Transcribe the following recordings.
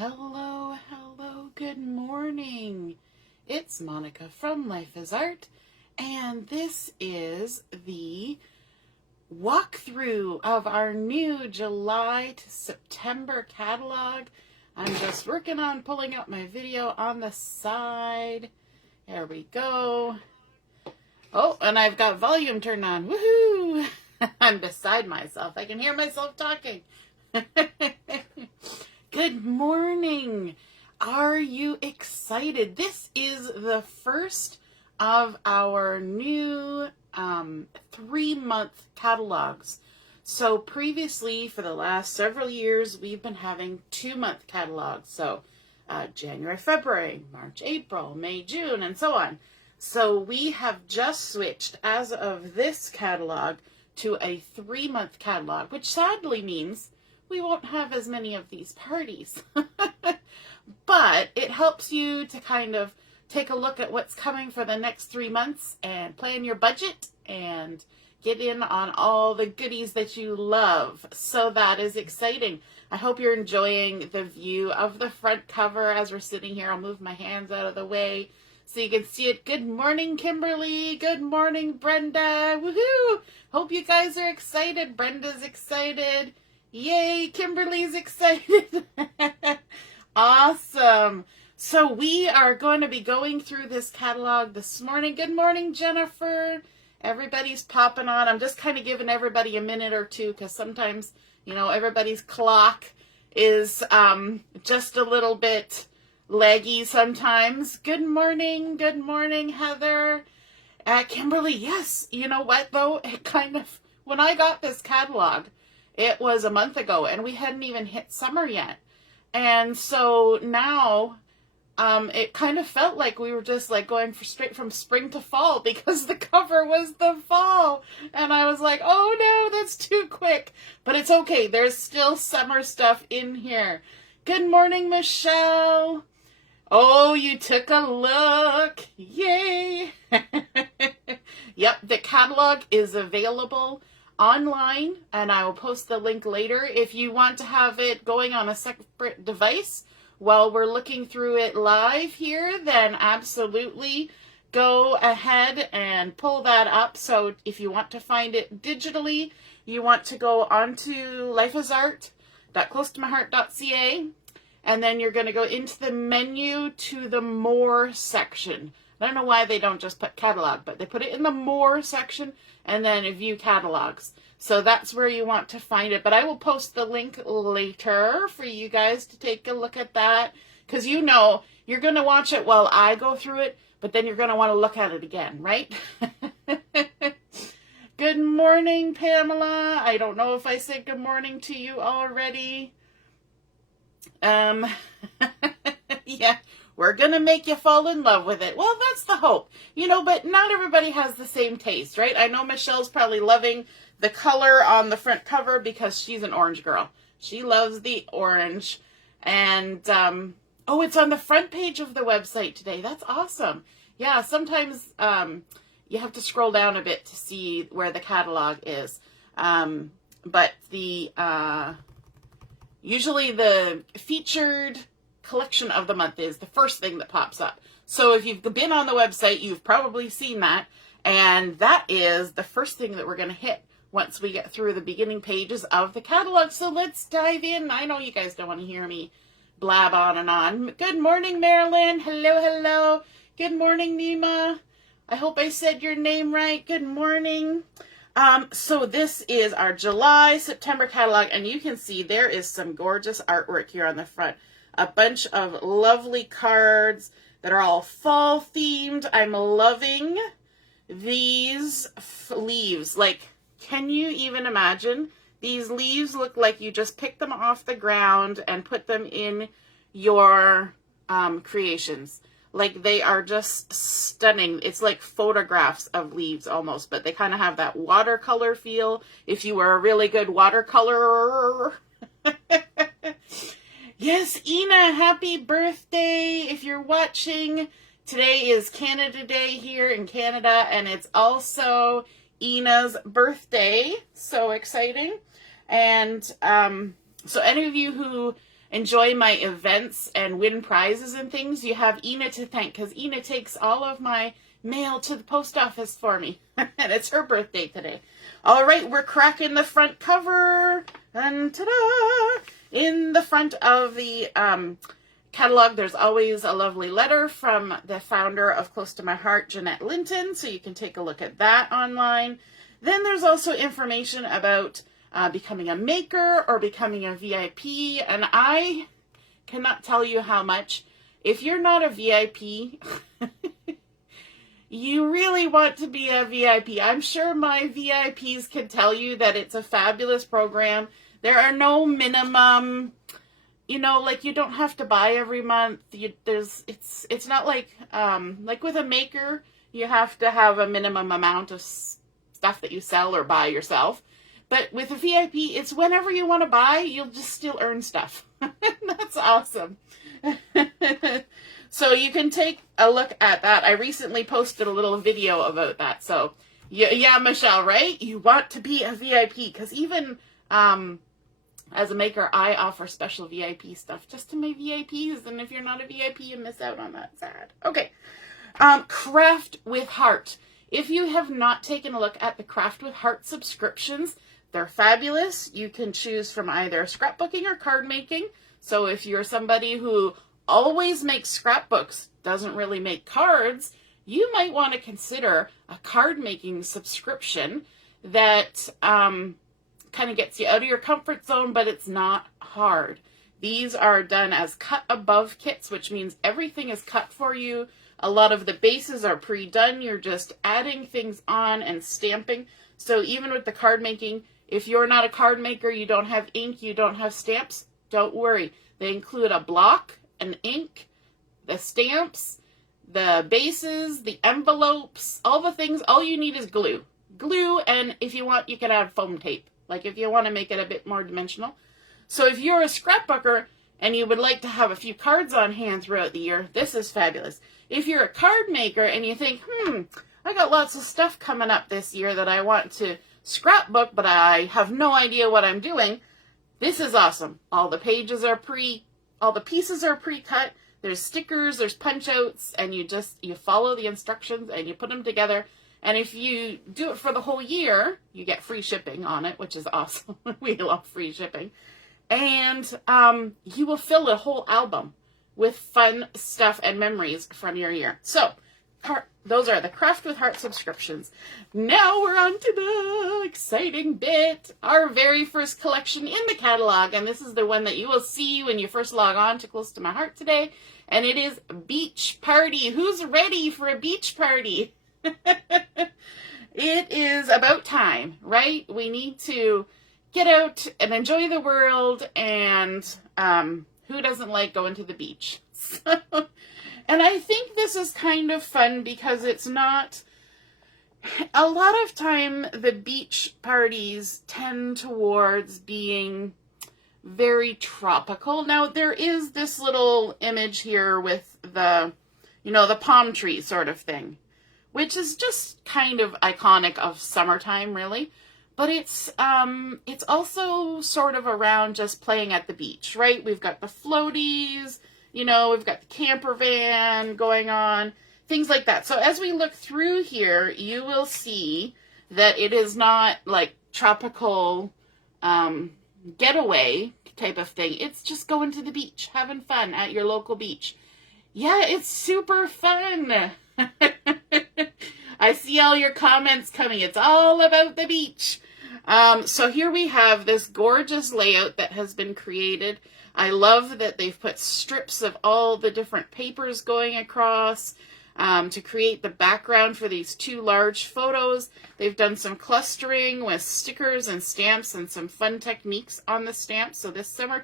Hello, good morning. It's Monica from Life is Art, and this is the walkthrough of our new July to September catalog. I'm just working on pulling up my video on the side. There we go. Oh, and I've got volume turned on. Woohoo! I'm beside myself. I can hear myself talking. Good morning. Are you excited? This is the first of our new 3-month catalogs. So previously, for the last several years, we've been having 2-month catalogs. So January, February, March, April, May, June, and so on. So we have just switched, as of this catalog, to a 3-month catalog, which sadly means we won't have as many of these parties. But it helps you to kind of take a look at what's coming for the next 3 months and plan your budget and get in on all the goodies that you love. So that is exciting. I hope you're enjoying the view of the front cover as we're sitting here. I'll move my hands out of the way so you can see it. Good morning, Kimberly. Good morning, Brenda. Woohoo! Hope you guys are excited. Brenda's excited. Yay, Kimberly's excited. Awesome. So we are going to be going through this catalog this morning. Good morning, Jennifer. Everybody's popping on. I'm just kind of giving everybody a minute or two because sometimes, you know, everybody's clock is just a little bit laggy sometimes. Good morning, Heather. Kimberly, yes. You know what, though? It kind of, when I got this catalog, it was a month ago, and we hadn't even hit summer yet. And so now it kind of felt like we were just like going straight from spring to fall because the cover was the fall. And I was like, oh no, that's too quick. But it's okay. There's still summer stuff in here. Good morning, Michelle. Oh, you took a look. Yay. Yep, the catalog is available online, and I will post the link later. If you want to have it going on a separate device while we're looking through it live here, then absolutely go ahead and pull that up. So if you want to find it digitally, you want to go onto lifeisart.closetomyheart.ca, and then you're going to go into the menu to the More section. I don't know why they don't just put catalog, but they put it in the More section and then view catalogs. So that's where you want to find it. But I will post the link later for you guys to take a look at that. Because you know, you're going to watch it while I go through it, but then you're going to want to look at it again, right? Good morning, Pamela. I don't know if I said good morning to you already. Yeah. We're going to make you fall in love with it. Well, that's the hope. You know, but not everybody has the same taste, right? I know Michelle's probably loving the color on the front cover because she's an orange girl. She loves the orange. And, oh, it's on the front page of the website today. That's awesome. Yeah, sometimes you have to scroll down a bit to see where the catalog is. But the usually the featured collection of the month is the first thing that pops up. So if you've been on the website, you've probably seen that, and that is the first thing that we're going to hit once we get through the beginning pages of the catalog. So let's dive in. I know you guys don't want to hear me blab on and on. Good morning, Marilyn. Hello. Good morning, Nima. I hope I said your name right. Good morning. So this is our July, September catalog, and you can see there is some gorgeous artwork here on the front. A bunch of lovely cards that are all fall themed. I'm loving these leaves. Like, can you even imagine? These leaves look like you just picked them off the ground and put them in your creations. Like, they are just stunning. It's like photographs of leaves almost, but they kind of have that watercolor feel if you were a really good watercolorer. Yes, Ina, happy birthday. If you're watching, today is Canada Day here in Canada, and it's also Ina's birthday. So exciting. And so any of you who enjoy my events and win prizes and things, you have Ina to thank, because Ina takes all of my mail to the post office for me. And it's her birthday today. All right, we're cracking the front cover. And ta-da! In the front of the catalog, there's always a lovely letter from the founder of Close to My Heart, Jeanette Linton, so you can take a look at that online. Then there's also information about becoming a maker or becoming a VIP, and I cannot tell you how much. If you're not a VIP, you really want to be a VIP. I'm sure my VIPs can tell you that it's a fabulous program. There are no minimum, you know, like you don't have to buy every month. It's not like with a maker, you have to have a minimum amount of stuff that you sell or buy yourself. But with a VIP, it's whenever you want to buy, you'll just still earn stuff. That's awesome. So you can take a look at that. I recently posted a little video about that. So yeah, Michelle, right? You want to be a VIP, because even as a maker, I offer special VIP stuff just to my VIPs. And if you're not a VIP, you miss out on that. Sad. Okay. Craft with Heart. If you have not taken a look at the Craft with Heart subscriptions, they're fabulous. You can choose from either scrapbooking or card making. So if you're somebody who always makes scrapbooks, doesn't really make cards, you might want to consider a card making subscription that kind of gets you out of your comfort zone, but it's not hard. These are done as cut above kits, which means everything is cut for you. A lot of the bases are pre-done. You're just adding things on and stamping. So even with the card making, if you're not a card maker, you don't have ink, you don't have stamps, don't worry. They include a block, an ink, the stamps, the bases, the envelopes, all the things. All you need is glue. Glue, and if you want, you can add foam tape, like if you want to make it a bit more dimensional. So if you're a scrapbooker and you would like to have a few cards on hand throughout the year, this is fabulous. If you're a card maker and you think, I got lots of stuff coming up this year that I want to scrapbook, but I have no idea what I'm doing, this is awesome. All the pieces are pre-cut. There's stickers, there's punch outs, and you follow the instructions and you put them together. And if you do it for the whole year, you get free shipping on it, which is awesome. We love free shipping. And you will fill a whole album with fun stuff and memories from your year. So those are the Craft with Heart subscriptions. Now we're on to the exciting bit, our very first collection in the catalog. And this is the one that you will see when you first log on to Close to My Heart today. And it is Beach Party. Who's ready for a beach party? It is about time, right? We need to get out and enjoy the world. And who doesn't like going to the beach? And I think this is kind of fun because it's not, a lot of time the beach parties tend towards being very tropical. Now there is this little image here with the, the palm tree sort of thing, which is just kind of iconic of summertime, really. But it's also sort of around just playing at the beach, right? We've got the floaties, we've got the camper van going on, things like that. So as we look through here, you will see that it is not like tropical getaway type of thing. It's just going to the beach, having fun at your local beach. Yeah, it's super fun. I see all your comments coming. It's all about the beach. So here we have this gorgeous layout that has been created. I love that they've put strips of all the different papers going across to create the background for these two large photos. They've done some clustering with stickers and stamps and some fun techniques on the stamps. So this summer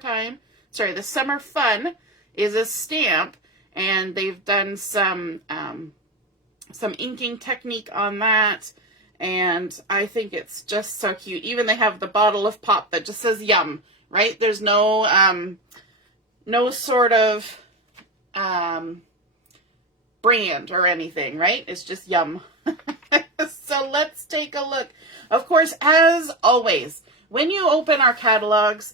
fun is a stamp, and they've done some inking technique on that. And I think it's just so cute. Even they have the bottle of pop that just says yum, right? There's no sort of brand or anything, right? It's just yum. So let's take a look. Of course, as always, when you open our catalogs,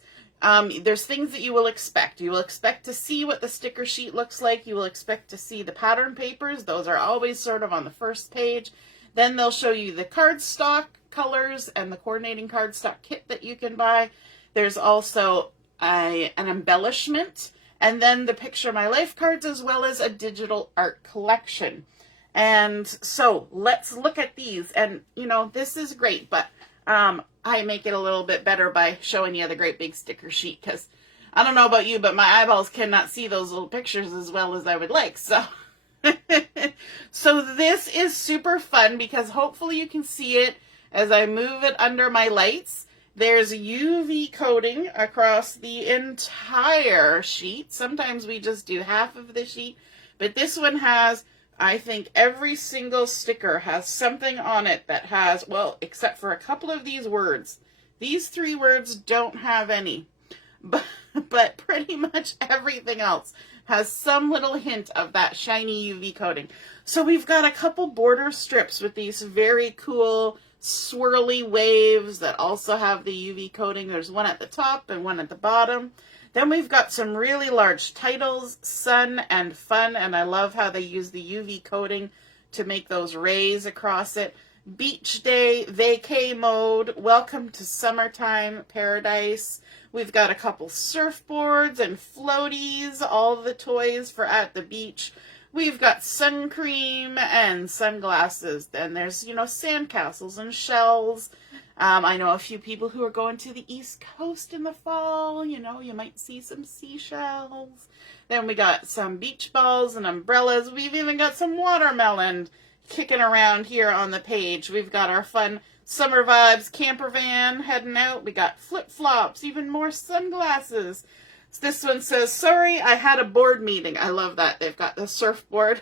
there's things that you will expect. You will expect to see what the sticker sheet looks like. You will expect to see the pattern papers. Those are always sort of on the first page. Then they'll show you the cardstock colors and the coordinating cardstock kit that you can buy. There's also an embellishment, and then the Picture My Life cards, as well as a digital art collection. And so let's look at these. And, you know, this is great, but I make it a little bit better by showing you the great big sticker sheet, because I don't know about you, but my eyeballs cannot see those little pictures as well as I would like. So so this is super fun, because hopefully you can see it as I move it under my lights. There's UV coating across the entire sheet. Sometimes we just do half of the sheet, but this one has, I think every single sticker has something on it that has, well, except for a couple of these words. These 3 words don't have any, but pretty much everything else has some little hint of that shiny UV coating. So we've got a couple border strips with these very cool swirly waves that also have the UV coating. There's one at the top and one at the bottom. Then we've got some really large titles, Sun and Fun, and I love how they use the UV coating to make those rays across it. Beach Day, Vacay Mode, Welcome to Summertime, Paradise. We've got a couple surfboards and floaties, all the toys for at the beach. We've got sun cream and sunglasses. Then there's, you know, sandcastles and shells. I know a few people who are going to the East Coast in the fall. You know, you might see some seashells. Then we got some beach balls and umbrellas. We've even got some watermelon kicking around here on the page. We've got our fun summer vibes camper van heading out. We got flip-flops, even more sunglasses. This one says, sorry, I had a board meeting. I love that. They've got the surfboard.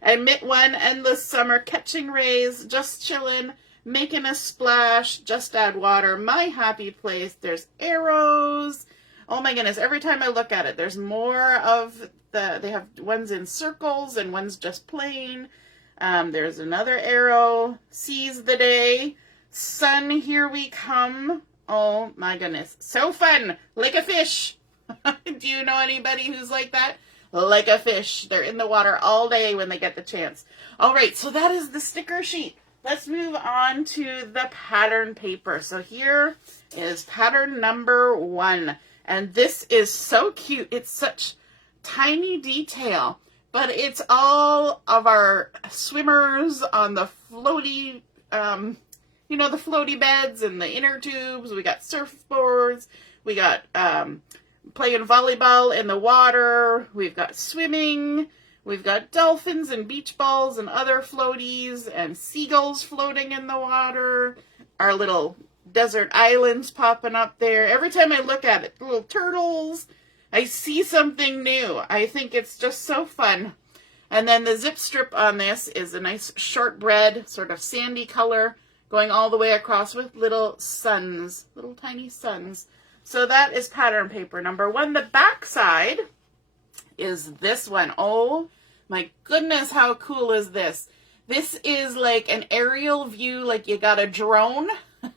Admit one, endless summer, catching rays, just chillin', making a splash, just add water, my happy place. There's arrows. Oh my goodness, every time I look at it, there's more of they have ones in circles and one's just plain. There's another arrow, seize the day, sun, here we come. Oh my goodness, so fun, like a fish. Do you know anybody who's like that? Like a fish. They're in the water all day when they get the chance. All right, so that is the sticker sheet. Let's move on to the pattern paper. So here is pattern number 1. And this is so cute. It's such tiny detail, but it's all of our swimmers on the floaty, you know, the floaty beds and the inner tubes. We got surfboards. We got playing volleyball in the water. We've got swimming. We've got dolphins and beach balls and other floaties and seagulls floating in the water. Our little desert islands popping up there. Every time I look at it, little turtles, I see something new. I think it's just so fun. And then the zip strip on this is a nice shortbread, sort of sandy color, going all the way across with little suns, little tiny suns. So that is pattern paper number 1. The back side is this one. Oh my goodness, how cool is this? This is like an aerial view, like you got a drone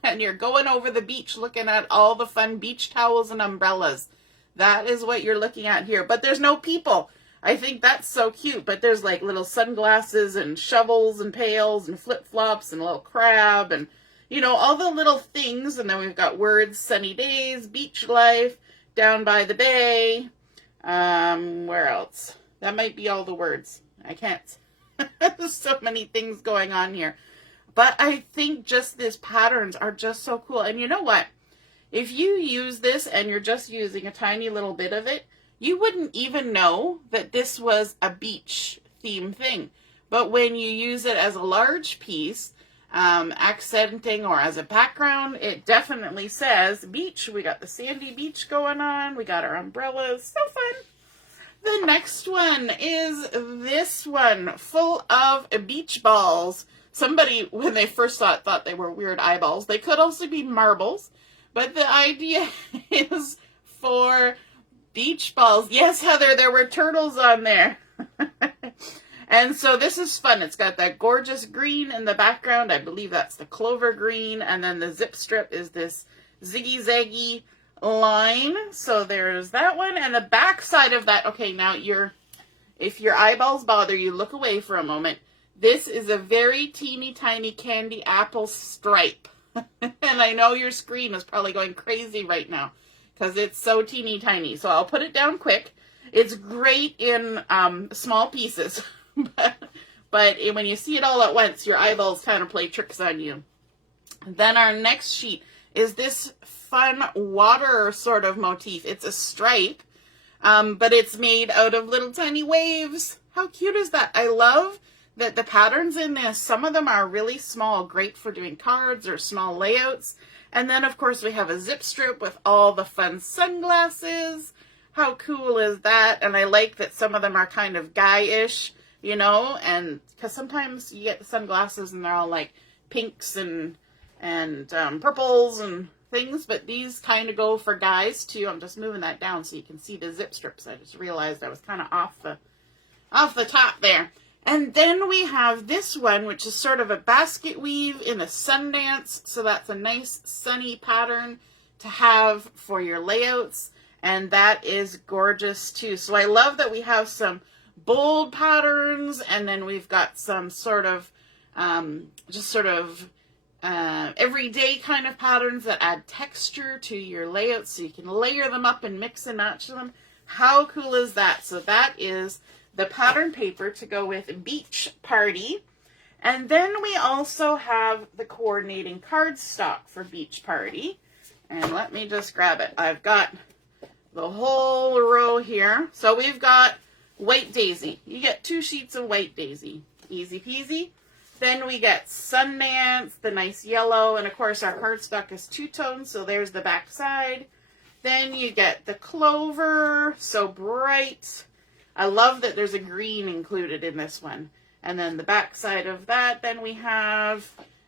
and you're going over the beach looking at all the fun beach towels and umbrellas. That is what you're looking at here. But there's no people. I think that's so cute. But there's like little sunglasses and shovels and pails and flip-flops and a little crab and, you know, all the little things. And then we've got words, sunny days, beach life, down by the bay. Where else? That might be all the words. I can't. There's so many things going on here. But I think just these patterns are just so cool. And you know what? If you use this and you're just using a tiny little bit of it, you wouldn't even know that this was a beach theme thing. But when you use it as a large piece, accenting or as a background, it definitely says beach. We got the sandy beach going on. We got our umbrellas. So fun. The next one is this one, full of beach balls. Somebody, when they first saw it, thought they were weird eyeballs. They could also be marbles. But the idea is for beach balls. Yes, Heather, there were turtles on there. And so this is fun. It's got that gorgeous green in the background. I believe that's the clover green. And then the zip strip is this ziggy-zaggy line. So there's that one. And the back side of that, okay, now if your eyeballs bother you, look away for a moment. This is a very teeny tiny candy apple stripe. And I know your screen is probably going crazy right now because it's so teeny tiny. So I'll put it down quick. It's great in small pieces. But when you see it all at once, your eyeballs kind of play tricks on you. Then our next sheet is this fun water sort of motif. It's a stripe, but it's made out of little tiny waves. How cute is that? I love that the patterns in this, some of them are really small, great for doing cards or small layouts. And then, of course, we have a zip strip with all the fun sunglasses. How cool is that? And I like that some of them are kind of guy-ish, you know, and because sometimes you get the sunglasses and they're all like pinks and purples and things, but these kind of go for guys too. I'm just moving that down so you can see the zip strips. I just realized I was kind of off the top there. And then we have this one, which is sort of a basket weave in a Sundance. So that's a nice sunny pattern to have for your layouts. And that is gorgeous too. So I love that we have some bold patterns, and then we've got some sort of, everyday kind of patterns that add texture to your layouts so you can layer them up and mix and match them. How cool is that? So that is the pattern paper to go with Beach Party. And then we also have the coordinating cardstock for Beach Party. And let me just grab it. I've got the whole row here. So we've got White Daisy. You get 2 sheets of White Daisy. Easy peasy. Then we get Sundance, the nice yellow, and of course our cardstock is 2-tone, so there's the back side. Then you get the Clover, so bright. I love that there's a green included in this one. And then the back side of that, then we have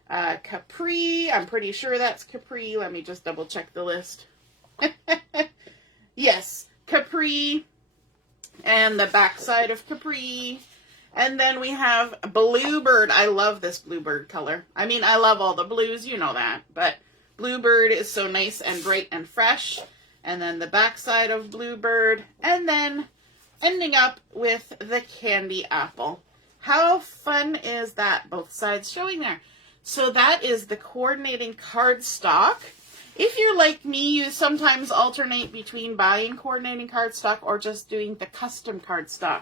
Capri. I'm pretty sure that's Capri. Let me just double check the list. Yes, Capri. And the back side of Capri. And then we have Bluebird. I love this Bluebird color. I mean, I love all the blues, you know that. But Bluebird is so nice and bright and fresh. And then the back side of Bluebird. And then ending up with the candy apple. How fun is that? Both sides showing there. So that is the coordinating cardstock. If you're like me, you sometimes alternate between buying coordinating cardstock or just doing the custom cardstock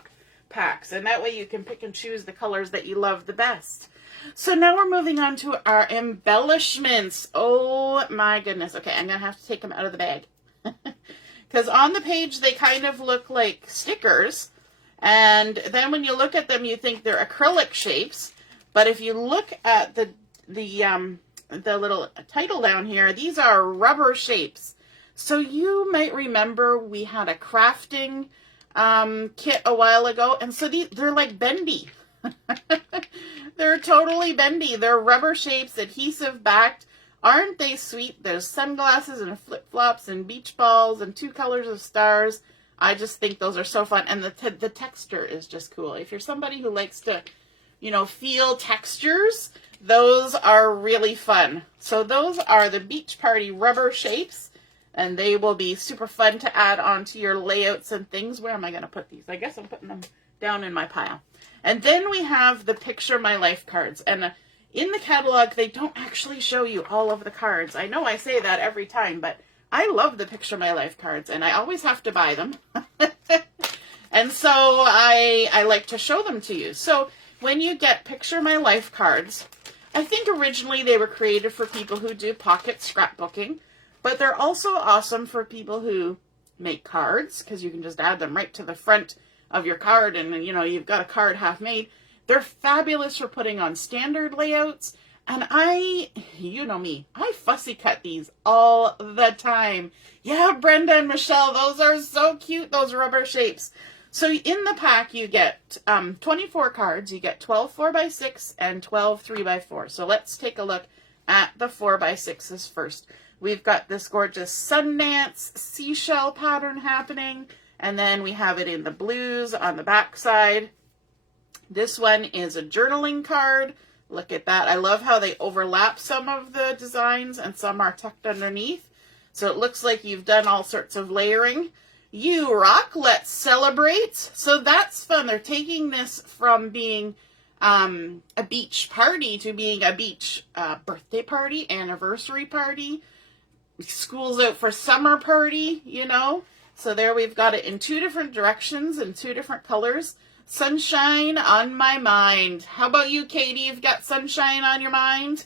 packs. And that way you can pick and choose the colors that you love the best. So now we're moving on to our embellishments. Oh my goodness. Okay, I'm going to have to take them out of the bag. Because on the page, they kind of look like stickers. And then when you look at them, you think they're acrylic shapes. But if you look at the little title down here, these are rubber shapes. So you might remember we had a crafting kit a while ago. And so they're like bendy. They're totally bendy. They're rubber shapes, adhesive backed. Aren't they sweet? There's sunglasses and flip-flops and beach balls and 2 colors of stars. I just think those are so fun. And the texture is just cool. If you're somebody who likes to, you know, feel textures, those are really fun. So those are the Beach Party rubber shapes. And they will be super fun to add onto your layouts and things. Where am I going to put these? I guess I'm putting them down in my pile. And then we have the Picture My Life cards. And in the catalog, they don't actually show you all of the cards. I know I say that every time, but I love the Picture My Life cards, and I always have to buy them. And so I like to show them to you. So when you get Picture My Life cards, I think originally they were created for people who do pocket scrapbooking, but they're also awesome for people who make cards, because you can just add them right to the front of your card, and you know, you've got a card half made. They're fabulous for putting on standard layouts. And you know me, I fussy cut these all the time. Yeah, Brenda and Michelle, those are so cute, those rubber shapes. So in the pack, you get 24 cards. You get 12 4x6 and 12 3x4. So let's take a look at the 4x6s first. We've got this gorgeous Sundance seashell pattern happening. And then we have it in the blues on the back side. This one is a journaling card. Look at that. I love how they overlap some of the designs and some are tucked underneath. So it looks like you've done all sorts of layering. You rock, let's celebrate. So that's fun. They're taking this from being a beach party to being a beach birthday party, anniversary party, school's out for summer party, you know. So there we've got it in 2 different directions and 2 different colors. Sunshine on my mind. How about you, Katie? You've got sunshine on your mind?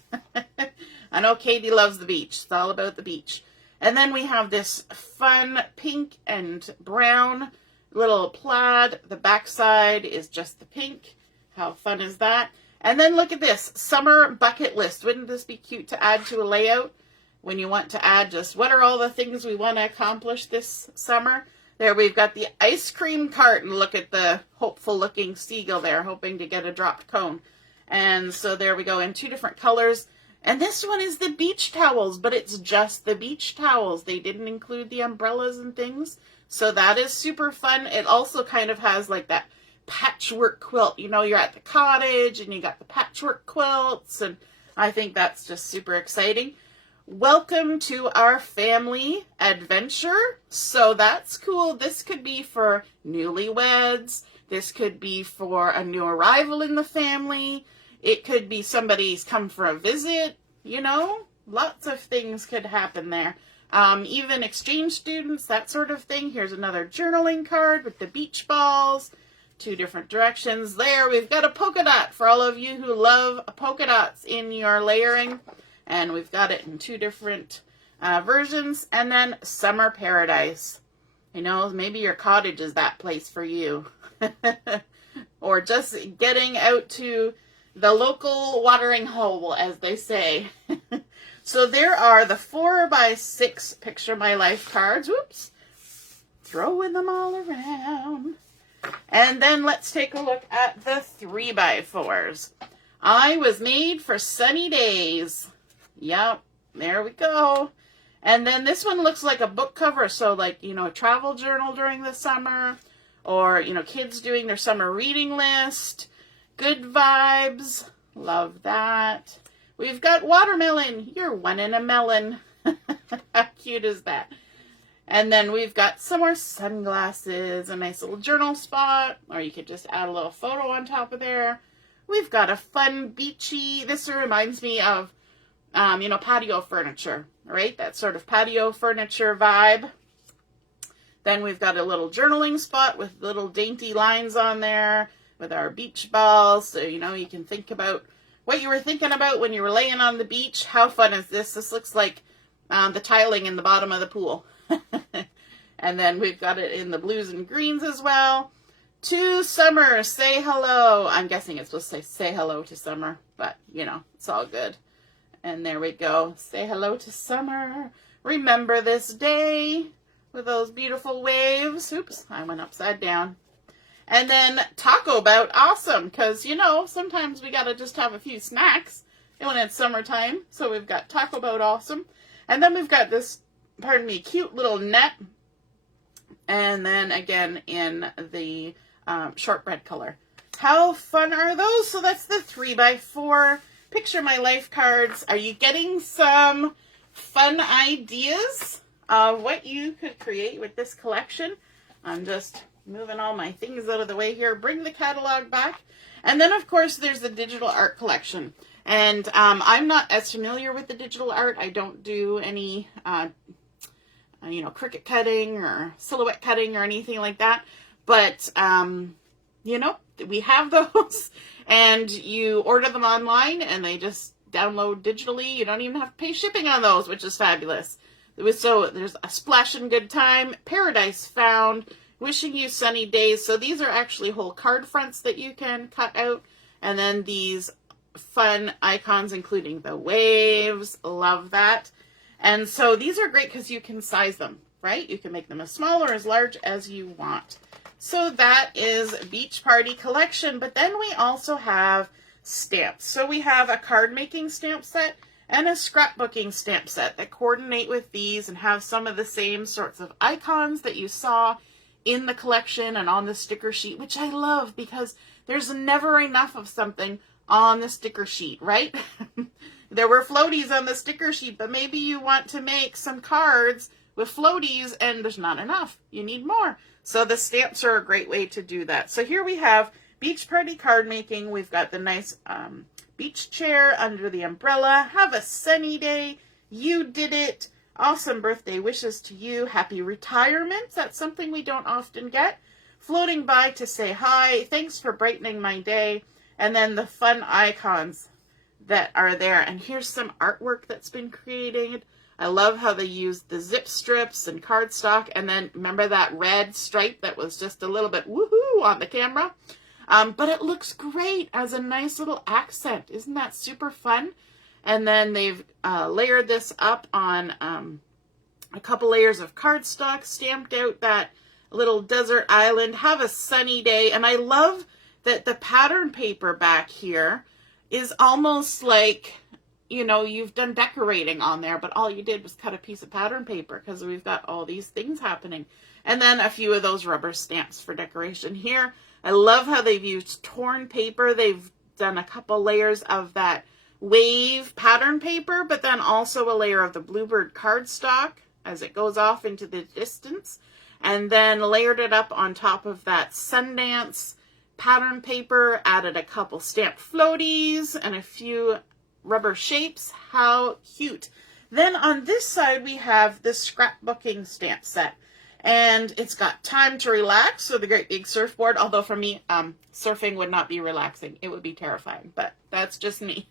I know Katie loves the beach. It's all about the beach. And then we have this fun pink and brown little plaid. The backside is just the pink. How fun is that? And then look at this, summer bucket list. Wouldn't this be cute to add to a layout when you want to add just what are all the things we want to accomplish this summer? There we've got the ice cream cart, and look at the hopeful looking seagull there, hoping to get a dropped cone. And so there we go in 2 different colors. And this one is the beach towels, but it's just the beach towels. They didn't include the umbrellas and things. So that is super fun. It also kind of has like that patchwork quilt. You know, you're at the cottage and you got the patchwork quilts. And I think that's just super exciting. Welcome to our family adventure. So that's cool. This could be for newlyweds. This could be for a new arrival in the family. It could be somebody's come for a visit, you know, lots of things could happen there. Even exchange students, that sort of thing. Here's another journaling card with the beach balls, 2 different directions. There, we've got a polka dot for all of you who love polka dots in your layering. And we've got it in 2 different versions. And then summer paradise. You know, maybe your cottage is that place for you. Or just getting out to the local watering hole, as they say. So there are the 4x6 Picture My Life cards. Whoops. Throwing them all around. And then let's take a look at the 3x4s. I was made for sunny days. Yep, there we go. And then this one looks like a book cover. So like, you know, a travel journal during the summer. Or, you know, kids doing their summer reading list. Good vibes. Love that. We've got watermelon. You're one in a melon. How cute is that? And then we've got some more sunglasses, a nice little journal spot, or you could just add a little photo on top of there. We've got a fun beachy, this reminds me of, you know, patio furniture, right? That sort of patio furniture vibe. Then we've got a little journaling spot with little dainty lines on there with our beach balls. So, you know, you can think about what you were thinking about when you were laying on the beach. How fun is this? This looks like the tiling in the bottom of the pool. And then we've got it in the blues and greens as well. To summer, say hello. I'm guessing it's supposed to say hello to summer, but, you know, it's all good. And there we go. Say hello to summer. Remember this day with those beautiful waves. Oops, I went upside down. And then taco bout, awesome, because, you know, sometimes we got to just have a few snacks when it's summertime. So we've got taco bout, awesome. And then we've got this, pardon me, cute little net. And then again in the shortbread color. How fun are those? So that's the 3x4 Picture My Life cards. Are you getting some fun ideas of what you could create with this collection? I'm just moving all my things out of the way here. Bring the catalog back. And then, of course, there's the digital art collection. And I'm not as familiar with the digital art. I don't do any, you know, Cricut cutting or silhouette cutting or anything like that. But, you know, we have those. And you order them online and they just download digitally. You don't even have to pay shipping on those, which is fabulous. So there's a Splash and Good Time, Paradise Found, Wishing You Sunny Days. So these are actually whole card fronts that you can cut out. And then these fun icons, including the waves. Love that. And so these are great because you can size them, right? You can make them as small or as large as you want. So that is Beach Party Collection. But then we also have stamps. So we have a card making stamp set and a scrapbooking stamp set that coordinate with these and have some of the same sorts of icons that you saw in the collection and on the sticker sheet, which I love because there's never enough of something on the sticker sheet, right? there were floaties on the sticker sheet, but maybe you want to make some cards with floaties and there's not enough. You need more. So the stamps are a great way to do that. So here we have beach party card making. We've got the nice beach chair under the umbrella. Have a sunny day. You did it. Awesome birthday wishes to you. Happy retirement. That's something we don't often get. Floating by to say hi. Thanks for brightening my day. And then the fun icons that are there. And here's some artwork that's been created. I love how they used the zip strips and cardstock. And then remember that red stripe that was just a little bit woohoo on the camera? But it looks great as a nice little accent. Isn't that super fun? And then they've layered this up on a couple layers of cardstock, stamped out that little desert island. Have a sunny day. And I love that the pattern paper back here is almost like, you know, you've done decorating on there, but all you did was cut a piece of pattern paper because we've got all these things happening. And then a few of those rubber stamps for decoration here. I love how they've used torn paper. They've done a couple layers of that wave pattern paper, but then also a layer of the Bluebird cardstock as it goes off into the distance. And then layered it up on top of that Sundance pattern paper, added a couple stamped floaties and a few rubber shapes. How cute. Then on this side we have the Scrapbooking Stamp Set, and it's got time to relax, so the great big surfboard, although for me surfing would not be relaxing, it would be terrifying, but that's just me.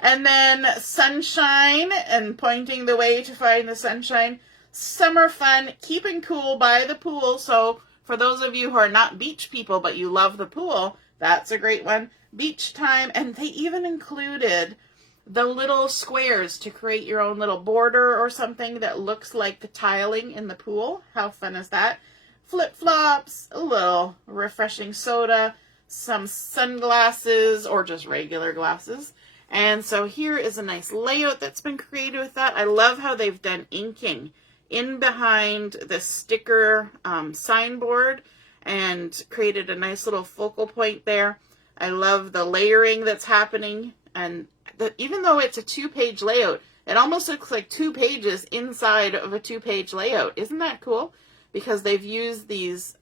And then sunshine and pointing the way to find the sunshine. Summer fun, keeping cool by the pool. So for those of you who are not beach people but you love the pool, that's a great one. Beach time. And they even included the little squares to create your own little border or something that looks like the tiling in the pool. How fun is that? Flip-flops, a little refreshing soda, some sunglasses or just regular glasses. And so here is a nice layout that's been created with that. I love how they've done inking in behind the sticker signboard and created a nice little focal point there. I love the layering that's happening, and even though it's a 2-page layout, it almost looks like 2 pages inside of a 2-page layout. Isn't that cool? Because they've used these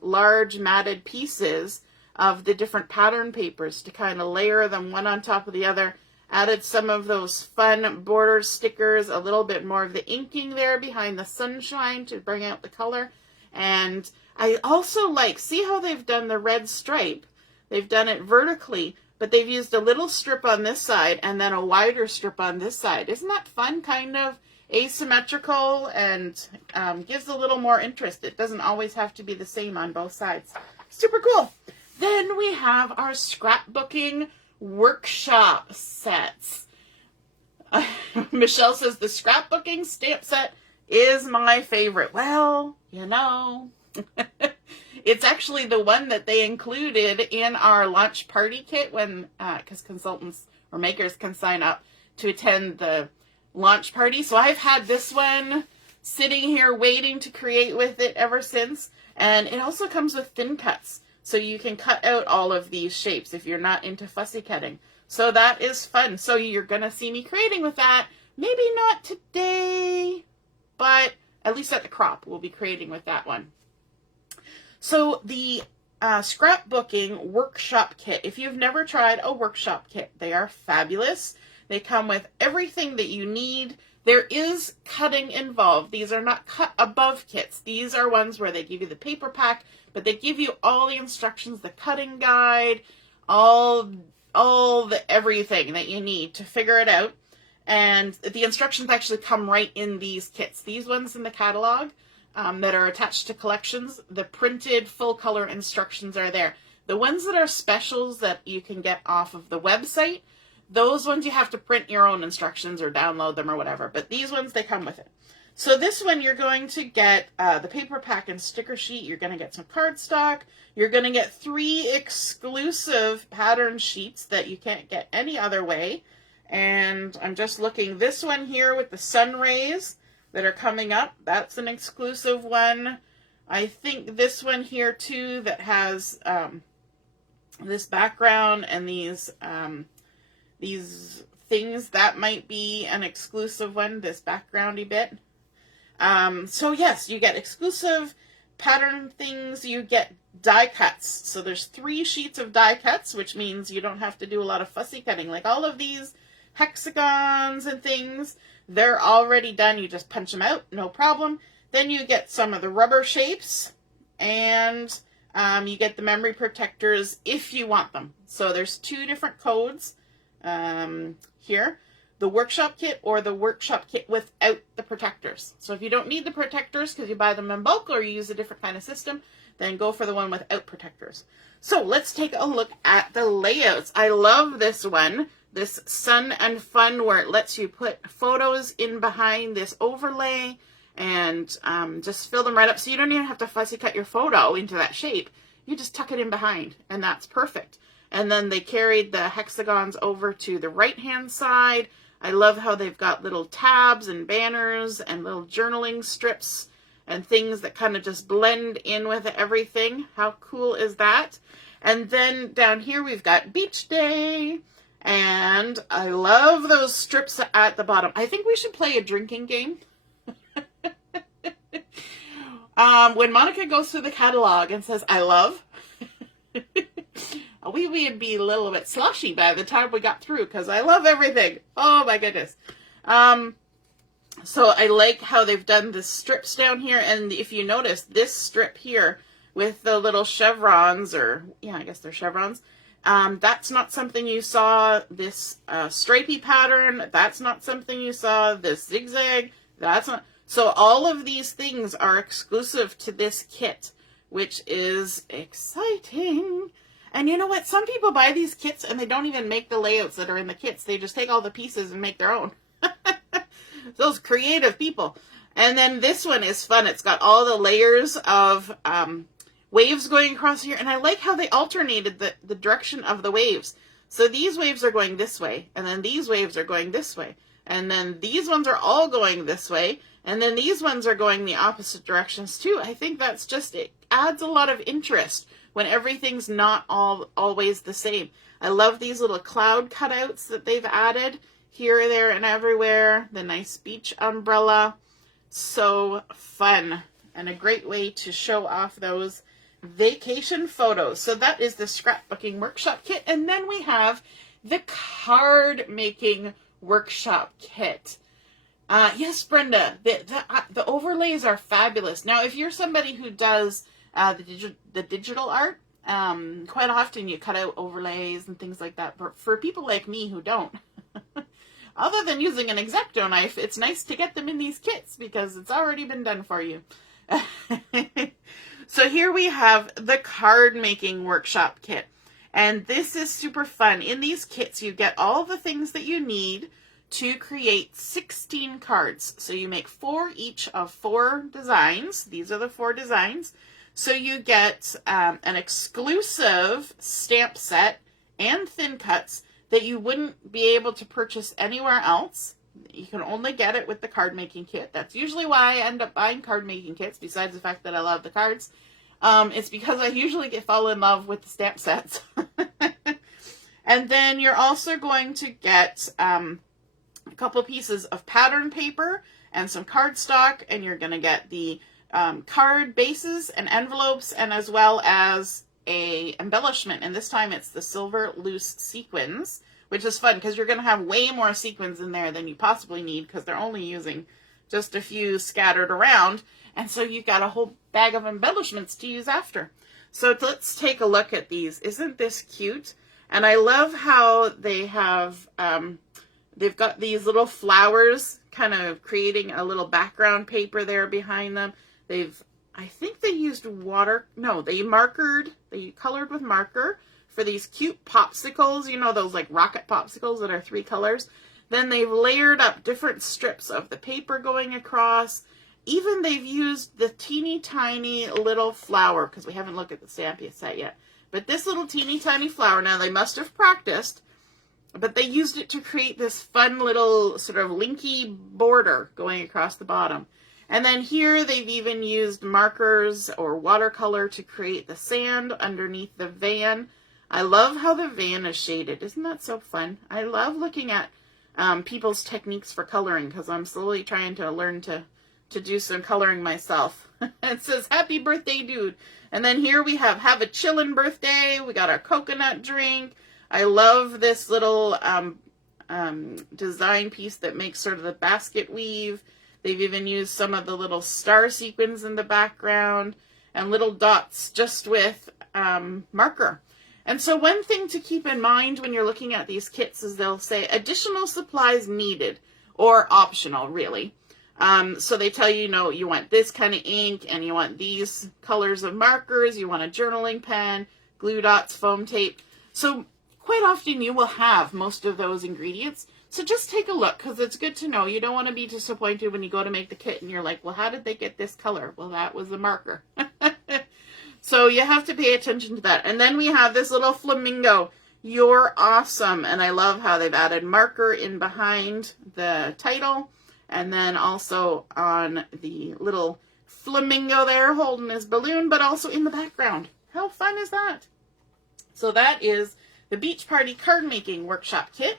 large matted pieces of the different pattern papers to kind of layer them one on top of the other. Added some of those fun border stickers, a little bit more of the inking there behind the sunshine to bring out the color. And I also like, see how they've done the red stripe? They've done it vertically, but they've used a little strip on this side and then a wider strip on this side. Isn't that fun? Kind of asymmetrical and gives a little more interest. It doesn't always have to be the same on both sides. Super cool. Then we have our scrapbooking workshop sets. Michelle says the scrapbooking stamp set is my favorite. Well, you know, it's actually the one that they included in our launch party kit when, because consultants or makers can sign up to attend the launch party. So I've had this one sitting here waiting to create with it ever since. And it also comes with thin cuts. So you can cut out all of these shapes if you're not into fussy cutting. So that is fun. So you're going to see me creating with that. Maybe not today, but at least at the crop, we'll be creating with that one. So the Scrapbooking Workshop Kit. If you've never tried a workshop kit, they are fabulous. They come with everything that you need. There is cutting involved. These are not cut above kits. These are ones where they give you the paper pack, but they give you all the instructions, the cutting guide, all the everything that you need to figure it out. And the instructions actually come right in these kits. These ones in the catalog that are attached to collections, the printed full color instructions are there. The ones that are specials that you can get off of the website, those ones you have to print your own instructions or download them or whatever. But these ones, they come with it. So this one, you're going to get the paper pack and sticker sheet. You're going to get some cardstock. You're going to get 3 exclusive pattern sheets that you can't get any other way. And I'm just looking, this one here with the sun rays that are coming up, that's an exclusive one. I think this one here too that has this background and these these things. That might be an exclusive one, this backgroundy bit. So yes, you get exclusive pattern things, you get die cuts. So there's 3 sheets of die cuts, which means you don't have to do a lot of fussy cutting. Like all of these hexagons and things, they're already done. You just punch them out, no problem. Then you get some of the rubber shapes, and you get the memory protectors if you want them. So there's 2 different codes here. The workshop kit or the workshop kit without the protectors. So if you don't need the protectors because you buy them in bulk or you use a different kind of system, then go for the one without protectors. So let's take a look at the layouts. I love this one, this Sun and Fun, where it lets you put photos in behind this overlay and just fill them right up. So you don't even have to fussy cut your photo into that shape. You just tuck it in behind, and that's perfect. And then they carried the hexagons over to the right-hand side. I love how they've got little tabs and banners and little journaling strips and things that kind of just blend in with everything. How cool is that? And then down here we've got Beach Day. And I love those strips at the bottom. I think we should play a drinking game. When Monica goes through the catalog and says, I love, we would be a little bit slushy by the time we got through because I love everything. Oh my goodness. So I like how they've done the strips down here. And if you notice this strip here with the little chevrons, or yeah, I guess they're chevrons. That's not something you saw. This stripy pattern, that's not something you saw. This zigzag, that's not. So all of these things are exclusive to this kit, which is exciting. And you know what? Some people buy these kits and they don't even make the layouts that are in the kits. They just take all the pieces and make their own. Those creative people. And then this one is fun. It's got all the layers of waves going across here. And I like how they alternated the direction of the waves. So these waves are going this way. And then these waves are going this way. And then these ones are all going this way. And then these ones are going the opposite directions too. I think that's just, it adds a lot of interest when everything's not always the same. I love these little cloud cutouts that they've added here, there, and everywhere. The nice beach umbrella. So fun. And a great way to show off those vacation photos. So that is the Scrapbooking Workshop Kit. And then we have the Card Making Workshop Kit. Yes, Brenda, the overlays are fabulous. Now, if you're somebody who does the digital art, quite often you cut out overlays and things like that. But for people like me who don't, other than using an X-Acto knife, it's nice to get them in these kits because it's already been done for you. So here we have the Card Making Workshop Kit. And this is super fun. In these kits, you get all the things that you need to create 16 cards. So you make 4 each of 4 designs. These are the 4 designs. So you get an exclusive stamp set and thin cuts that you wouldn't be able to purchase anywhere else. You can only get it with the card making kit. That's usually why I end up buying card making kits, besides the fact that I love the cards. It's because I usually fall in love with the stamp sets. And then you're also going to get a couple pieces of pattern paper and some cardstock, and you're going to get the card bases and envelopes, and as well as a embellishment. And this time it's the silver loose sequins, which is fun because you're going to have way more sequins in there than you possibly need because they're only using just a few scattered around. And so you've got a whole bag of embellishments to use after. So let's take a look at these. Isn't this cute? And I love how they have, they've got these little flowers kind of creating a little background paper there behind them. I think they used they colored with marker for these cute popsicles, you know, those like rocket popsicles that are 3 colors. Then they've layered up different strips of the paper going across. Even they've used the teeny tiny little flower, because we haven't looked at the stamp set yet. But this little teeny tiny flower, now they must have practiced, but they used it to create this fun little sort of linky border going across the bottom. And then here they've even used markers or watercolor to create the sand underneath the van. I love how the van is shaded. Isn't that so fun? I love looking at people's techniques for coloring because I'm slowly trying to learn to do some coloring myself. It says, happy birthday, dude. And then here we have a chillin' birthday. We got our coconut drink. I love this little design piece that makes sort of the basket weave. They've even used some of the little star sequins in the background and little dots just with marker. And so one thing to keep in mind when you're looking at these kits is they'll say additional supplies needed or optional, really. So they tell you, you want this kind of ink and you want these colors of markers, you want a journaling pen, glue dots, foam tape. So quite often you will have most of those ingredients. So just take a look because it's good to know. You don't want to be disappointed when you go to make the kit and you're like, well, how did they get this color? Well, that was the marker. So you have to pay attention to that. And then we have this little flamingo. You're awesome. And I love how they've added marker in behind the title. And then also on the little flamingo there holding his balloon, but also in the background. How fun is that? So that is the Beach Party Card Making Workshop Kit.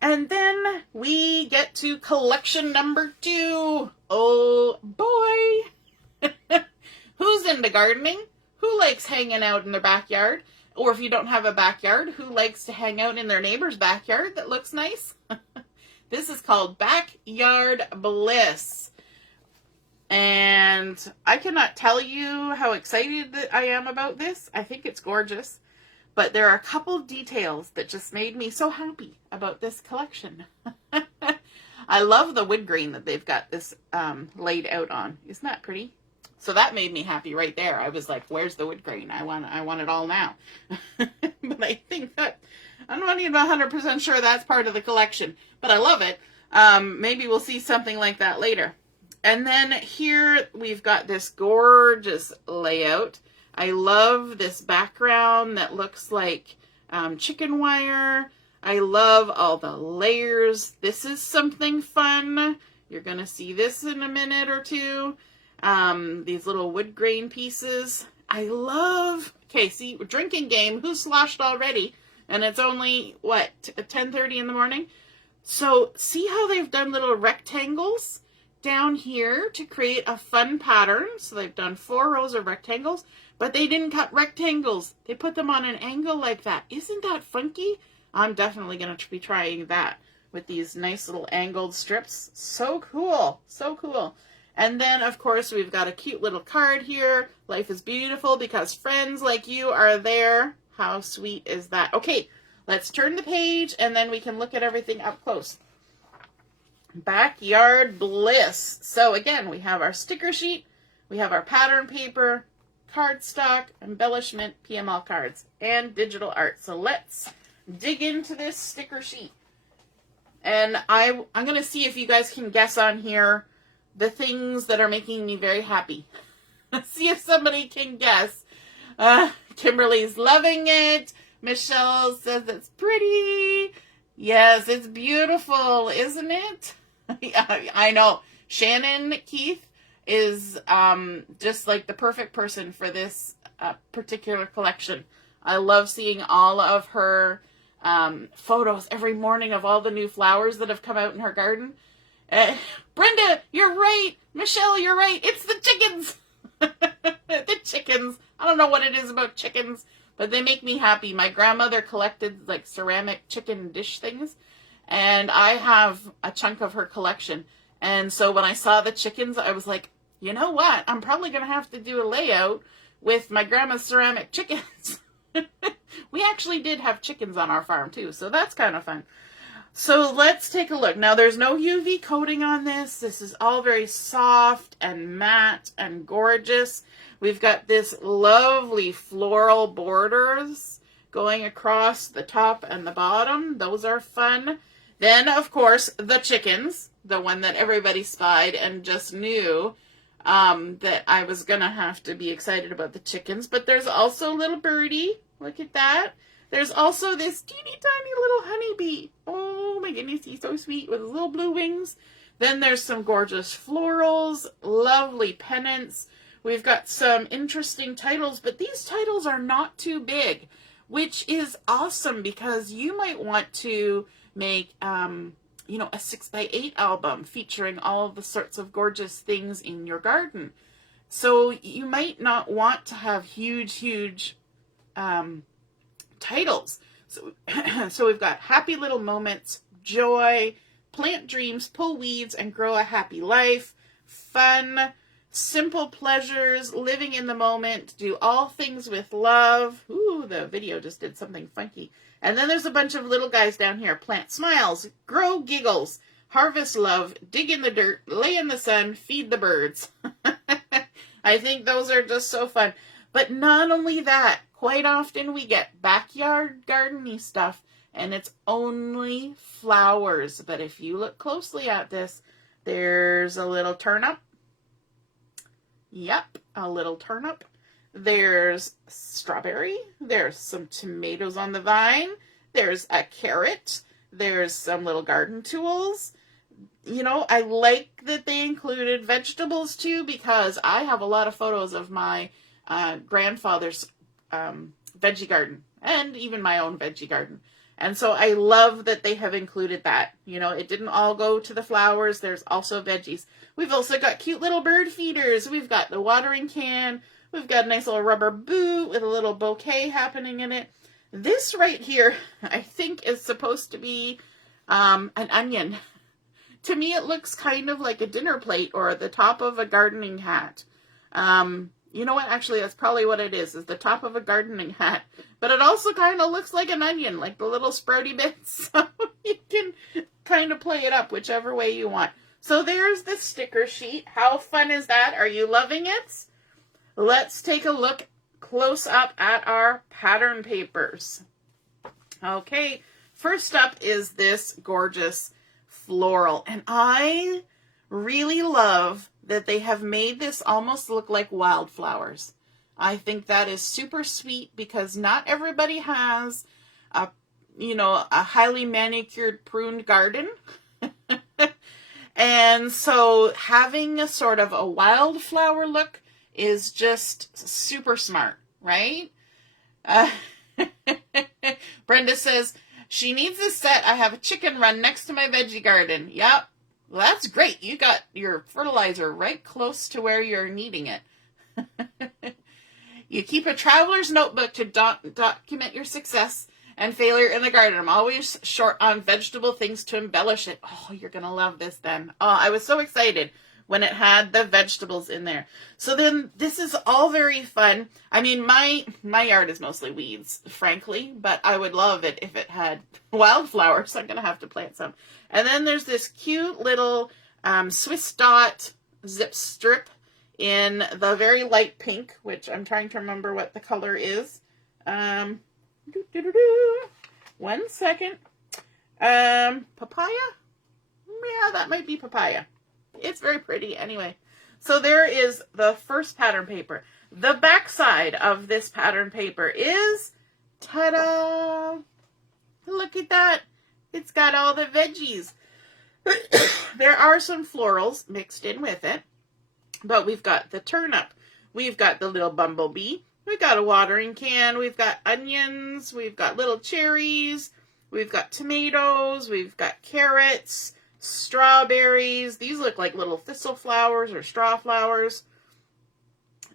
And then we get to collection number 2. Oh boy. Who's into gardening? Who likes hanging out in their backyard? Or if you don't have a backyard, who likes to hang out in their neighbor's backyard that looks nice? This is called Backyard Bliss. And I cannot tell you how excited that I am about this. I think it's gorgeous. But there are a couple details that just made me so happy about this collection. I love the wood grain that they've got this laid out on. Isn't that pretty? So that made me happy right there. I was like, where's the wood grain? I want it all now. But I think that, I'm not even 100% sure that's part of the collection. But I love it. Maybe we'll see something like that later. And then here we've got this gorgeous layout. I love this background that looks like chicken wire. I love all the layers. This is something fun. You're going to see this in a minute or two. These little wood grain pieces. I love, okay, see, drinking game. Who's sloshed already? And it's only, what, 10:30 in the morning? So see how they've done little rectangles down here to create a fun pattern. So they've done 4 rows of rectangles, but they didn't cut rectangles. They put them on an angle like that. Isn't that funky? I'm definitely going to be trying that with these nice little angled strips. So cool. So cool. And then, of course, we've got a cute little card here. Life is beautiful because friends like you are there. How sweet is that? Okay, let's turn the page and then we can look at everything up close. Backyard Bliss. So again, we have our sticker sheet, we have our pattern paper, cardstock, embellishment, PML cards, and digital art. So let's dig into this sticker sheet. And I'm going to see if you guys can guess on here the things that are making me very happy. Let's see if somebody can guess. Kimberly's loving it. Michelle says it's pretty. Yes, it's beautiful, isn't it? Yeah, I know. Shannon Keith is just like the perfect person for this particular collection. I love seeing all of her photos every morning of all the new flowers that have come out in her garden. Brenda, you're right. Michelle, you're right. It's the chickens. The chickens. I don't know what it is about chickens, but they make me happy. My grandmother collected like ceramic chicken dish things, and I have a chunk of her collection. And so when I saw the chickens, I was like, you know what? I'm probably going to have to do a layout with my grandma's ceramic chickens. We actually did have chickens on our farm too, so that's kind of fun. So let's take a look. Now there's no UV coating on this. This is all very soft and matte and gorgeous. We've got this lovely floral borders going across the top and the bottom. Those are fun. Then, of course, the chickens, the one that everybody spied and just knew that I was going to have to be excited about the chickens. But there's also little birdie. Look at that. There's also this teeny tiny little honeybee. Oh my goodness, he's so sweet with his little blue wings. Then there's some gorgeous florals, lovely pennants. We've got some interesting titles, but these titles are not too big. which is awesome because you might want to make, you know, a 6x8 album featuring all the sorts of gorgeous things in your garden. So you might not want to have huge titles. So, so we've got happy little moments, joy, plant dreams, pull weeds, and grow a happy life, fun, simple pleasures, living in the moment, do all things with love. Ooh, the video just did something funky. And then there's a bunch of little guys down here. Plant smiles, grow giggles, harvest love, dig in the dirt, lay in the sun, feed the birds. I think those are just so fun. But not only that, quite often we get backyard gardening stuff and it's only flowers. But if you look closely at this, there's a little turnip. Yep, a little turnip. There's strawberry. There's some tomatoes on the vine. There's a carrot. There's some little garden tools. You know, I like that they included vegetables too, because I have a lot of photos of my grandfather's veggie garden and even my own veggie garden. And so I love that they have included that. You know, it didn't all go to the flowers. There's also veggies. We've also got cute little bird feeders. We've got the watering can. We've got a nice little rubber boot with a little bouquet happening in it. This right here, I think, is supposed to be an onion. To me, it looks kind of like a dinner plate or the top of a gardening hat. You know what? Actually, that's probably what it is the top of a gardening hat. But it also kind of looks like an onion, like the little sprouty bits. So you can kind of play it up whichever way you want. So there's the sticker sheet. How fun is that? Are you loving it? Let's take a look close up at our pattern papers. Okay, first up is this gorgeous floral. And I really love that they have made this almost look like wildflowers. I think that is super sweet because not everybody has a, you know, a highly manicured, pruned garden. And so having a sort of a wildflower look is just super smart, right? Brenda says, she needs this set. I have a chicken run next to my veggie garden. Yep. Well, that's great. You got your fertilizer right close to where you're needing it. You keep a traveler's notebook to document your success and failure in the garden. I'm always short on vegetable things to embellish it. Oh, you're going to love this then. Oh, I was so excited when it had the vegetables in there. So then this is all very fun. I mean, my yard is mostly weeds, frankly, but I would love it if it had wildflowers. I'm going to have to plant some. And then there's this cute little Swiss dot zip strip in the very light pink, which I'm trying to remember what the color is. One second. Papaya? Yeah, that might be papaya. It's very pretty anyway. So there is the first pattern paper. The back side of this pattern paper is, ta-da! Look at that. It's got all the veggies. There are some florals mixed in with it. But we've got the turnip. We've got the little bumblebee. We've got a watering can. We've got onions. We've got little cherries. We've got tomatoes. We've got carrots, strawberries. These look like little thistle flowers or straw flowers.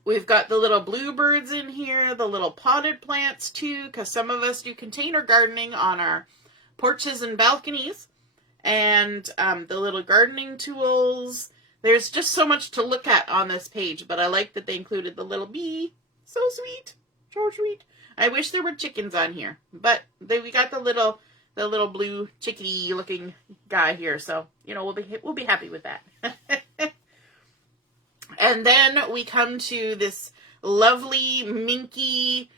We've got the little bluebirds in here, the little potted plants too, because some of us do container gardening on our porches and balconies. And the little gardening tools. There's just so much to look at on this page, but I like that they included the little bee. So sweet. So sweet. I wish there were chickens on here, but we got the little blue chickadee looking guy here, so you know we'll be happy with that. And then we come to this lovely minky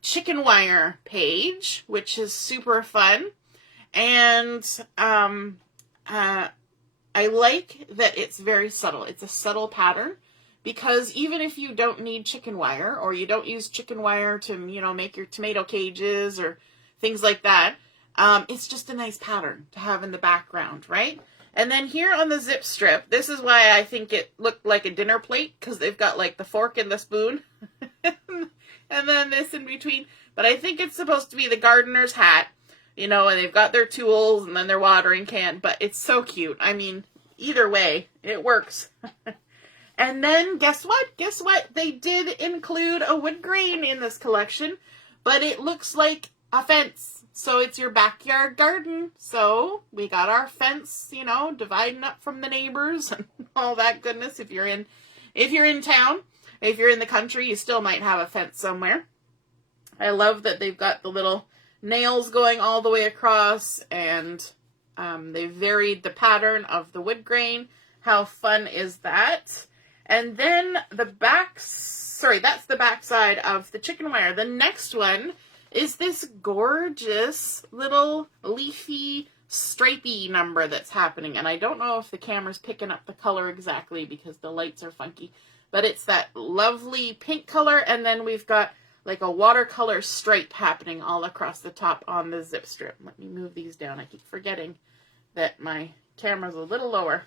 chicken wire page, which is super fun, and I like that it's very subtle. It's a subtle pattern because even if you don't need chicken wire or you don't use chicken wire to, you know, make your tomato cages or things like that, it's just a nice pattern to have in the background, right? And then here on the zip strip, this is why I think it looked like a dinner plate because they've got like the fork and the spoon and then this in between. but I think it's supposed to be the gardener's hat, you know, and they've got their tools and then their watering can, but it's so cute. I mean, either way, it works. And then guess what? Guess what? They did include a wood grain in this collection, but it looks like a fence. So it's your backyard garden. So we got our fence, you know, dividing up from the neighbors and all that goodness. If you're in town, if you're in the country, you still might have a fence somewhere. I love that they've got the little nails going all the way across, and they varied the pattern of the wood grain. How fun is that? And then that's the back side of the chicken wire. The next one is this gorgeous little leafy stripey number that's happening. And I don't know if the camera's picking up the color exactly because the lights are funky, but it's that lovely pink color. And then we've got like a watercolor stripe happening all across the top on the zip strip. Let me move these down. I keep forgetting that my camera's a little lower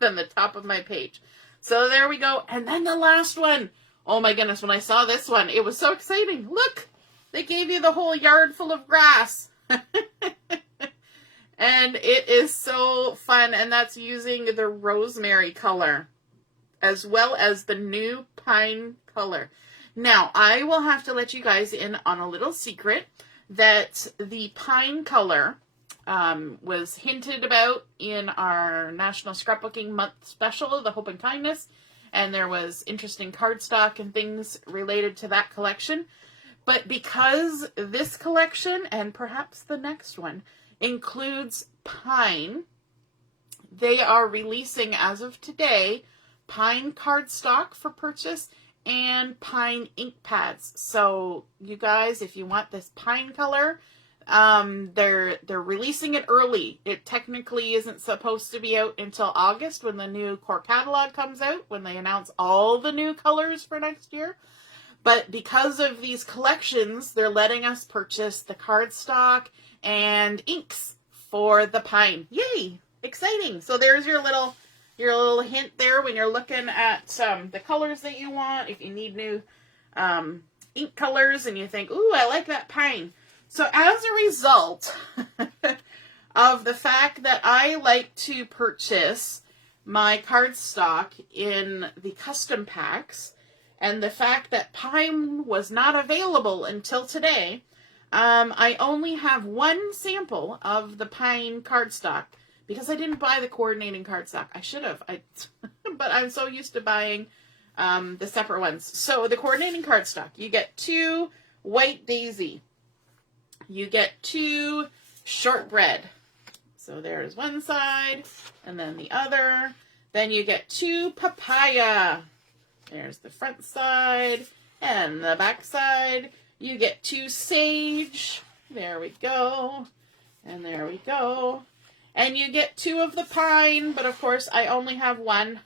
than the top of my page. So there we go. And then the last one. Oh my goodness, when I saw this one, it was so exciting. Look, they gave you the whole yard full of grass. And it is so fun. And that's using the rosemary color as well as the new pine color. Now, I will have to let you guys in on a little secret that the pine color was hinted about in our National Scrapbooking Month special, the Hope and Kindness, and there was interesting cardstock and things related to that collection. But because this collection, and perhaps the next one, includes pine, they are releasing, as of today, pine cardstock for purchase and pine ink pads. So you guys, if you want this pine color, they're releasing it early. It technically isn't supposed to be out until August when the new core catalog comes out, when they announce all the new colors for next year. But because of these collections, they're letting us purchase the cardstock and inks for the pine. Yay! Exciting. So there's your little hint there when you're looking at the colors that you want. If you need new ink colors and you think, ooh, I like that pine. So as a result of the fact that I like to purchase my cardstock in the custom packs, and the fact that pine was not available until today, I only have one sample of the pine cardstock because I didn't buy the coordinating cardstock. I should have, but I'm so used to buying the separate ones. So the coordinating cardstock, you get 2 white daisy. You get 2 shortbread. So there's one side and then the other. Then you get 2 papaya. There's the front side and the back side. You get 2 sage. There we go. And there we go. And you get 2 of the pine, but of course I only have 1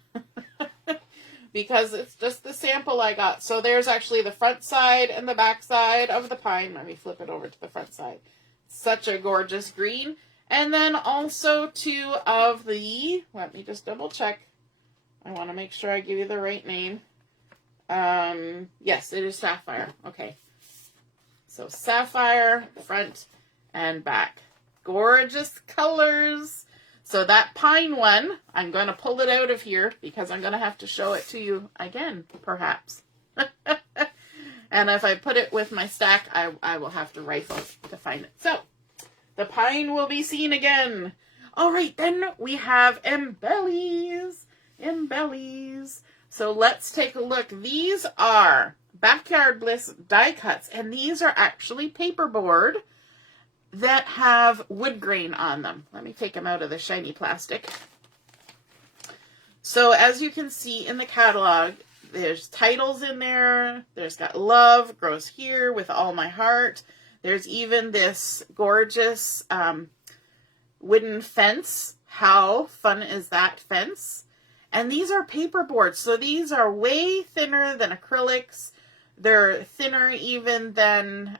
because it's just the sample I got. So there's actually the front side and the back side of the pine. Let me flip it over to the front side. Such a gorgeous green. And then also 2 of the, let me just double check. I want to make sure I give you the right name. Yes, it is Sapphire. Okay. So Sapphire, front and back. Gorgeous colors. So that pine one, I'm going to pull it out of here because I'm going to have to show it to you again, perhaps. And if I put it with my stack, I will have to rifle to find it. So the pine will be seen again. All right, then we have embellies. Embellies. So let's take a look. These are Backyard Bliss die cuts, and these are actually paperboard that have wood grain on them. Let me take them out of the shiny plastic. So as you can see in the catalog, there's titles in there. There's got love grows here with all my heart. There's even this gorgeous wooden fence. How fun is that fence? And these are paperboard. So these are way thinner than acrylics. They're thinner even than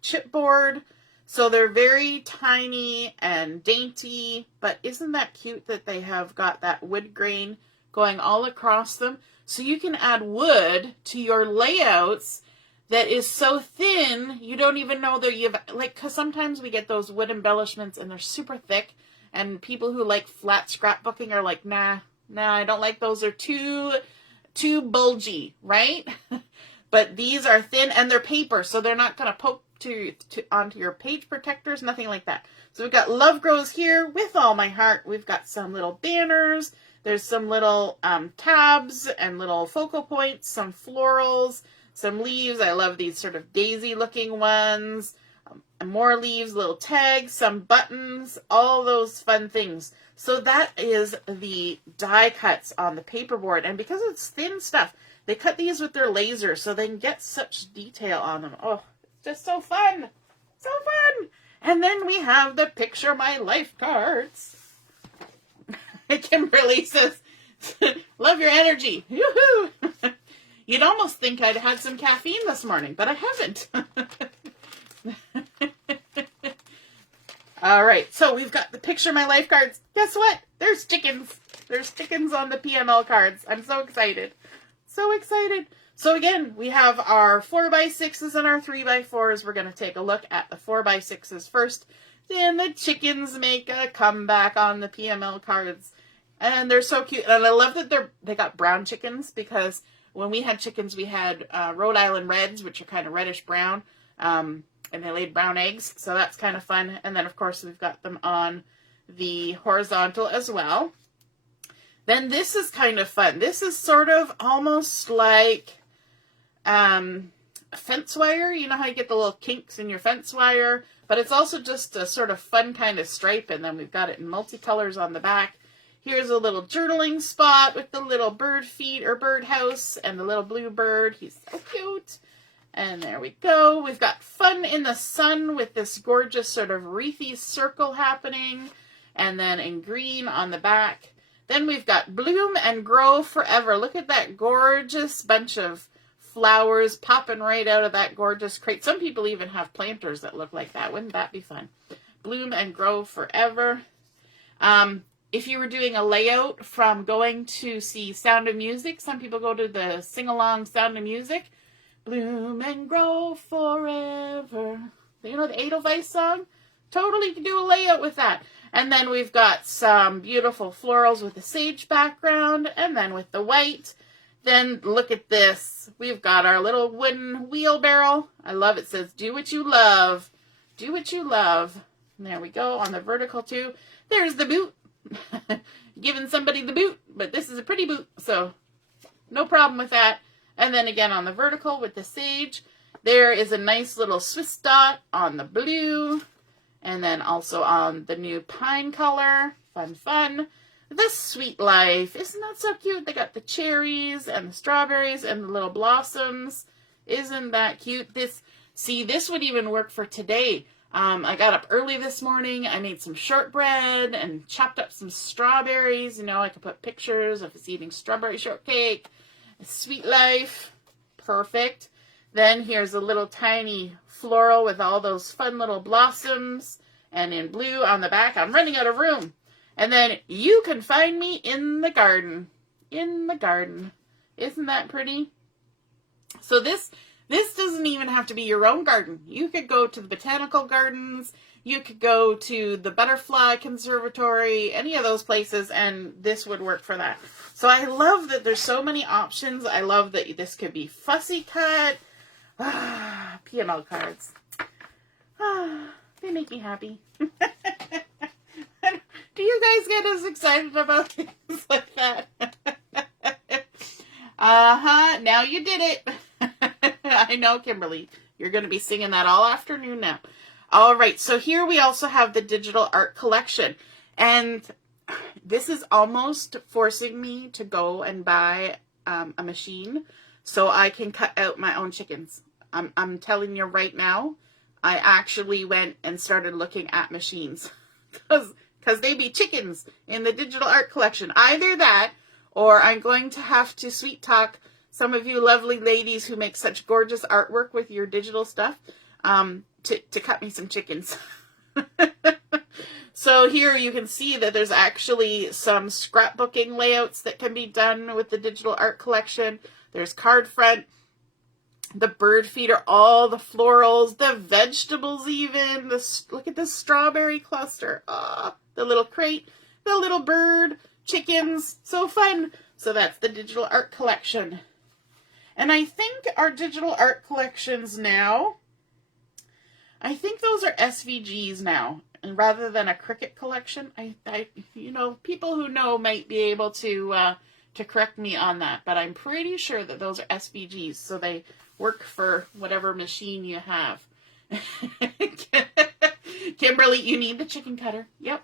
chipboard. So they're very tiny and dainty, but isn't that cute that they have got that wood grain going all across them? So you can add wood to your layouts that is so thin, you don't even know that you've, like, because sometimes we get those wood embellishments and they're super thick, and people who like flat scrapbooking are like, nah, I don't like those. They're too bulgy, right? But these are thin and they're paper, so they're not going to poke onto your page protectors, nothing like that. So we've got Love Grows Here, With All My Heart. We've got some little banners. There's some little tabs and little focal points, some florals, some leaves. I love these sort of daisy looking ones. And more leaves, little tags, some buttons, all those fun things. So that is the die cuts on the paperboard. And because it's thin stuff, they cut these with their laser so they can get such detail on them. Oh, it's just so fun. So fun. And then we have the Picture My Life cards. Kimberly says, love your energy. Yoo-hoo. You'd almost think I'd had some caffeine this morning, but I haven't. All right, so we've got the Picture My Life cards. Guess what? There's chickens. There's chickens on the PML cards. I'm so excited. So excited. So again, we have our 4x6s and our 3x4s. We're going to take a look at the 4x6s first. Then the chickens make a comeback on the PML cards. And they're so cute. And I love that they got brown chickens, because when we had chickens, we had Rhode Island Reds, which are kind of reddish brown. And they laid brown eggs. So that's kind of fun. And then, of course, we've got them on the horizontal as well. Then this is kind of fun. This is sort of almost like fence wire. You know how you get the little kinks in your fence wire? But it's also just a sort of fun kind of stripe. And then we've got it in multicolors on the back. Here's a little journaling spot with the little bird feet or birdhouse and the little bluebird. He's so cute. And there we go. We've got Fun in the Sun with this gorgeous sort of wreathy circle happening. And then in green on the back. Then we've got Bloom and Grow Forever. Look at that gorgeous bunch of flowers popping right out of that gorgeous crate. Some people even have planters that look like that. Wouldn't that be fun? Bloom and Grow Forever. If you were doing a layout from going to see Sound of Music, some people go to the sing-along Sound of Music. Bloom and grow forever. You know the Edelweiss song? Totally can do a layout with that. And then we've got some beautiful florals with the sage background, and then with the white. Then look at this. We've got our little wooden wheelbarrow. I love it. It says, do what you love. Do what you love. And there we go on the vertical too. There's the boot. Giving somebody the boot, but this is a pretty boot, so no problem with that. And then again on the vertical with the sage, there is a nice little Swiss dot on the blue, and then also on the new pine color. Fun, fun. The Sweet Life. Isn't that so cute? They got the cherries and the strawberries and the little blossoms. Isn't that cute? This would even work for today. I got up early this morning. I made some shortbread and chopped up some strawberries. You know, I could put pictures of us eating strawberry shortcake. Sweet Life. Perfect. Then here's a little tiny floral with all those fun little blossoms. And in blue on the back. I'm running out of room. And then you can find me in the garden. In the garden. Isn't that pretty? So this doesn't even have to be your own garden. You could go to the botanical gardens. You could go to the butterfly conservatory, any of those places, and this would work for that. So I love that there's so many options. I love that this could be fussy cut. PML cards. They make me happy. Do you guys get as excited about things like that? Now you did it. I know, Kimberly. You're going to be singing that all afternoon now. All right, so here we also have the digital art collection. And this is almost forcing me to go and buy a machine so I can cut out my own chickens. I'm telling you right now, I actually went and started looking at machines. Because they be chickens in the digital art collection. Either that, or I'm going to have to sweet talk some of you lovely ladies who make such gorgeous artwork with your digital stuff to cut me some chickens. So here you can see that there's actually some scrapbooking layouts that can be done with the digital art collection. There's card front. the bird feeder, all the florals, the vegetables even. Look at this strawberry cluster. Ah, the little crate, the little bird, chickens. So fun. So that's the digital art collection. And I think our digital art collections now, I think those are SVGs now. And rather than a Cricut collection, I people who know might be able to correct me on that. But I'm pretty sure that those are SVGs. So they work for whatever machine you have. Kimberly, you need the chicken cutter. Yep.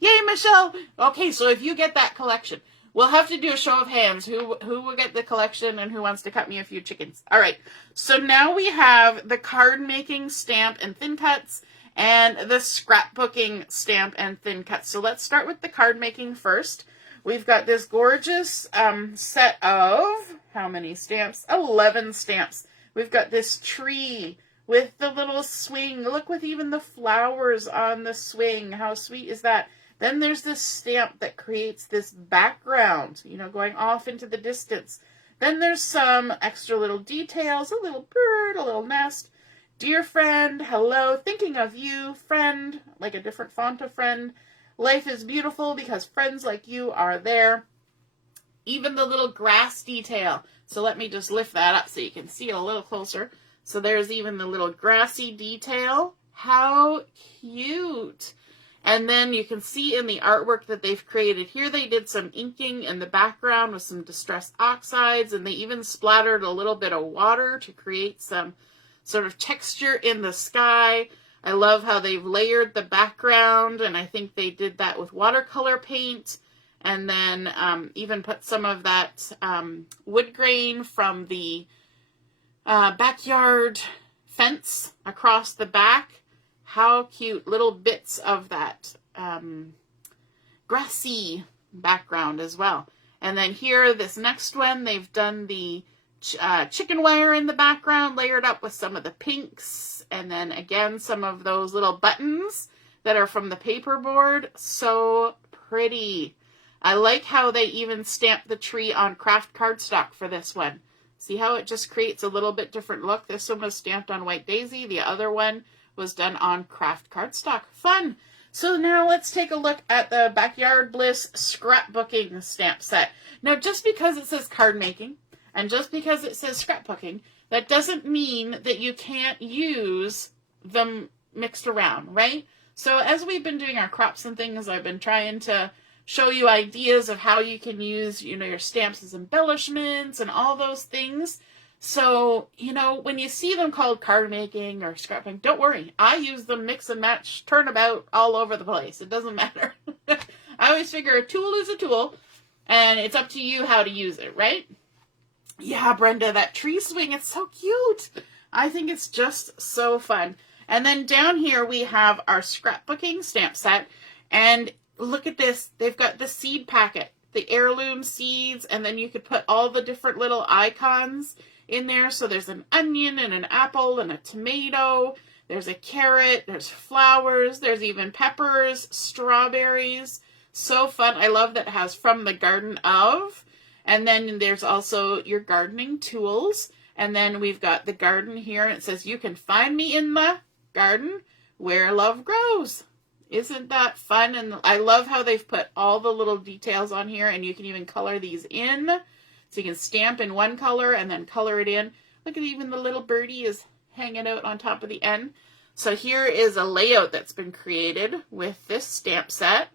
Yay, Michelle. Okay, so if you get that collection, we'll have to do a show of hands. Who will get the collection and who wants to cut me a few chickens? All right, so now we have the card making stamp and thin cuts and the scrapbooking stamp and thin cuts. So let's start with the card making first. We've got this gorgeous set of, how many stamps? 11 stamps. We've got this tree with the little swing. Look, with even the flowers on the swing. How sweet is that? Then there's this stamp that creates this background, going off into the distance. Then there's some extra little details, a little bird, a little nest. Dear friend, hello, thinking of you, friend, like a different font of friend. Life is beautiful because friends like you are there. Even the little grass detail. So let me just lift that up so you can see it a little closer. So there's even the little grassy detail. How cute. And then you can see in the artwork that they've created here, they did some inking in the background with some distress oxides, and they even splattered a little bit of water to create some sort of texture in the sky. I love how they've layered the background, and I think they did that with watercolor paint, and then even put some of that wood grain from the backyard fence across the back. How cute, little bits of that grassy background as well. And then here, this next one, they've done the chicken wire in the background, layered up with some of the pinks, and then again, some of those little buttons that are from the paperboard. So pretty. I like how they even stamped the tree on craft cardstock for this one. See how it just creates a little bit different look? This one was stamped on white daisy. The other one was done on craft cardstock. Fun. So now let's take a look at the Backyard Bliss Scrapbooking Stamp Set. Now, just because it says card making and just because it says scrapbooking, that doesn't mean that you can't use them mixed around, right? So as we've been doing our crops and things, I've been trying to show you ideas of how you can use, your stamps as embellishments and all those things. So, when you see them called card making or scrapbooking, don't worry. I use them mix and match, turnabout all over the place. It doesn't matter. I always figure a tool is a tool, and it's up to you how to use it, right? Yeah, Brenda, that tree swing, it's so cute. I think it's just so fun. And then down here we have our scrapbooking stamp set, and look at this. They've got the seed packet, the heirloom seeds, and then you could put all the different little icons in there. So there's an onion and an apple and a tomato. There's a carrot. There's flowers. There's even peppers, strawberries. So fun. I love that it has from the garden of. And then there's also your gardening tools. And then we've got the garden here. And it says, you can find me in the garden where love grows. Isn't that fun? And I love how they've put all the little details on here, and you can even color these in. So you can stamp in one color and then color it in. Look at even the little birdie is hanging out on top of the end. So here is a layout that's been created with this stamp set.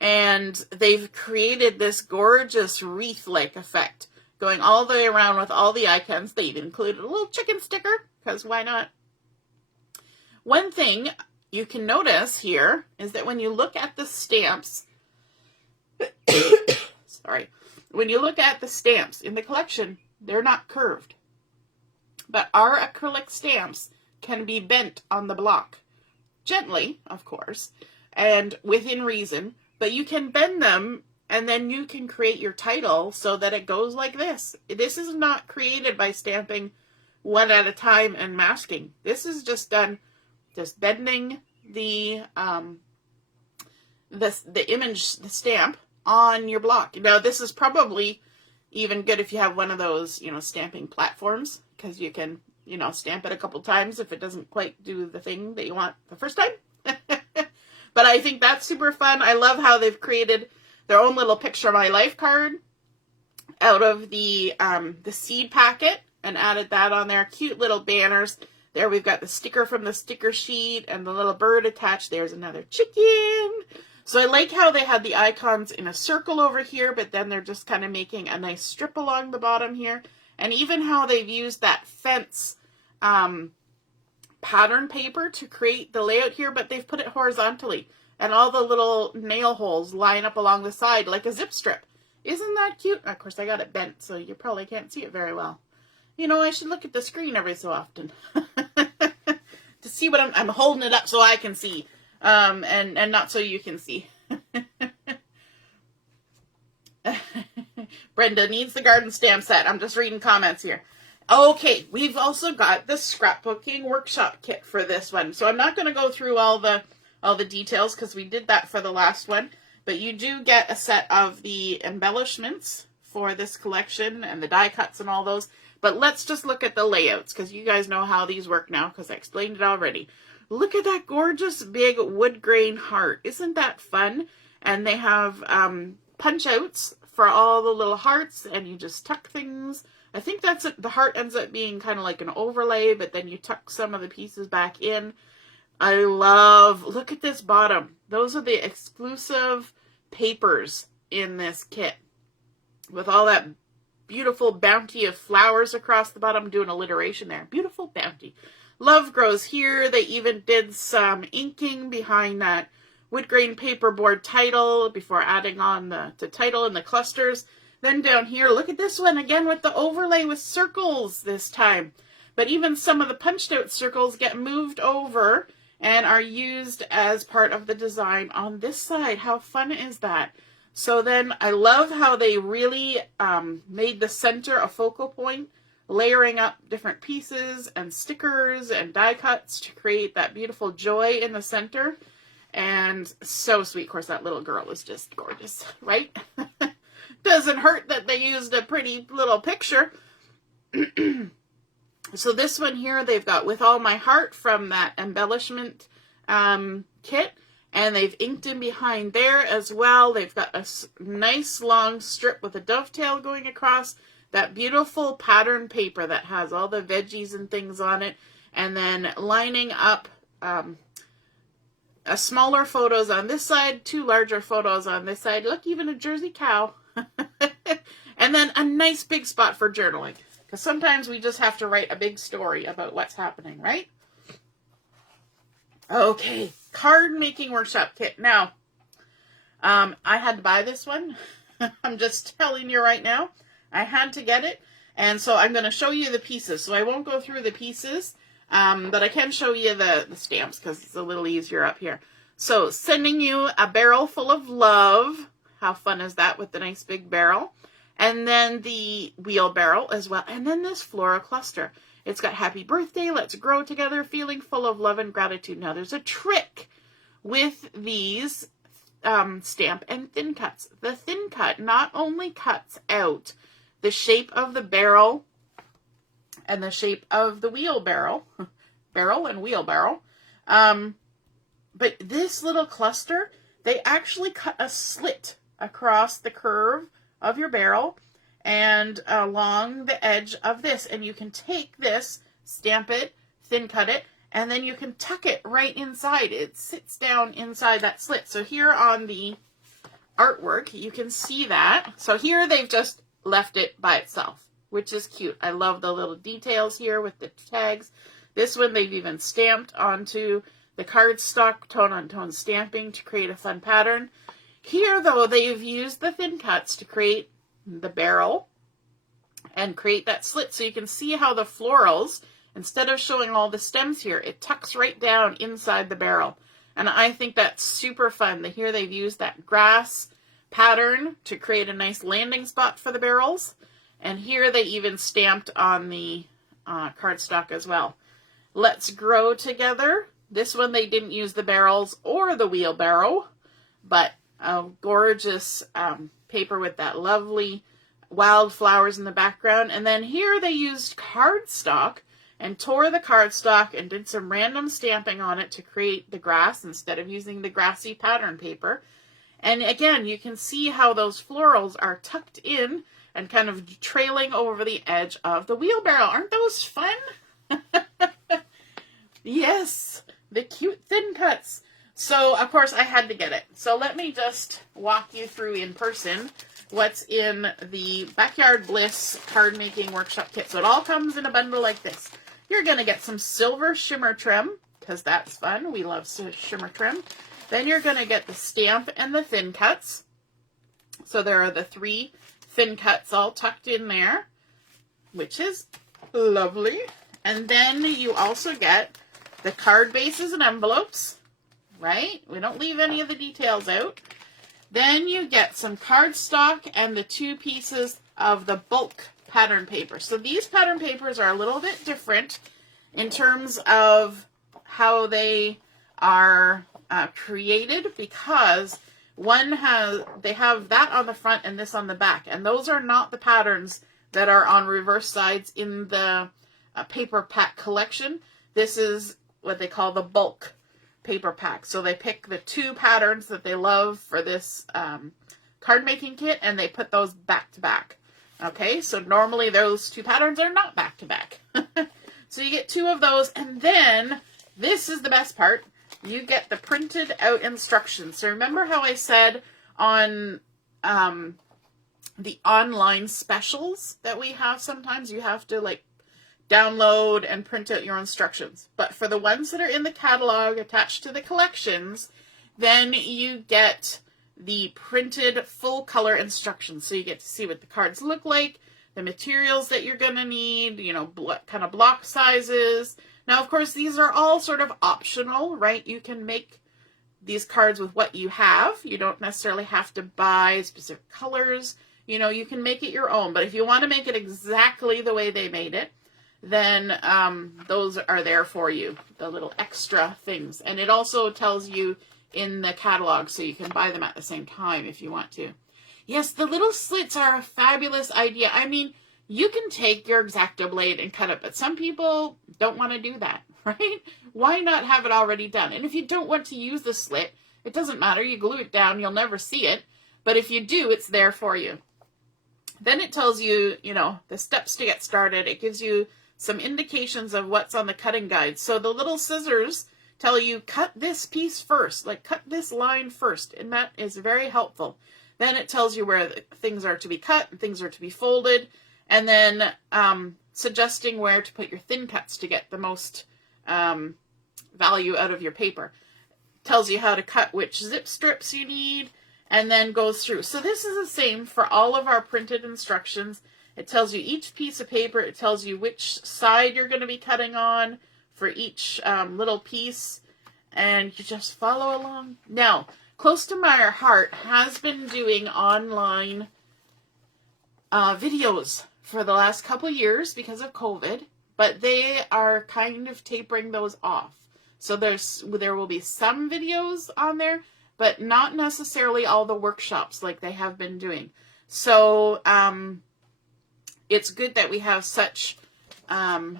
And they've created this gorgeous wreath-like effect going all the way around with all the icons. They've included a little chicken sticker, because why not? One thing you can notice here is that when you look at the stamps, when you look at the stamps in the collection, they're not curved. But our acrylic stamps can be bent on the block. Gently, of course, and within reason, but you can bend them and then you can create your title so that it goes like this. This is not created by stamping one at a time and masking. This is just done just bending the image, the stamp on your block. Now this is probably even good if you have one of those, you know, stamping platforms, because you can, you know, stamp it a couple times if it doesn't quite do the thing that you want the first time. But I think that's super fun. I love how they've created their own little picture of my life card out of the seed packet and added that on there. Cute little banners. There we've got the sticker from the sticker sheet and the little bird attached. There's another chicken. So I like how they had the icons in a circle over here, but then they're just kind of making a nice strip along the bottom here. And even how they've used that fence pattern paper to create the layout here, but they've put it horizontally. And all the little nail holes line up along the side like a zip strip. Isn't that cute? Of course, I got it bent, so you probably can't see it very well. You know, I should look at the screen every so often to see what I'm holding it up so I can see, and not so you can see. Brenda needs the garden stamp set. I'm just reading comments here. Okay, we've also got the Scrapbooking Workshop Kit for this one. So I'm not going to go through all the details because we did that for the last one. But you do get a set of the embellishments for this collection and the die cuts and all those. But let's just look at the layouts because you guys know how these work now because I explained it already. Look at that gorgeous big wood grain heart. Isn't that fun? And they have punch outs for all the little hearts and you just tuck things. I think that's it. The heart ends up being kind of like an overlay, but then you tuck some of the pieces back in. I love, look at this bottom. Those are the exclusive papers in this kit with all that beautiful bounty of flowers across the bottom. I'm doing alliteration there. Beautiful bounty. Love grows here. They even did some inking behind that wood grain paperboard title before adding on the title and the clusters. Then down here, look at this one again with the overlay with circles this time. But even some of the punched out circles get moved over and are used as part of the design on this side. How fun is that? So then I love how they really made the center a focal point, layering up different pieces and stickers and die cuts to create that beautiful joy in the center. And so sweet. Of course, that little girl is just gorgeous, right? Doesn't hurt that they used a pretty little picture. So this one here, they've got With All My Heart from that embellishment kit. And they've inked in behind there as well. They've got a nice long strip with a dovetail going across. That beautiful pattern paper that has all the veggies and things on it. And then lining up a smaller photos on this side, two larger photos on this side. Look, even a Jersey cow. And then a nice big spot for journaling. Because sometimes we just have to write a big story about what's happening, right? Okay, card making workshop kit. Now, I had to buy this one. I'm just telling you right now. I had to get it. And so I'm going to show you the pieces. So I won't go through the pieces, but I can show you the stamps because it's a little easier up here. So sending you a barrel full of love. How fun is that with the nice big barrel? And then the wheelbarrow as well. And then this floral cluster. It's got happy birthday, let's grow together, feeling full of love and gratitude. Now there's a trick with these stamp and thin cuts. The thin cut not only cuts out the shape of the barrel and the shape of the wheelbarrow, barrel and wheelbarrow, but this little cluster, they actually cut a slit across the curve of your barrel and along the edge of this. And you can take this, stamp it, thin cut it, and then you can tuck it right inside. It sits down inside that slit. So here on the artwork, you can see that. So here they've just left it by itself, which is cute. I love the little details here with the tags. This one they've even stamped onto the cardstock, tone-on-tone stamping to create a fun pattern. Here, though, they've used the thin cuts to create the barrel and create that slit. So you can see how the florals, instead of showing all the stems here, it tucks right down inside the barrel. And I think that's super fun. Here they've used that grass pattern to create a nice landing spot for the barrels. And here they even stamped on the cardstock as well. Let's grow together. This one they didn't use the barrels or the wheelbarrow, but a gorgeous paper with that lovely wildflowers in the background. And then here they used cardstock and tore the cardstock and did some random stamping on it to create the grass instead of using the grassy pattern paper. And again, you can see how those florals are tucked in and kind of trailing over the edge of the wheelbarrow. Aren't those fun? Yes, the cute thin cuts. So, of course, I had to get it. So let me just walk you through in person what's in the Backyard Bliss card making workshop kit. So it all comes in a bundle like this. You're going to get some silver shimmer trim, because that's fun. We love shimmer trim. Then you're going to get the stamp and the thin cuts. So there are the 3 thin cuts all tucked in there, which is lovely. And then you also get the card bases and envelopes, right? We don't leave any of the details out. Then you get some cardstock and the 2 pieces of the bulk pattern paper. So these pattern papers are a little bit different in terms of how they are created, because they have that on the front and this on the back, and those are not the patterns that are on reverse sides in the paper pack collection. This is what they call the bulk paper pack. So they pick the 2 patterns that they love for this card making kit, and they put those back to back. Okay, so normally those 2 patterns are not back to back. So you get 2 of those, and then this is the best part. You get the printed out instructions. So remember how I said on the online specials that we have, sometimes you have to like download and print out your instructions. But for the ones that are in the catalog attached to the collections, then you get the printed full color instructions. So you get to see what the cards look like, the materials that you're going to need, you know, what kind of block sizes. Now, of course, these are all sort of optional, right? You can make these cards with what you have. You don't necessarily have to buy specific colors. You know, you can make it your own. But if you want to make it exactly the way they made it, then those are there for you, the little extra things. And it also tells you in the catalog, so you can buy them at the same time if you want to. Yes, the little slits are a fabulous idea. I mean, you can take your X-Acto blade and cut it, but some people don't want to do that, right? Why not have it already done? And if you don't want to use the slit, it doesn't matter. You glue it down, you'll never see it. But if you do, it's there for you. Then it tells you, you know, the steps to get started. It gives you some indications of what's on the cutting guide. So the little scissors tell you, cut this piece first, like cut this line first, and that is very helpful. Then it tells you where things are to be cut and things are to be folded, and then suggesting where to put your thin cuts to get the most value out of your paper. Tells you how to cut which zip strips you need, and then goes through. So this is the same for all of our printed instructions. It tells you each piece of paper. It tells you which side you're going to be cutting on for each little piece, and you just follow along. Now, Close to My Heart has been doing online videos for the last couple years because of COVID, but they are kind of tapering those off. So there will be some videos on there, but not necessarily all the workshops like they have been doing. So it's good that we have such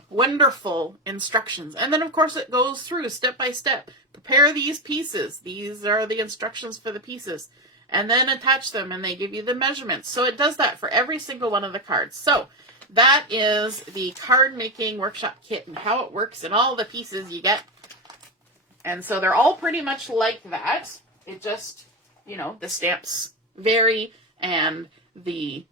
wonderful instructions. And then, of course, it goes through step by step. Prepare these pieces. These are the instructions for the pieces. And then attach them, and they give you the measurements. So it does that for every single one of the cards. So that is the card making workshop kit and how it works and all the pieces you get. And so they're all pretty much like that. It just, you know, the stamps vary and the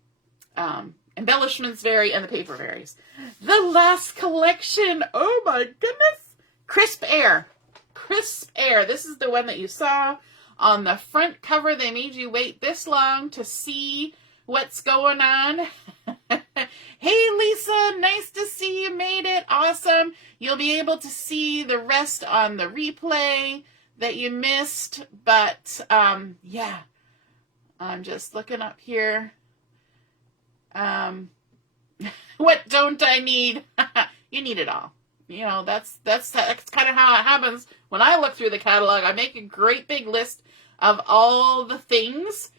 embellishments vary and the paper varies. The last collection, oh my goodness, Crisp Air. Crisp Air. This is the one that you saw on the front cover. They made you wait this long to see what's going on. Hey Lisa, nice to see you made it. Awesome. You'll be able to see the rest on the replay that you missed. But yeah, I'm just looking up here. What don't I need? You need it all. You know, that's kind of how it happens. When I look through the catalog, I make a great big list of all the things.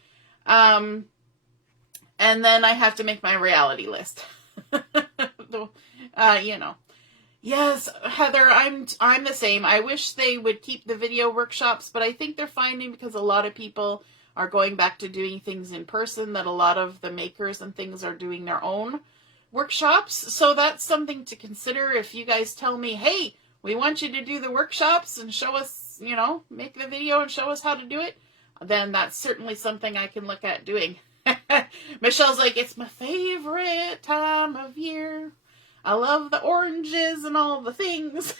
And then I have to make my reality list. You know. Yes, Heather, I'm the same. I wish they would keep the video workshops, but I think they're finding, because a lot of people are going back to doing things in person, that a lot of the makers and things are doing their own workshops. So that's something to consider. If you guys tell me, hey, we want you to do the workshops and show us, you know, make the video and show us how to do it, then that's certainly something I can look at doing. Michelle's like, it's my favorite time of year. I love the oranges and all the things.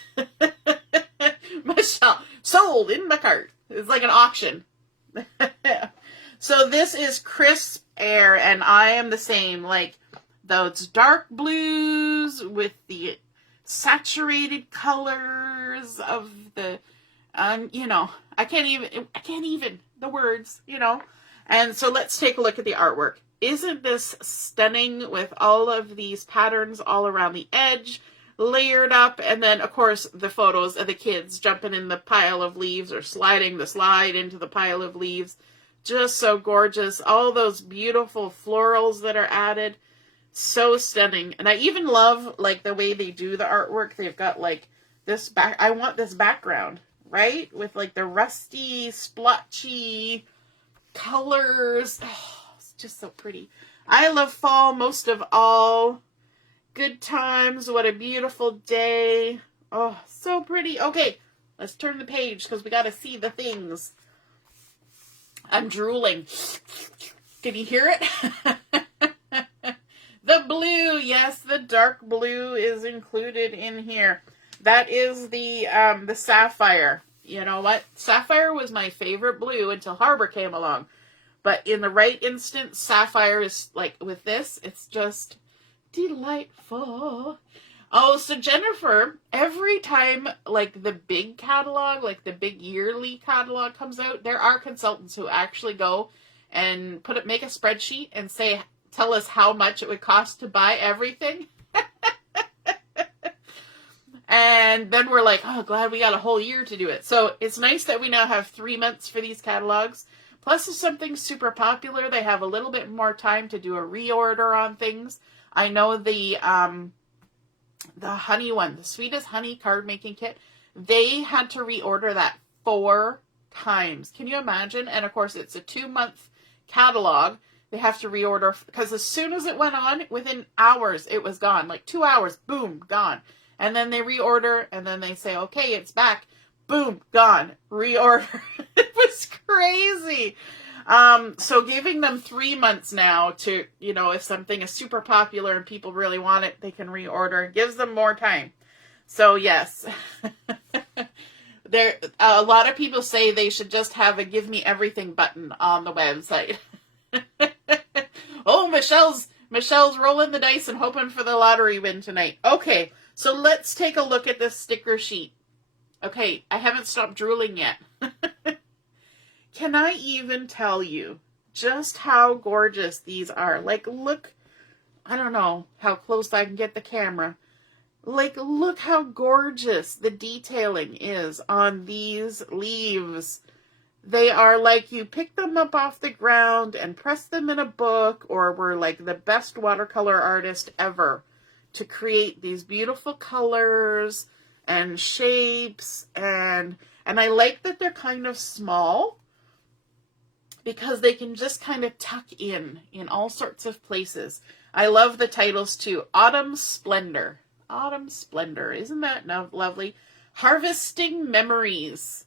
Michelle, sold in my cart. It's like an auction. So this is Crisp Air, and I am the same. Like those dark blues with the saturated colors of the, you know, I can't even, the words, you know. And so let's take a look at the artwork. Isn't this stunning with all of these patterns all around the edge, layered up, and then, of course, the photos of the kids jumping in the pile of leaves or sliding the slide into the pile of leaves. Just so gorgeous. All those beautiful florals that are added. So stunning. And I even love, like, the way they do the artwork. They've got, like, this back. I want this background, right? With, like, the rusty, splotchy colors. Oh, it's just so pretty. I love fall most of all. Good times. What a beautiful day. Oh, so pretty. Okay, let's turn the page because we got to see the things. I'm drooling. Can you hear it? The blue. Yes, the dark blue is included in here. That is the Sapphire. You know what? Sapphire was my favorite blue until Harbor came along. But in the right instance, Sapphire is, like, with this, it's just delightful. Oh, so Jennifer, every time, like, the big catalog, like the big yearly catalog comes out, there are consultants who actually go and make a spreadsheet and tell us how much it would cost to buy everything. And then we're like, oh, glad we got a whole year to do it. So it's nice that we now have 3 months for these catalogs. Plus, if something's super popular, they have a little bit more time to do a reorder on things. I know the honey one, the Sweetest Honey card making kit, they had to reorder that 4 times. Can you imagine? And of course, it's a 2-month catalog. They have to reorder because as soon as it went on, within hours, it was gone. Like 2 hours, boom, gone. And then they reorder, and then they say, okay, it's back. Boom, gone. Reorder. It was crazy. So giving them 3 months now to, you know, if something is super popular and people really want it, they can reorder. It gives them more time. So, yes. A lot of people say they should just have a Give Me Everything button on the website. Oh, Michelle's rolling the dice and hoping for the lottery win tonight. Okay, so let's take a look at this sticker sheet. Okay, I haven't stopped drooling yet. Can I even tell you just how gorgeous these are? Like, look, I don't know how close I can get the camera. Like, look how gorgeous the detailing is on these leaves. They are like you pick them up off the ground and press them in a book, or were like the best watercolor artist ever to create these beautiful colors and shapes. And I like that they're kind of small because they can just kind of tuck in all sorts of places. I love the titles too. Autumn Splendor. Autumn Splendor. Isn't that lovely? Harvesting Memories.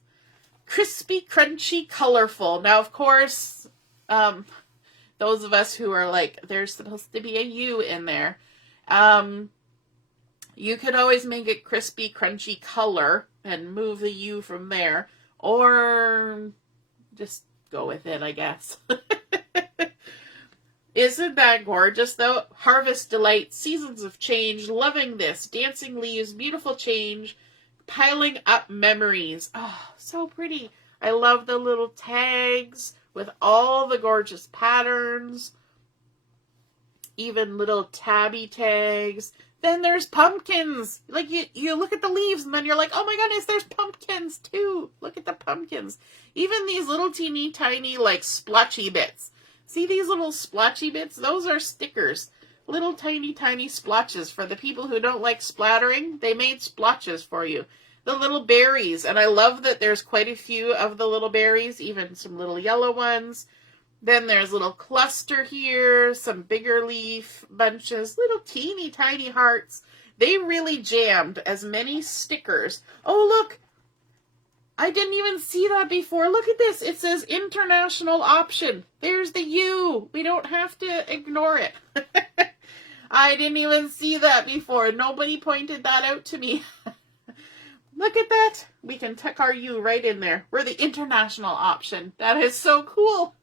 Crispy, crunchy, colorful. Now, of course, those of us who are like, there's supposed to be a U in there. You could always make it crispy, crunchy color and move the U from there. Or just go with it, I guess. Isn't that gorgeous, though? Harvest Delight, Seasons of Change, loving this. Dancing Leaves, Beautiful Change, Piling Up Memories. Oh, so pretty. I love the little tags with all the gorgeous patterns. Even little tabby tags. Then there's pumpkins. Like, you look at the leaves and then you're like, oh my goodness, there's pumpkins too. Look at the pumpkins. Even these little teeny tiny, like, splotchy bits. See these little splotchy bits? Those are stickers. Little tiny, tiny splotches for the people who don't like splattering. They made splotches for you. The little berries, and I love that there's quite a few of the little berries, even some little yellow ones. Then there's a little cluster here, some bigger leaf bunches, little teeny tiny hearts. They really jammed as many stickers. Oh, look. I didn't even see that before. Look at this. It says international option. There's the U. We don't have to ignore it. I didn't even see that before. Nobody pointed that out to me. Look at that. We can tuck our U right in there. We're the international option. That is so cool.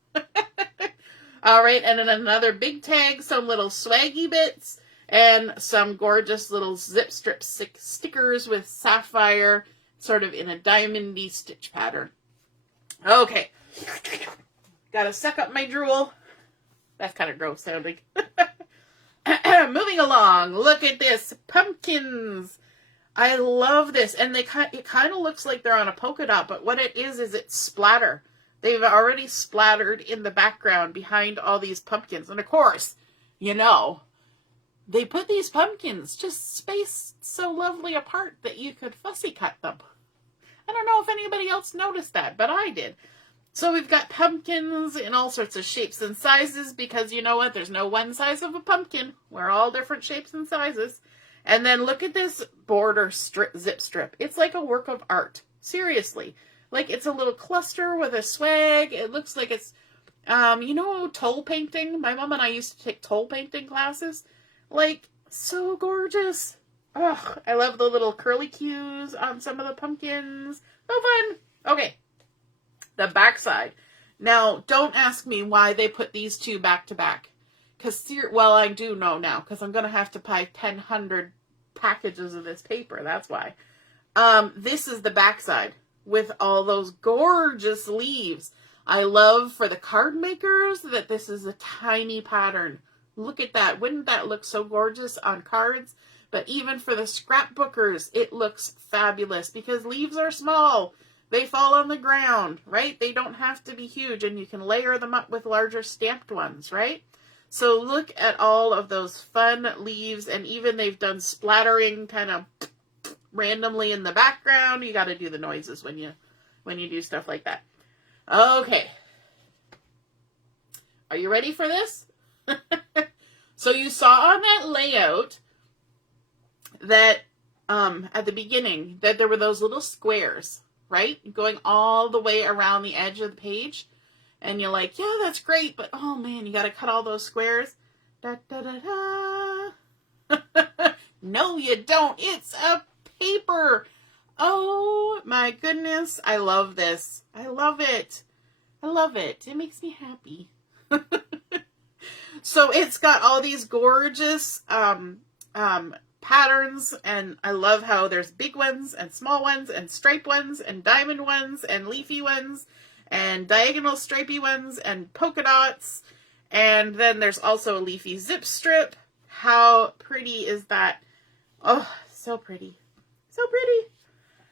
All right, and then another big tag, some little swaggy bits, and some gorgeous little zip strip stickers with sapphire, sort of in a diamondy stitch pattern. Okay. Gotta suck up my drool. That's kind of gross sounding. Moving along. Look at this. Pumpkins. I love this. And it kind of looks like they're on a polka dot, but what it is it's splatter. They've already splattered in the background behind all these pumpkins. And of course, you know, they put these pumpkins just spaced so lovely apart that you could fussy cut them. I don't know if anybody else noticed that, but I did. So we've got pumpkins in all sorts of shapes and sizes because you know what? There's no one size of a pumpkin. We're all different shapes and sizes. And then look at this border zip strip. It's like a work of art. Seriously. Like it's a little cluster with a swag. It looks like it's, you know, toll painting. My mom and I used to take toll painting classes. Like, so gorgeous. Oh, I love the little curly cues on some of the pumpkins. So fun. Okay. The backside. Now, don't ask me why they put these two back to back. Well, I do know now, because I'm going to have to buy 1,000 packages of this paper. That's why. This is the backside with all those gorgeous leaves. I love for the card makers that this is a tiny pattern. Look at that. Wouldn't that look so gorgeous on cards? But even for the scrapbookers, it looks fabulous because leaves are small. They fall on the ground, right? They don't have to be huge, and you can layer them up with larger stamped ones, right? So look at all of those fun leaves, and even they've done splattering kind of randomly in the background. You got to do the noises when you do stuff like that. Okay. Are you ready for this? So you saw on that layout that at the beginning that there were those little squares, right? Going all the way around the edge of the page. And you're like, yeah, that's great, but oh man, you got to cut all those squares. Da, da, da, da. No, you don't. It's a paper. Oh my goodness. I love this. I love it. I love it. It makes me happy. So it's got all these gorgeous patterns, and I love how there's big ones and small ones and striped ones and diamond ones and leafy ones and diagonal stripey ones and polka dots. And then there's also a leafy zip strip. How pretty is that? Oh, so pretty. So pretty.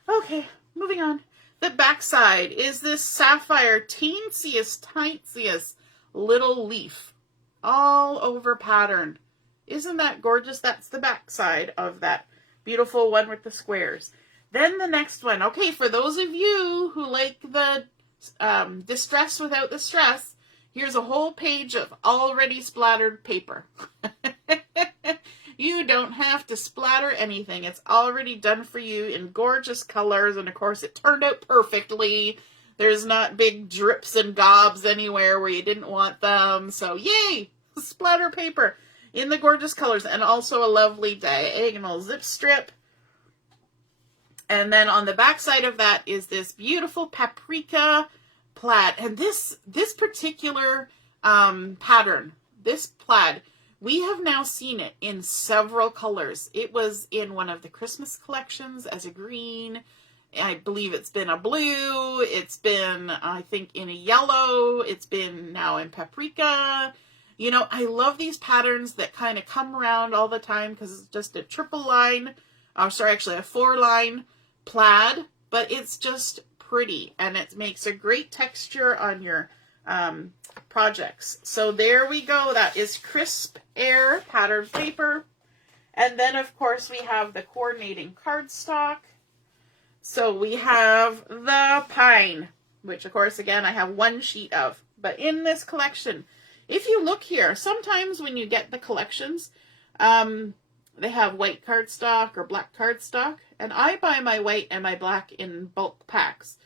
Okay, moving on. The backside is this sapphire teensiest little leaf all over pattern. Isn't that gorgeous? That's the backside of that beautiful one with the squares. Then the next one. Okay, for those of you who like the distress without the stress, here's a whole page of already splattered paper. You don't have to splatter anything. It's already done for you in gorgeous colors, and of course it turned out perfectly. There's not big drips and gobs anywhere where you didn't want them. So yay! Splatter paper in the gorgeous colors, and also a lovely diagonal zip strip. And then on the back side of that is this beautiful Paprika Plaid. And this particular pattern, this plaid, we have now seen it in several colors. It was in one of the Christmas collections as a green. I believe it's been a blue. It's been, I think, in a yellow. It's been now in paprika. You know, I love these patterns that kind of come around all the time because it's just a triple line, a 4-line plaid, but it's just pretty, and it makes a great texture on your projects. So there we go. That is Crisp Air patterned paper. And then, of course, we have the coordinating cardstock. So we have the pine, which, of course, again, I have one sheet of. But in this collection, if you look here, sometimes when you get the collections, they have white cardstock or black cardstock. And I buy my white and my black in bulk packs.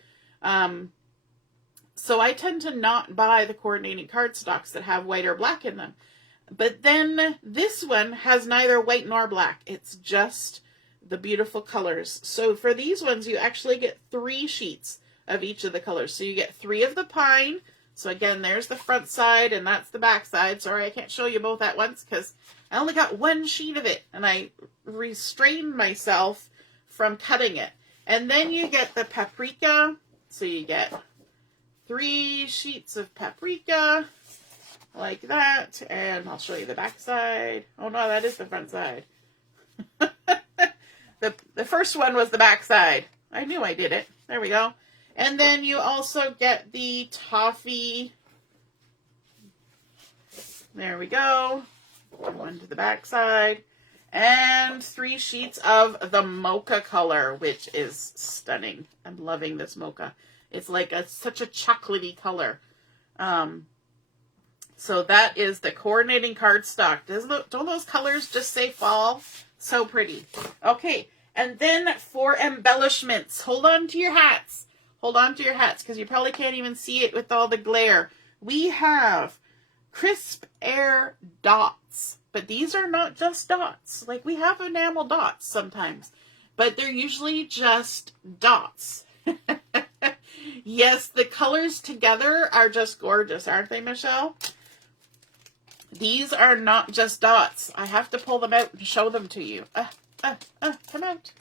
So I tend to not buy the coordinating cardstocks that have white or black in them. But then this one has neither white nor black. It's just the beautiful colors. So for these ones, you actually get 3 sheets of each of the colors. So you get 3 of the pine. So again, there's the front side and that's the back side. Sorry, I can't show you both at once because I only got 1 sheet of it. And I restrained myself from cutting it. And then you get the paprika. So you get 3 sheets of paprika. Like that, and I'll show you the back side. Oh no, that is the front side. the first one was the back side. I knew I did it. There we go. And then you also get the toffee. There we go. One to the back side. And 3 sheets of the mocha color, which is stunning. I'm loving this mocha. It's like such a chocolatey color. So that is the coordinating cardstock. Don't those colors just say fall? So pretty. Okay, and then for embellishments, hold on to your hats. Hold on to your hats because you probably can't even see it with all the glare. We have Crisp Air dots, but these are not just dots. Like we have enamel dots sometimes, but they're usually just dots. Yes, the colors together are just gorgeous, aren't they, Michelle? These are not just dots. I have to pull them out and show them to you. Come out.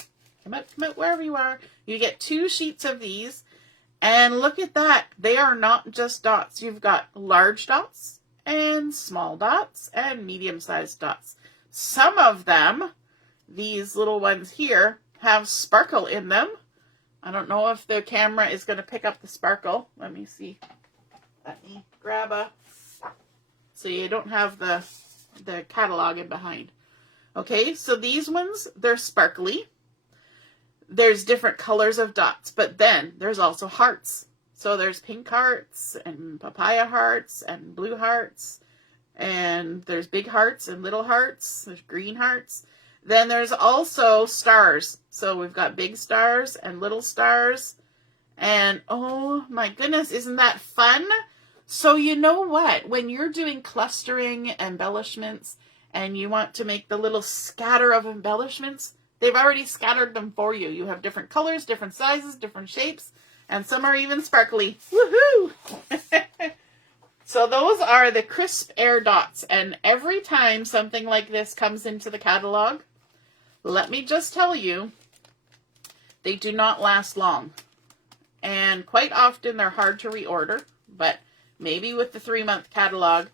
Come out, wherever you are. You get 2 sheets of these. And look at that. They are not just dots. You've got large dots and small dots and medium-sized dots. Some of them, these little ones here, have sparkle in them. I don't know if the camera is going to pick up the sparkle. Let me see. Let me grab a... So you don't have the catalog in behind. Okay, so these ones, they're sparkly. There's different colors of dots, but then there's also hearts. So there's pink hearts and papaya hearts and blue hearts. And there's big hearts and little hearts. There's green hearts. Then there's also stars. So we've got big stars and little stars. And oh my goodness, isn't that fun? So you know what? When you're doing clustering embellishments and you want to make the little scatter of embellishments, they've already scattered them for you. You have different colors, different sizes, different shapes, and some are even sparkly. Woohoo! So those are the Crisp Air dots. And every time something like this comes into the catalog, let me just tell you, they do not last long. And quite often they're hard to reorder, but maybe with the 3-month catalog,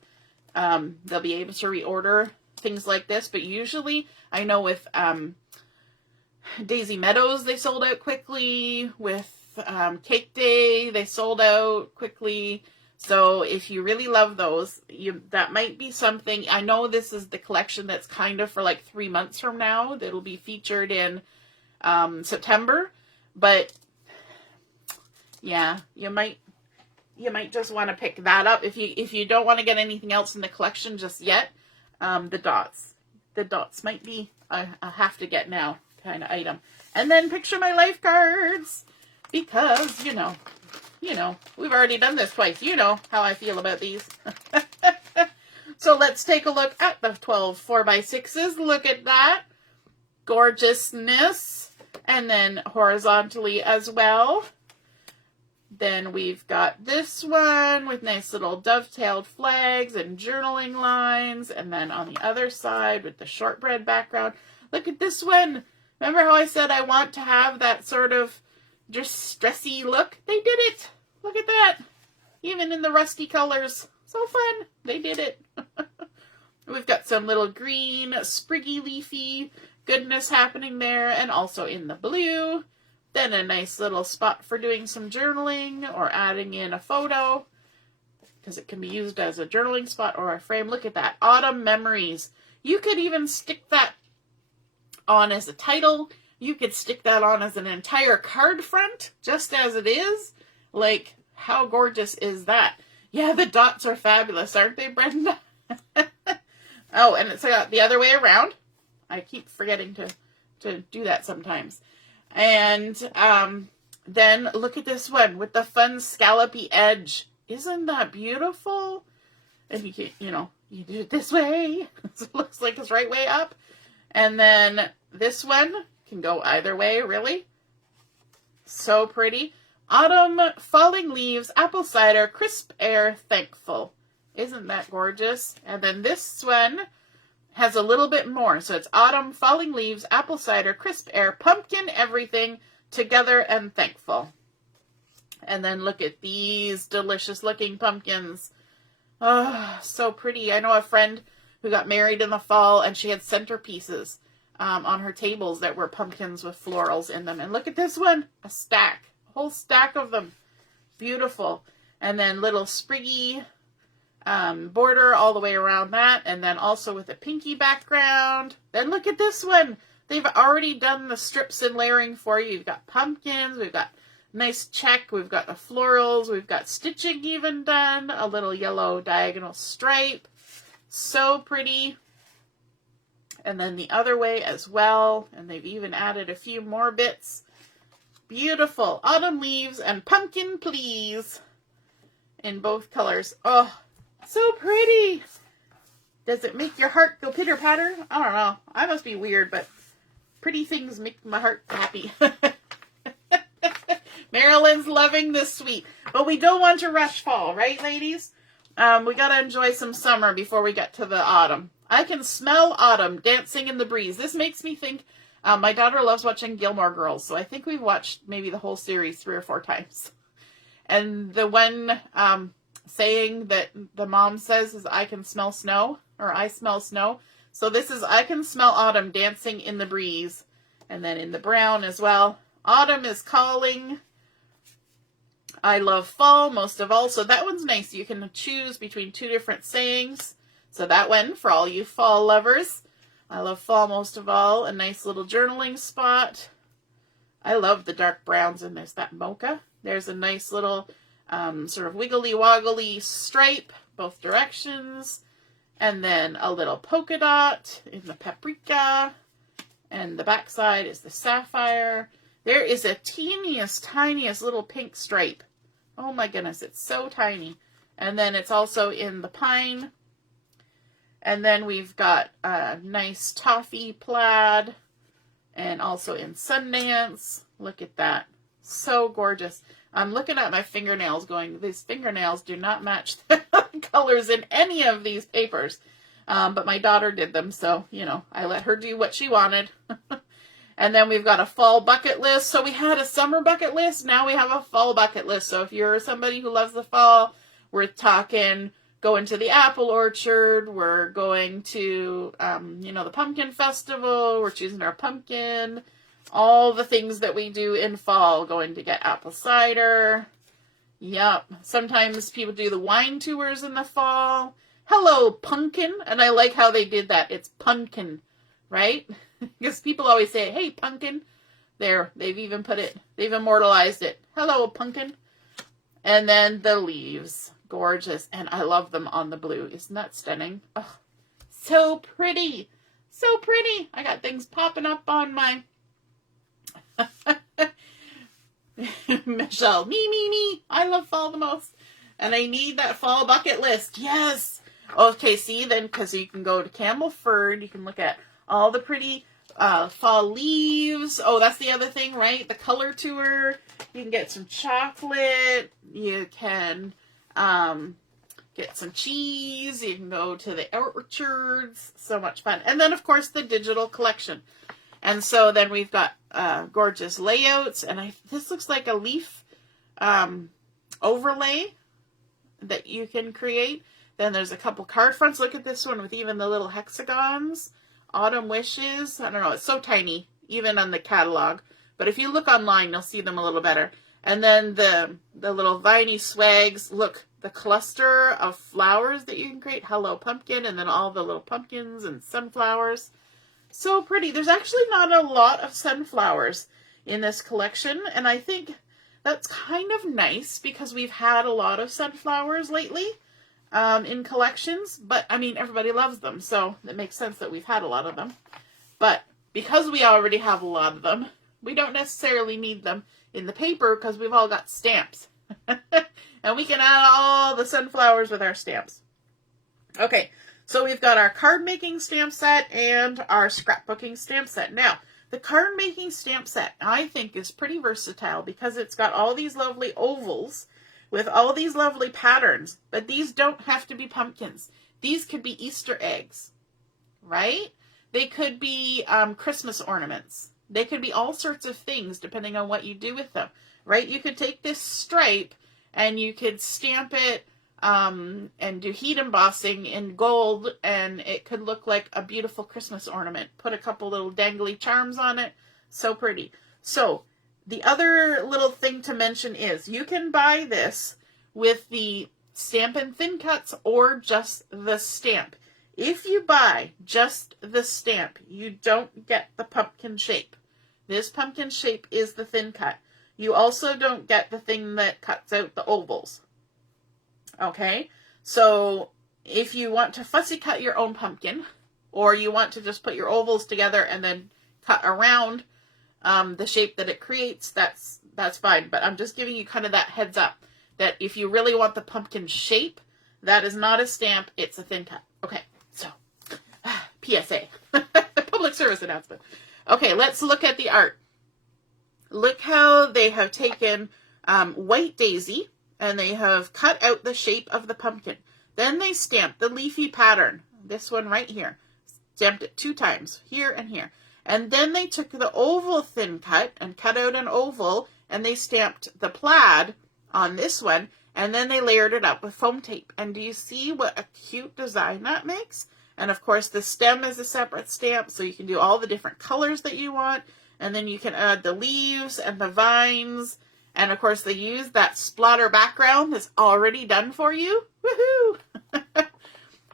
they'll be able to reorder things like this. But usually, I know with Daisy Meadows, they sold out quickly. With Cake Day, they sold out quickly. So if you really love those, that might be something. I know this is the collection that's kind of for like 3 months from now. That'll be featured in September. But yeah, you might just want to pick that up if you don't want to get anything else in the collection just yet. The dots might be a have to get now kind of item. And then Picture My Life cards, because you know we've already done this twice. You know how I feel about these. So let's take a look at the 12 4x6s. Look at that gorgeousness, and then horizontally as well. Then we've got this one with nice little dovetailed flags and journaling lines. And then on the other side with the shortbread background. Look at this one. Remember how I said I want to have that sort of just stressy look? They did it. Look at that. Even in the rusty colors. So fun. They did it. We've got some little green, spriggy, leafy goodness happening there. And also in the blue. Then a nice little spot for doing some journaling or adding in a photo. because it can be used as a journaling spot or a frame. Look at that. Autumn Memories. You could even stick that on as a title. You could stick that on as an entire card front, just as it is. Like, how gorgeous is that? Yeah, the dots are fabulous, aren't they, Brenda? Oh, and it's the other way around. I keep forgetting to do that sometimes. And then look at this one with the fun scallopy edge. Isn't that beautiful? And you can, you do it this way. So it looks like it's right way up. And then this one can go either way, really. So pretty. Autumn, Falling Leaves, Apple Cider, Crisp Air, Thankful. Isn't that gorgeous? And then this one has a little bit more. So it's Autumn, Falling Leaves, Apple Cider, Crisp Air, Pumpkin, Everything, Together, and Thankful. And then look at these delicious looking pumpkins. Oh, so pretty. I know a friend who got married in the fall, and she had centerpieces on her tables that were pumpkins with florals in them. And look at this one, a stack, a whole stack of them. Beautiful. And then little spriggy border all the way around that, and then also with a pinky background. Then look at this one. They've already done the strips and layering for you. You've got pumpkins, we've got nice check, we've got the florals, we've got stitching even done, a little yellow diagonal stripe. So pretty. And then the other way as well, and they've even added a few more bits. Beautiful. Autumn Leaves and Pumpkin Please in both colors. Oh, so pretty. Does it make your heart go pitter-patter? I don't know. I must be weird, but pretty things make my heart happy. Marilyn's loving this sweet. But we don't want to rush fall, right, ladies? We got to enjoy some summer before we get to the autumn. I can smell autumn dancing in the breeze. This makes me think, my daughter loves watching Gilmore Girls, so I think we've watched maybe the whole series 3 or 4 times. And the one saying that the mom says is, I can smell snow, or I smell snow. So this is, I can smell autumn dancing in the breeze. And then in the brown as well. Autumn is calling. I love fall most of all. So that one's nice. You can choose between 2 different sayings. So that one, for all you fall lovers. I love fall most of all. A nice little journaling spot. I love the dark browns, and there's that mocha. There's a nice little sort of wiggly-woggly stripe, both directions. And then a little polka dot in the paprika. And the backside is the sapphire. There is a tiniest little pink stripe. Oh my goodness, it's so tiny. And then it's also in the pine. And then we've got a nice toffee plaid. And also in Sundance. Look at that. So gorgeous. I'm looking at my fingernails going, these fingernails do not match the colors in any of these papers. But my daughter did them, so, I let her do what she wanted. And then we've got a fall bucket list. So we had a summer bucket list. Now we have a fall bucket list. So if you're somebody who loves the fall, we're talking going to the apple orchard. We're going to, the pumpkin festival. We're choosing our pumpkin. All the things that we do in fall. Going to get apple cider. Yep. Sometimes people do the wine tours in the fall. Hello, pumpkin. And I like how they did that. It's pumpkin, right? Because people always say, hey, pumpkin. There, they've immortalized it. Hello, pumpkin. And then the leaves. Gorgeous. And I love them on the blue. Isn't that stunning? Oh, so pretty. So pretty. I got things popping up on my... Michelle, me. I love fall the most. And I need that fall bucket list. Yes. Okay, see, then, because you can go to Camelford. You can look at all the pretty fall leaves. Oh, that's the other thing, right? The color tour. You can get some chocolate. You can get some cheese. You can go to the orchards. So much fun. And then, of course, the digital collection. And so then we've got gorgeous layouts. And this looks like a leaf overlay that you can create. Then there's a couple card fronts. Look at this one with even the little hexagons. Autumn Wishes. I don't know. It's so tiny, even on the catalog. But if you look online, you'll see them a little better. And then the little viney swags. Look, the cluster of flowers that you can create. Hello Pumpkin, and then all the little pumpkins and sunflowers. So pretty. There's actually not a lot of sunflowers in this collection, and I think that's kind of nice because we've had a lot of sunflowers lately in collections, but I mean, everybody loves them, so it makes sense that we've had a lot of them. But because we already have a lot of them, we don't necessarily need them in the paper because we've all got stamps. And we can add all the sunflowers with our stamps. Okay, so we've got our card making stamp set and our scrapbooking stamp set. Now, the card making stamp set, I think, is pretty versatile because it's got all these lovely ovals with all these lovely patterns, but these don't have to be pumpkins. These could be Easter eggs, right? They could be Christmas ornaments. They could be all sorts of things depending on what you do with them, right? You could take this stripe and you could stamp it and do heat embossing in gold, and it could look like a beautiful Christmas ornament. Put a couple little dangly charms on it. So pretty. So the other little thing to mention is you can buy this with the stamp and thin cuts or just the stamp. If you buy just the stamp, you don't get the pumpkin shape. This pumpkin shape is the thin cut. You also don't get the thing that cuts out the ovals. Okay? So if you want to fussy cut your own pumpkin, or you want to just put your ovals together and then cut around the shape that it creates, that's fine. But I'm just giving you kind of that heads up that if you really want the pumpkin shape, that is not a stamp, it's a thin cut. Okay, so PSA, public service announcement. Okay, let's look at the art. Look how they have taken white daisy and they have cut out the shape of the pumpkin. Then they stamped the leafy pattern, this one right here, stamped it 2 times, here and here. And then they took the oval thin cut and cut out an oval, and they stamped the plaid on this one, and then they layered it up with foam tape. And do you see what a cute design that makes? And of course the stem is a separate stamp, so you can do all the different colors that you want, and then you can add the leaves and the vines, and of course they use that splatter background that's already done for you. Woohoo!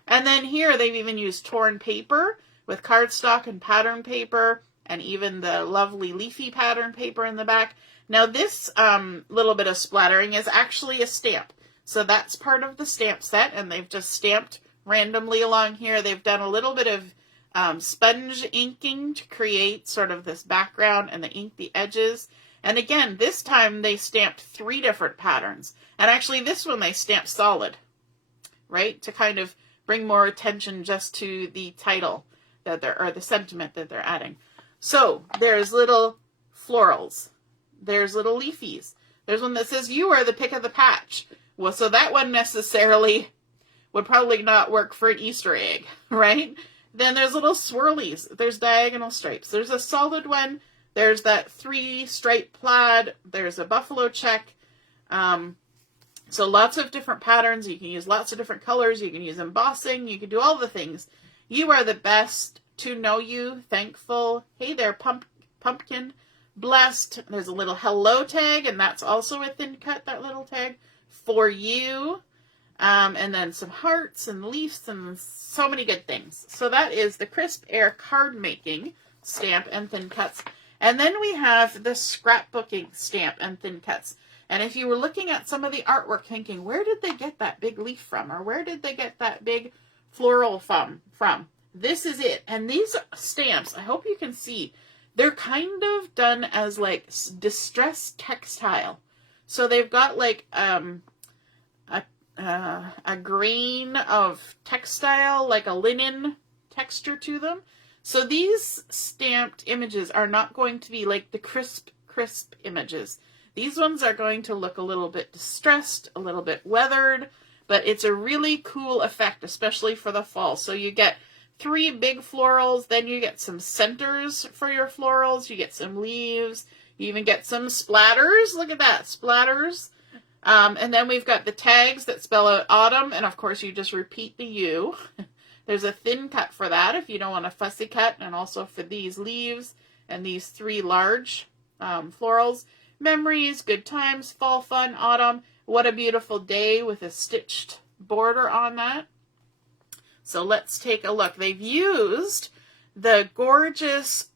And then here they've even used torn paper with cardstock and pattern paper, and even the lovely leafy pattern paper in the back. Now this little bit of splattering is actually a stamp. So that's part of the stamp set, and they've just stamped randomly along here. They've done a little bit of sponge inking to create sort of this background, and they ink the edges. And again, this time they stamped 3 different patterns. And actually this one they stamped solid, right? To kind of bring more attention just to the title that or the sentiment that they're adding. So there's little florals. There's little leafies. There's one that says, "You are the pick of the patch." Well, so that one necessarily would probably not work for an Easter egg, right? Then there's little swirlies. There's diagonal stripes. There's a solid one. There's that 3-stripe plaid. There's a buffalo check. So lots of different patterns. You can use lots of different colors. You can use embossing. You can do all the things. You are the best. To know you. Thankful. Hey there, pumpkin. Blessed. There's a little hello tag, and that's also a thin cut, that little tag. For you. And then some hearts and leaves and so many good things. So that is the Crisp Air card making stamp and thin cuts. And then we have the scrapbooking stamp and thin cuts. And if you were looking at some of the artwork thinking, where did they get that big leaf from? Or where did they get that big floral from? This is it. And these stamps, I hope you can see, they're kind of done as like distressed textile. So they've got like a grain of textile, like a linen texture to them. So these stamped images are not going to be like the crisp images. These ones are going to look a little bit distressed, a little bit weathered, but it's a really cool effect, especially for the fall. So you get 3 big florals, then you get some centers for your florals, you get some leaves, you even get some splatters. Look at that, splatters. And then we've got the tags that spell out autumn, and of course you just repeat the U. There's a thin cut for that if you don't want a fussy cut, and also for these leaves and these 3 large florals. memories, good times, fall fun, autumn. What a beautiful day with a stitched border on that. So let's take a look. They've used the gorgeous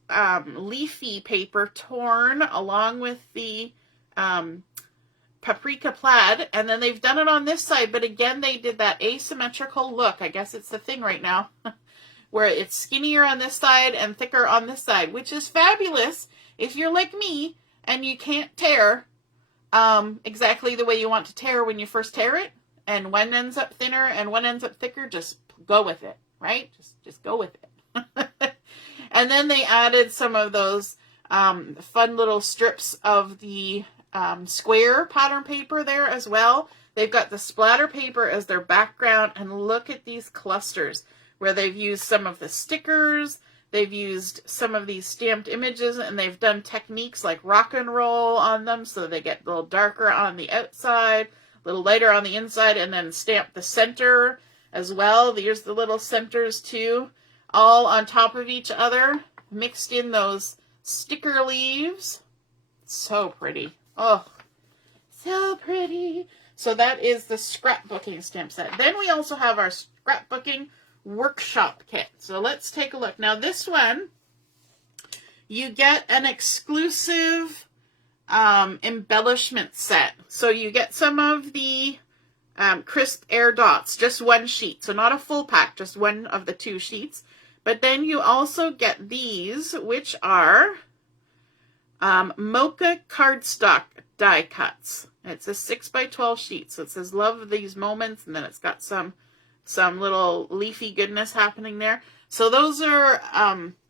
leafy paper torn along with the Paprika Plaid, and then they've done it on this side, but again they did that asymmetrical look. I guess it's the thing right now where it's skinnier on this side and thicker on this side, which is fabulous if you're like me and you can't tear exactly the way you want to tear when you first tear it, and one ends up thinner and one ends up thicker. Just go with it, right? Just go with it. And then they added some of those fun little strips of the square pattern paper there as well. They've got the splatter paper as their background, and look at these clusters where they've used some of the stickers, they've used some of these stamped images, and they've done techniques like rock and roll on them so they get a little darker on the outside, a little lighter on the inside, and then stamp the center as well. Here's the little centers too, all on top of each other, mixed in those sticker leaves. So pretty. Oh, so pretty. So that is the scrapbooking stamp set. Then we also have our scrapbooking workshop kit. So let's take a look. Now this one, you get an exclusive embellishment set. So you get some of the crisp air dots, just one sheet. So not a full pack, just one of the two sheets. But then you also get these, which are mocha cardstock die cuts. It's a 6x12 sheet. So it says love these moments, and then it's got some little leafy goodness happening there. So those are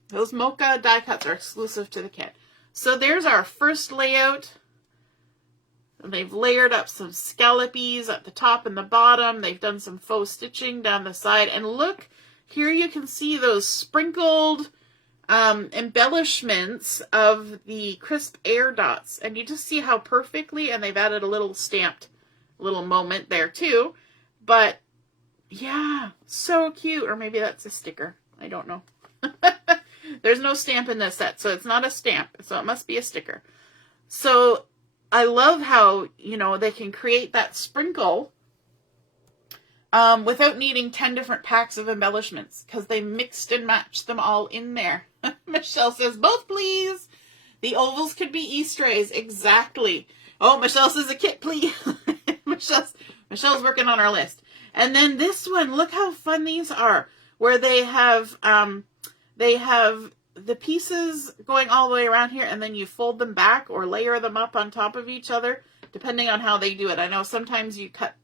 those mocha die cuts are exclusive to the kit. So there's our first layout. They've layered up some scallopies at the top and the bottom. They've done some faux stitching down the side. And look, here you can see those sprinkled embellishments of the crisp air dots. And you just see how perfectly, and they've added a little stamped little moment there too. But yeah, so cute. Or maybe that's a sticker. I don't know. There's no stamp in this set, so it's not a stamp. So it must be a sticker. So I love how, you know, they can create that sprinkle without needing 10 different packs of embellishments, because they mixed and matched them all in there. Michelle says, both please. The ovals could be Easter eggs. Exactly. Oh, Michelle says a kit, please. Michelle's working on our list. And then this one, look how fun these are, where they have the pieces going all the way around here, and then you fold them back or layer them up on top of each other, depending on how they do it. I know sometimes you cut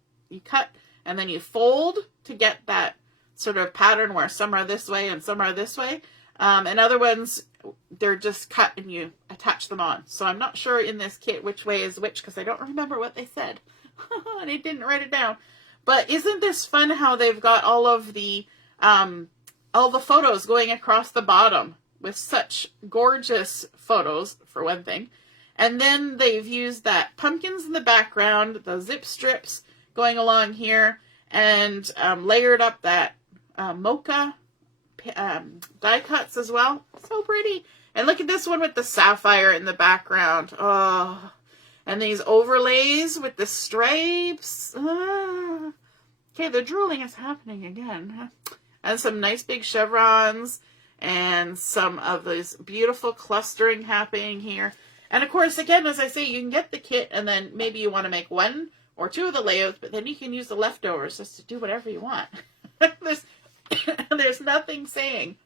and then you fold to get that sort of pattern where some are this way and some are this way. And other ones, they're just cut and you attach them on. So I'm not sure in this kit which way is which, because I don't remember what they said. And I didn't write it down. But isn't this fun how they've got all the photos going across the bottom with such gorgeous photos, for one thing. And then they've used that pumpkins in the background, the zip strips going along here, and layered up that mocha die cuts as well. So pretty. And look at this one with the sapphire in the background. Oh, and these overlays with the stripes. Ah. Okay, the drooling is happening again. And some nice big chevrons and some of this beautiful clustering happening here. And of course, again, as I say, you can get the kit and then maybe you want to make one or two of the layouts, but then you can use the leftovers just to do whatever you want. There's nothing saying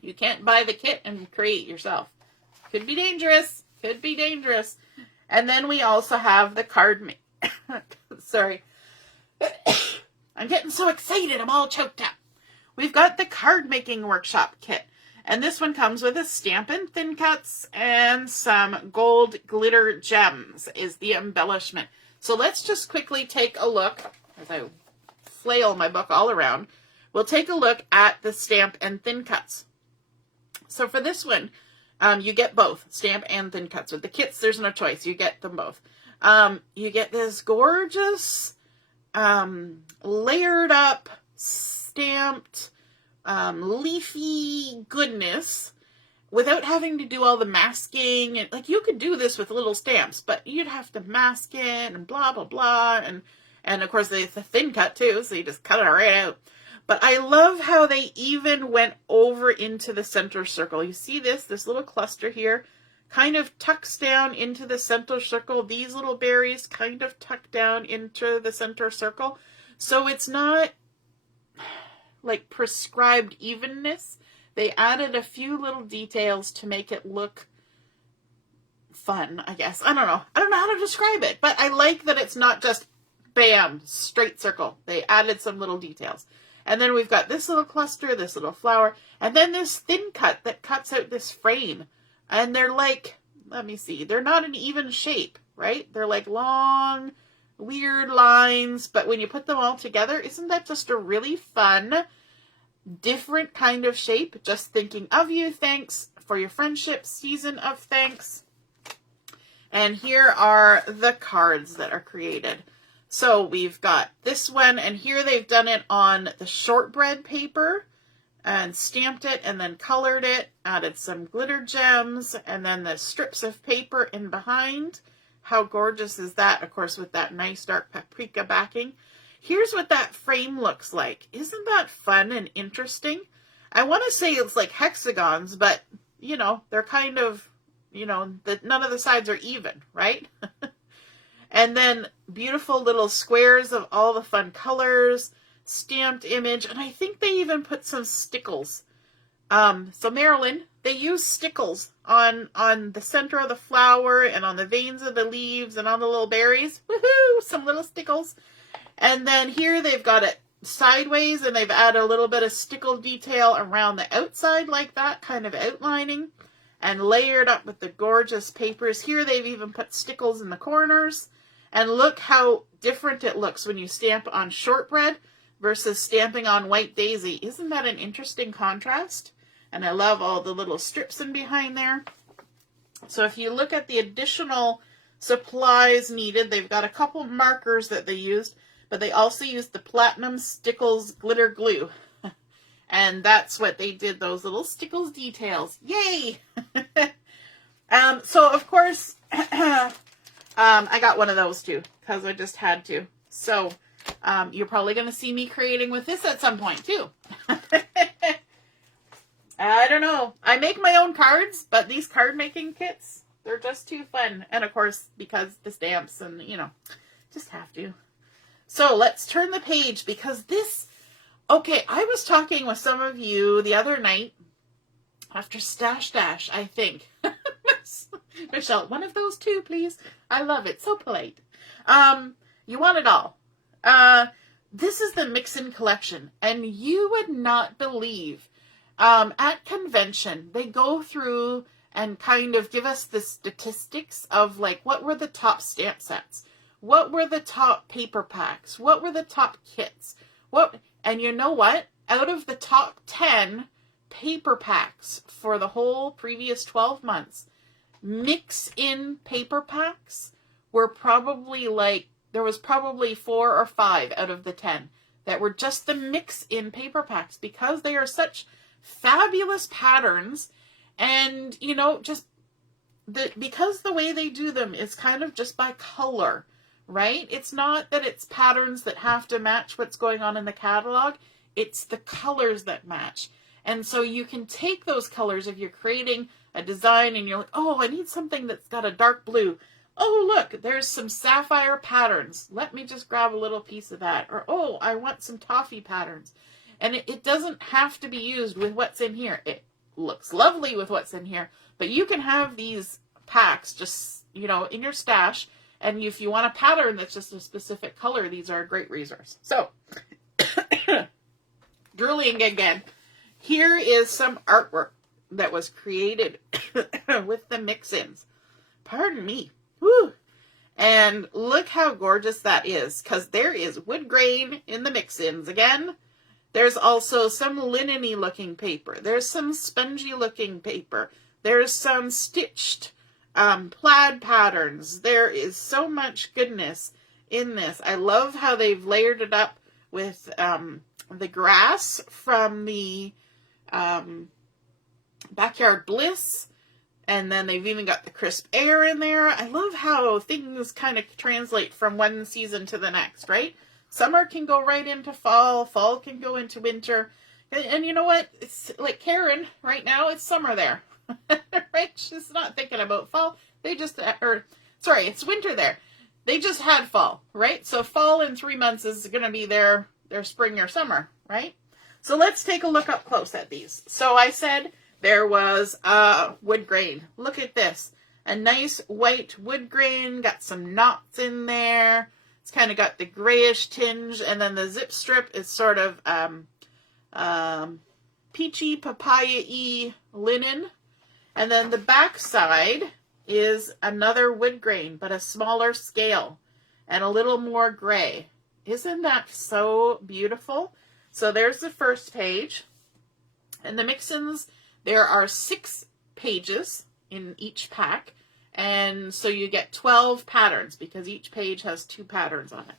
you can't buy the kit and create yourself. Could be dangerous. Could be dangerous. And then we also have the card sorry. I'm getting so excited. I'm all choked up. We've got the card making workshop kit. And this one comes with a stamp and thin cuts and some gold glitter gems is the embellishment. So let's just quickly take a look as I flail my book all around. We'll take a look at the stamp and thin cuts. So for this one, you get both stamp and thin cuts. With the kits, there's no choice. You get them both. You get this gorgeous layered up, stamped, leafy goodness without having to do all the masking. And like, you could do this with little stamps, but you'd have to mask it and blah, blah, blah. And of course, it's a thin cut too, so you just cut it right out. But I love how they even went over into the center circle. You see this little cluster here kind of tucks down into the center circle. These little berries kind of tuck down into the center circle. So it's not like prescribed evenness. They added a few little details to make it look fun, I guess. I don't know how to describe it, but I like that it's not just bam, straight circle. They added some little details. And then we've got this little cluster, this little flower, and then this thin cut that cuts out this frame. And they're like, let me see, they're not an even shape, right? They're like long, weird lines, but when you put them all together, isn't that just a really fun, different kind of shape? Just thinking of you, thanks for your friendship, season of thanks. And here are the cards that are created. So we've got this one, and here they've done it on the shortbread paper and stamped it and then colored it, added some glitter gems, and then the strips of paper in behind. How gorgeous is that? Of course, with that nice dark paprika backing. Here's what that frame looks like. Isn't that fun and interesting? I want to say it's like hexagons, but, you know, they're kind of, you know, none of the sides are even, right? And then beautiful little squares of all the fun colors, stamped image, and I think they even put some stickles. So Marilyn, they use stickles on the center of the flower and on the veins of the leaves and on the little berries. Woohoo! Some little stickles. And then here they've got it sideways, and they've added a little bit of stickle detail around the outside like that, kind of outlining, and layered up with the gorgeous papers. Here they've even put stickles in the corners. And look how different it looks when you stamp on shortbread versus stamping on white daisy. Isn't that an interesting contrast? And I love all the little strips in behind there. So if you look at the additional supplies needed, they've got a couple markers that they used, but they also used the Platinum Stickles glitter glue. And that's what they did, those little stickles details. Yay! So of course, I got one of those too, because I just had to. So, you're probably going to see me creating with this at some point too. I don't know. I make my own cards, but these card making kits, they're just too fun. And of course, because the stamps and, you know, just have to. So let's turn the page, because this, okay, I was talking with some of you the other night after Stash Dash, I think. Michelle, one of those two, please. I love it. So polite. You want it all. This is the Mixon Collection, and you would not believe, at convention, they go through and kind of give us the statistics of, like, what were the top stamp sets? What were the top paper packs? What were the top kits? And you know what? Out of the top 10 paper packs for the whole previous 12 months, mix-in paper packs were probably like, there was probably 4 or 5 out of the 10 that were just the mix-in paper packs, because they are such fabulous patterns. And, you know, just because the way they do them is kind of just by color, right? It's not that it's patterns that have to match what's going on in the catalog. It's the colors that match. And so you can take those colors if you're creating a design and you're like, oh, I need something that's got a dark blue. Oh, look, there's some sapphire patterns. Let me just grab a little piece of that. Or, oh, I want some toffee patterns. And it doesn't have to be used with what's in here. It looks lovely with what's in here. But you can have these packs just, you know, in your stash. And if you want a pattern that's just a specific color, these are a great resource. So, drooling again. Here is some artwork that was created with the mix-ins. Pardon me. Woo! And look how gorgeous that is, because there is wood grain in the mix-ins again. There's also some linen-y looking paper. There's some spongy looking paper. There's some stitched plaid patterns. There is so much goodness in this. I love how they've layered it up with the grass from the Backyard Bliss. And then they've even got the crisp air in there. I love how things kind of translate from one season to the next, right? Summer can go right into fall. Fall can go into winter. And you know what? It's like Karen right now. It's summer there, right? She's not thinking about fall. It's winter there. They just had fall, right? So fall in 3 months is going to be their spring or summer, right? So let's take a look up close at these. So I said there was wood grain. Look at this. A nice white wood grain. Got some knots in there. It's kind of got the grayish tinge. And then the zip strip is sort of peachy papaya-y linen. And then the back side is another wood grain, but a smaller scale and a little more gray. Isn't that so beautiful? So there's the first page. And the Mixons, there are 6 pages in each pack. And so you get 12 patterns because each page has 2 patterns on it.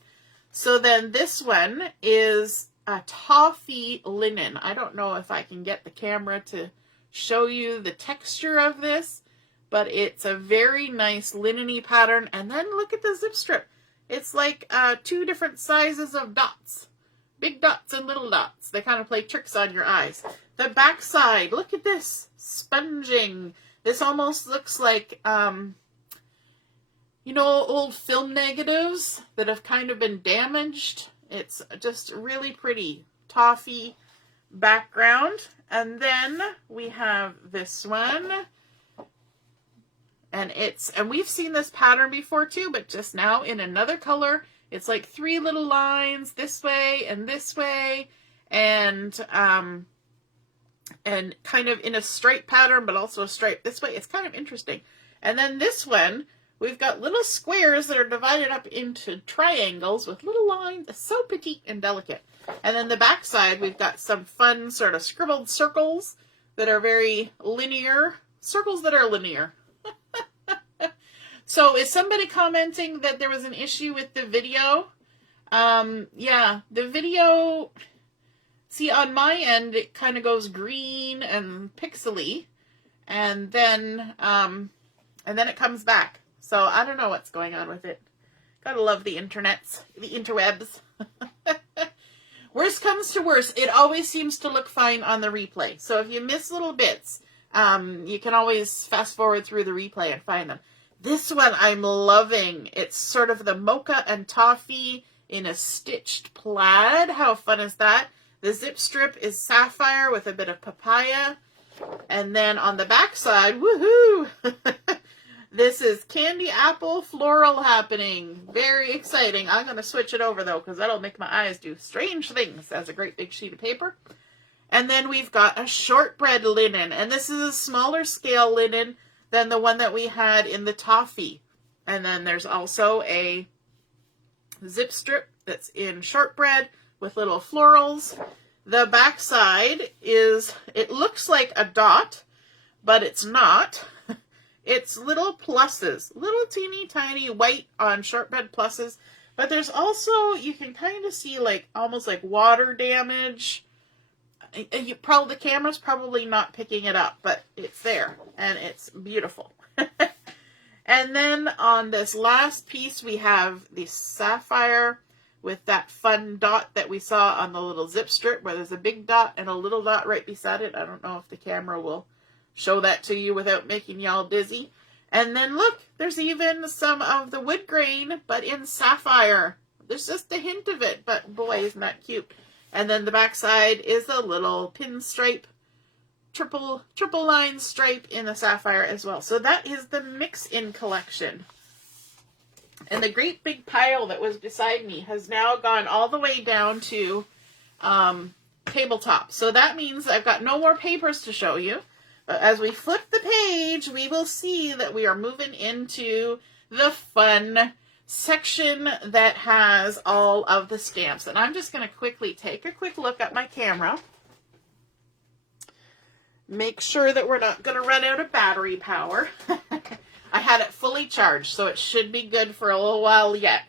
So then this one is a toffee linen. I don't know if I can get the camera to show you the texture of this, but it's a very nice linen-y pattern. And then look at the zip strip. It's like 2 different sizes of dots. Big dots and little dots. They kind of play tricks on your eyes. The back side, look at this. Sponging. This almost looks like, old film negatives that have kind of been damaged. It's just really pretty. Toffee background. And then we have this one. And we've seen this pattern before too, but just now in another color. It's like 3 little lines this way, and kind of in a stripe pattern, but also a stripe this way. It's kind of interesting. And then this one, we've got little squares that are divided up into triangles with little lines. It's so petite and delicate. And then the back side, we've got some fun sort of scribbled circles that are very linear. Circles that are linear. So is somebody commenting that there was an issue with the video? Yeah, the video, see on my end, it kind of goes green and pixely, and then it comes back. So I don't know what's going on with it. Gotta love the internets, the interwebs. Worst comes to worst, it always seems to look fine on the replay. So if you miss little bits, you can always fast forward through the replay and find them. This one I'm loving. It's sort of the mocha and toffee in a stitched plaid. How fun is that? The zip strip is sapphire with a bit of papaya. And then on the back side, woohoo! This is candy apple floral happening. Very exciting. I'm going to switch it over though, because that'll make my eyes do strange things. That's a great big sheet of paper. And then we've got a shortbread linen. And this is a smaller scale linen than the one that we had in the toffee. And then there's also a zip strip that's in shortbread with little florals. The back side is, it looks like a dot, but it's not. It's little pluses, little teeny tiny white on shortbread pluses. But there's also, you can kind of see like almost like water damage. The camera's probably not picking it up, but it's there, and it's beautiful. And then on this last piece, we have the sapphire with that fun dot that we saw on the little zip strip, where there's a big dot and a little dot right beside it. I don't know if the camera will show that to you without making y'all dizzy. And then look, there's even some of the wood grain, but in sapphire. There's just a hint of it, but boy, isn't that cute. And then the back side is a little pinstripe, triple line stripe in the sapphire as well. So that is the Mixon Collection. And the great big pile that was beside me has now gone all the way down to tabletop. So that means I've got no more papers to show you. But as we flip the page, we will see that we are moving into the fun section that has all of the stamps. And I'm just going to quickly take a quick look at my camera. Make sure that we're not going to run out of battery power. I had it fully charged, so it should be good for a little while yet.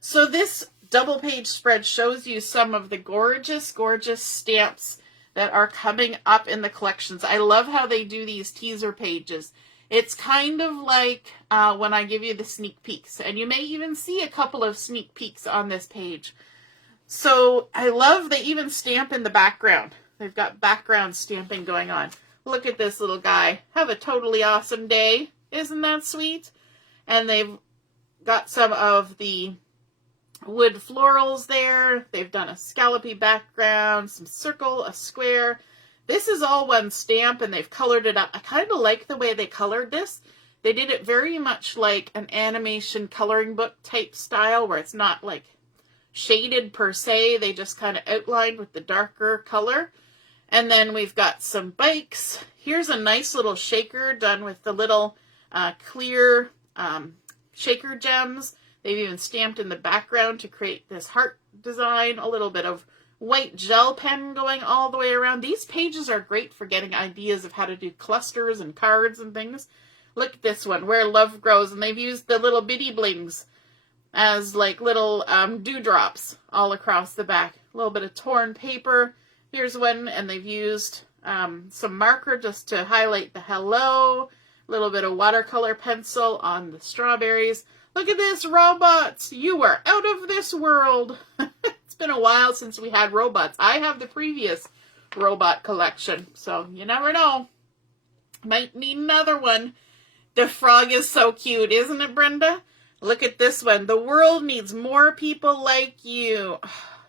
So this double page spread shows you some of the gorgeous, gorgeous stamps that are coming up in the collections. I love how they do these teaser pages. It's kind of like when I give you the sneak peeks, and you may even see a couple of sneak peeks on this page. So I love they even stamp in the background. They've got background stamping going on. Look at this little guy. Have a totally awesome day. Isn't that sweet? And they've got some of the wood florals there. They've done a scallopy background, some circle, a square. This is all one stamp, and they've colored it up. I kind of like the way they colored this. They did it very much like an animation coloring book type style, where it's not like shaded per se. They just kind of outlined with the darker color. And then we've got some bikes. Here's a nice little shaker done with the little clear shaker gems. They've even stamped in the background to create this heart design. A little bit of white gel pen going all the way around. These pages are great for getting ideas of how to do clusters and cards and things. Look at this one, Where Love Grows, and they've used the little bitty blings as like little dewdrops all across the back. A little bit of torn paper. Here's one, and they've used some marker just to highlight the hello. A little bit of watercolor pencil on the strawberries. Look at this, robots. You are out of this world. It's been a while since we had robots. I have the previous robot collection, so you never know. Might need another one. The frog is so cute, isn't it, Brenda? Look at this one. The world needs more people like you.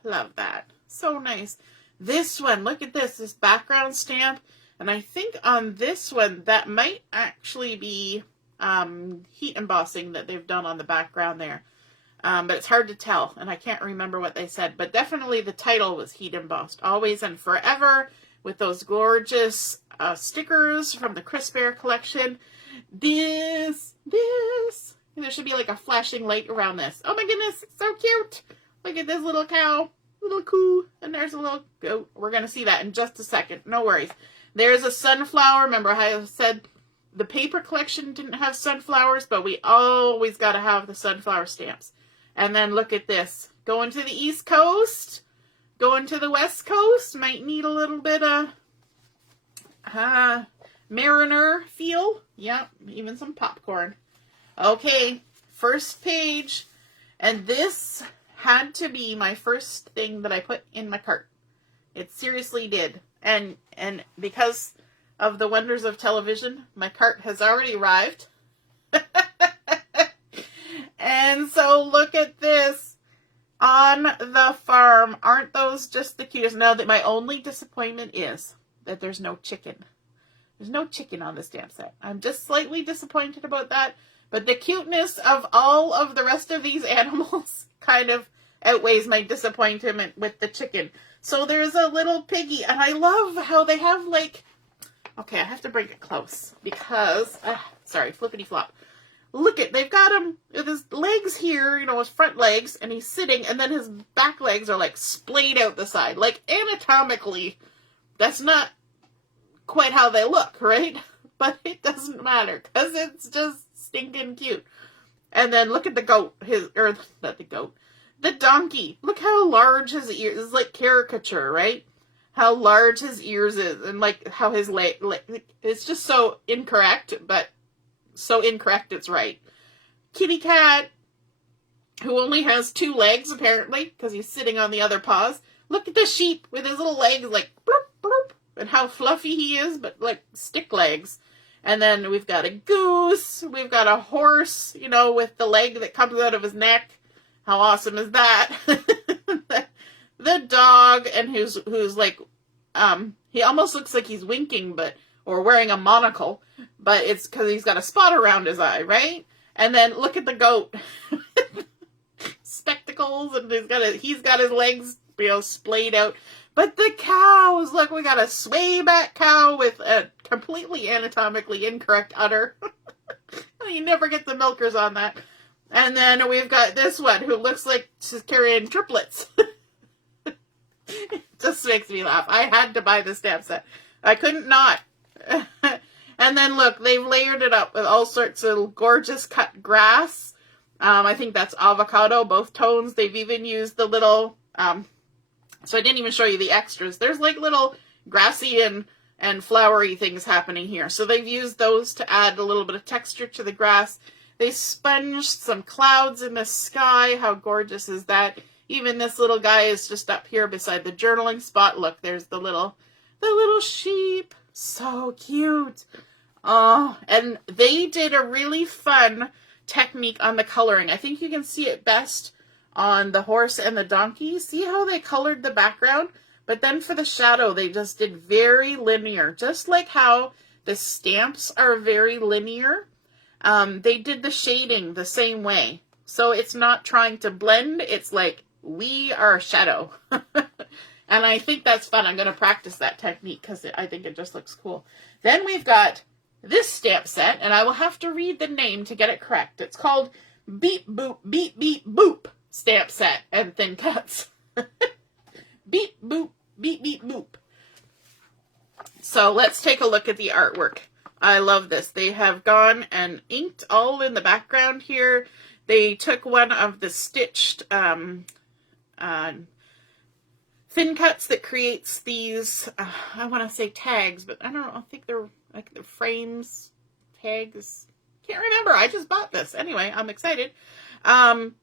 Love that. So nice. This one, look at this background stamp. And I think on this one, that might actually be heat embossing that they've done on the background there. But it's hard to tell, and I can't remember what they said. But definitely the title was heat embossed. Always and Forever, with those gorgeous stickers from the Crisp Air collection. This. There should be like a flashing light around this. Oh my goodness, it's so cute. Look at this little cow, little coo, and there's a little goat. We're going to see that in just a second. No worries. There's a sunflower. Remember how I said the paper collection didn't have sunflowers, but we always got to have the sunflower stamps. And then look at this. Going to the East Coast, going to the West Coast. Might need a little bit of mariner feel. Yep, even some popcorn. Okay, first page. And this had to be my first thing that I put in my cart. It seriously did. And because of the wonders of television, my cart has already arrived. And so look at this. On the Farm. Aren't those just the cutest? Now that my only disappointment is that there's no chicken. There's no chicken on the stamp set. I'm just slightly disappointed about that. But the cuteness of all of the rest of these animals kind of outweighs my disappointment with the chicken. So there's a little piggy, and I love how they have like, okay, I have to bring it close because, sorry, flippity flop. Look at, they've got him with his legs here, you know, his front legs, and he's sitting, and then his back legs are like splayed out the side. Like anatomically, that's not quite how they look, right? But it doesn't matter because it's just stinking cute. And then look at the goat, not the goat, the donkey. Look how large his ears is, like caricature, right? How large his ears is, and like how his leg, it's just so incorrect, but so incorrect it's right. Kitty cat, who only has 2 legs apparently, because he's sitting on the other paws. Look at the sheep with his little legs like bloop, bloop, and how fluffy he is, but like stick legs. And then we've got a goose, we've got a horse, you know, with the leg that comes out of his neck. How awesome is that? The dog, and who's like, he almost looks like he's winking, or wearing a monocle, but it's because he's got a spot around his eye, right? And then look at the goat. Spectacles, and he's got his legs, you know, splayed out. But the cows, look, we got a sway back cow with a completely anatomically incorrect udder. You never get the milkers on that. And then we've got this one who looks like she's carrying triplets. It just makes me laugh. I had to buy the stamp set. I couldn't not. And then look, they've layered it up with all sorts of gorgeous cut grass. I think that's avocado, both tones. They've even used the little, so I didn't even show you the extras. There's like little grassy and flowery things happening here. So they've used those to add a little bit of texture to the grass. They sponged some clouds in the sky. How gorgeous is that? Even this little guy is just up here beside the journaling spot. Look, there's the little sheep. So cute. Oh, and they did a really fun technique on the coloring. I think you can see it best on the horse and the donkey. See how they colored the background? But then for the shadow, they just did very linear. Just like how the stamps are very linear, they did the shading the same way. So it's not trying to blend. It's like, we are shadow. And I think that's fun. I'm going to practice that technique because I think it just looks cool. Then we've got this stamp set, and I will have to read the name to get it correct. It's called Beep Boop Beep Beep Boop Stamp Set and Thin Cuts. Beep Boop Beep Beep Boop. So let's take a look at the artwork. I love this. They have gone and inked all in the background here. They took one of the stitched thin cuts that creates these, I want to say tags, but I don't know, I think they're like the frames, tags, can't remember, I just bought this. Anyway, I'm excited. And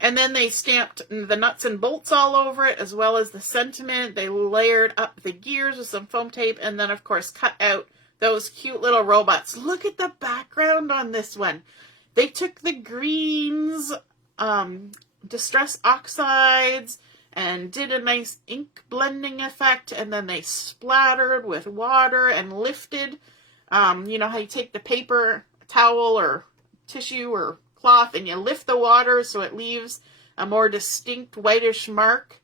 then they stamped the nuts and bolts all over it, as well as the sentiment. They layered up the gears with some foam tape, and then of course cut out those cute little robots. Look at the background on this one. They took the greens, distress oxides, and did a nice ink blending effect, and then they splattered with water and lifted. You know how you take the paper towel or tissue or cloth and you lift the water so it leaves a more distinct whitish mark,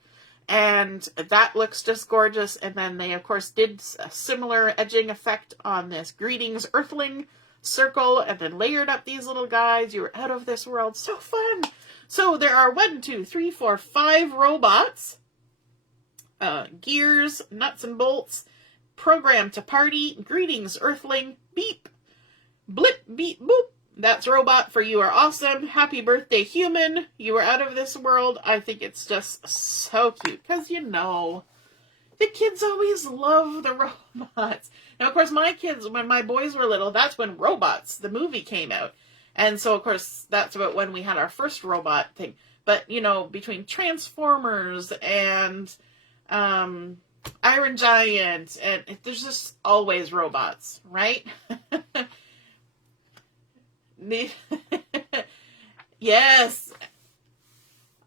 and that looks just gorgeous. And then they of course did a similar edging effect on this Greetings Earthling circle, and then layered up these little guys. You were out of this world. So fun. So there are 5 robots, gears, nuts and bolts, program to party, greetings Earthling, beep, blip, beep, boop. That's robot for you are awesome. Happy birthday human. You are out of this world. I think it's just so cute because, you know, the kids always love the robots. Now, of course, my kids, when my boys were little, that's when Robots, the movie, came out. And so, of course, that's about when we had our first robot thing. But, you know, between Transformers and Iron Giant, and there's just always robots, right? Yes.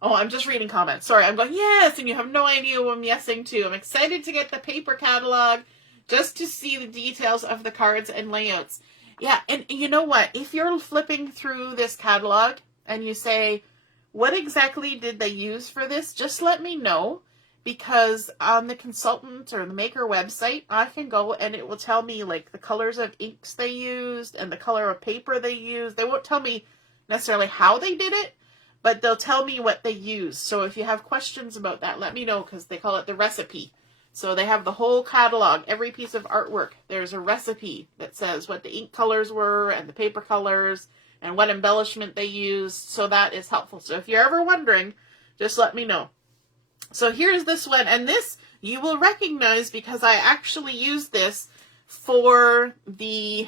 Oh, I'm just reading comments. Sorry, I'm going, yes, and you have no idea what I'm yesing to. I'm excited to get the paper catalog just to see the details of the cards and layouts. Yeah, and you know what? If you're flipping through this catalog and you say, what exactly did they use for this? Just let me know, because on the consultant or the maker website, I can go and it will tell me like the colors of inks they used and the color of paper they used. They won't tell me necessarily how they did it, but they'll tell me what they used. So if you have questions about that, let me know, because they call it the recipe. So they have the whole catalog, every piece of artwork. There's a recipe that says what the ink colors were and the paper colors and what embellishment they used. So that is helpful. So if you're ever wondering, just let me know. So here's this one. And this you will recognize because I actually used this for the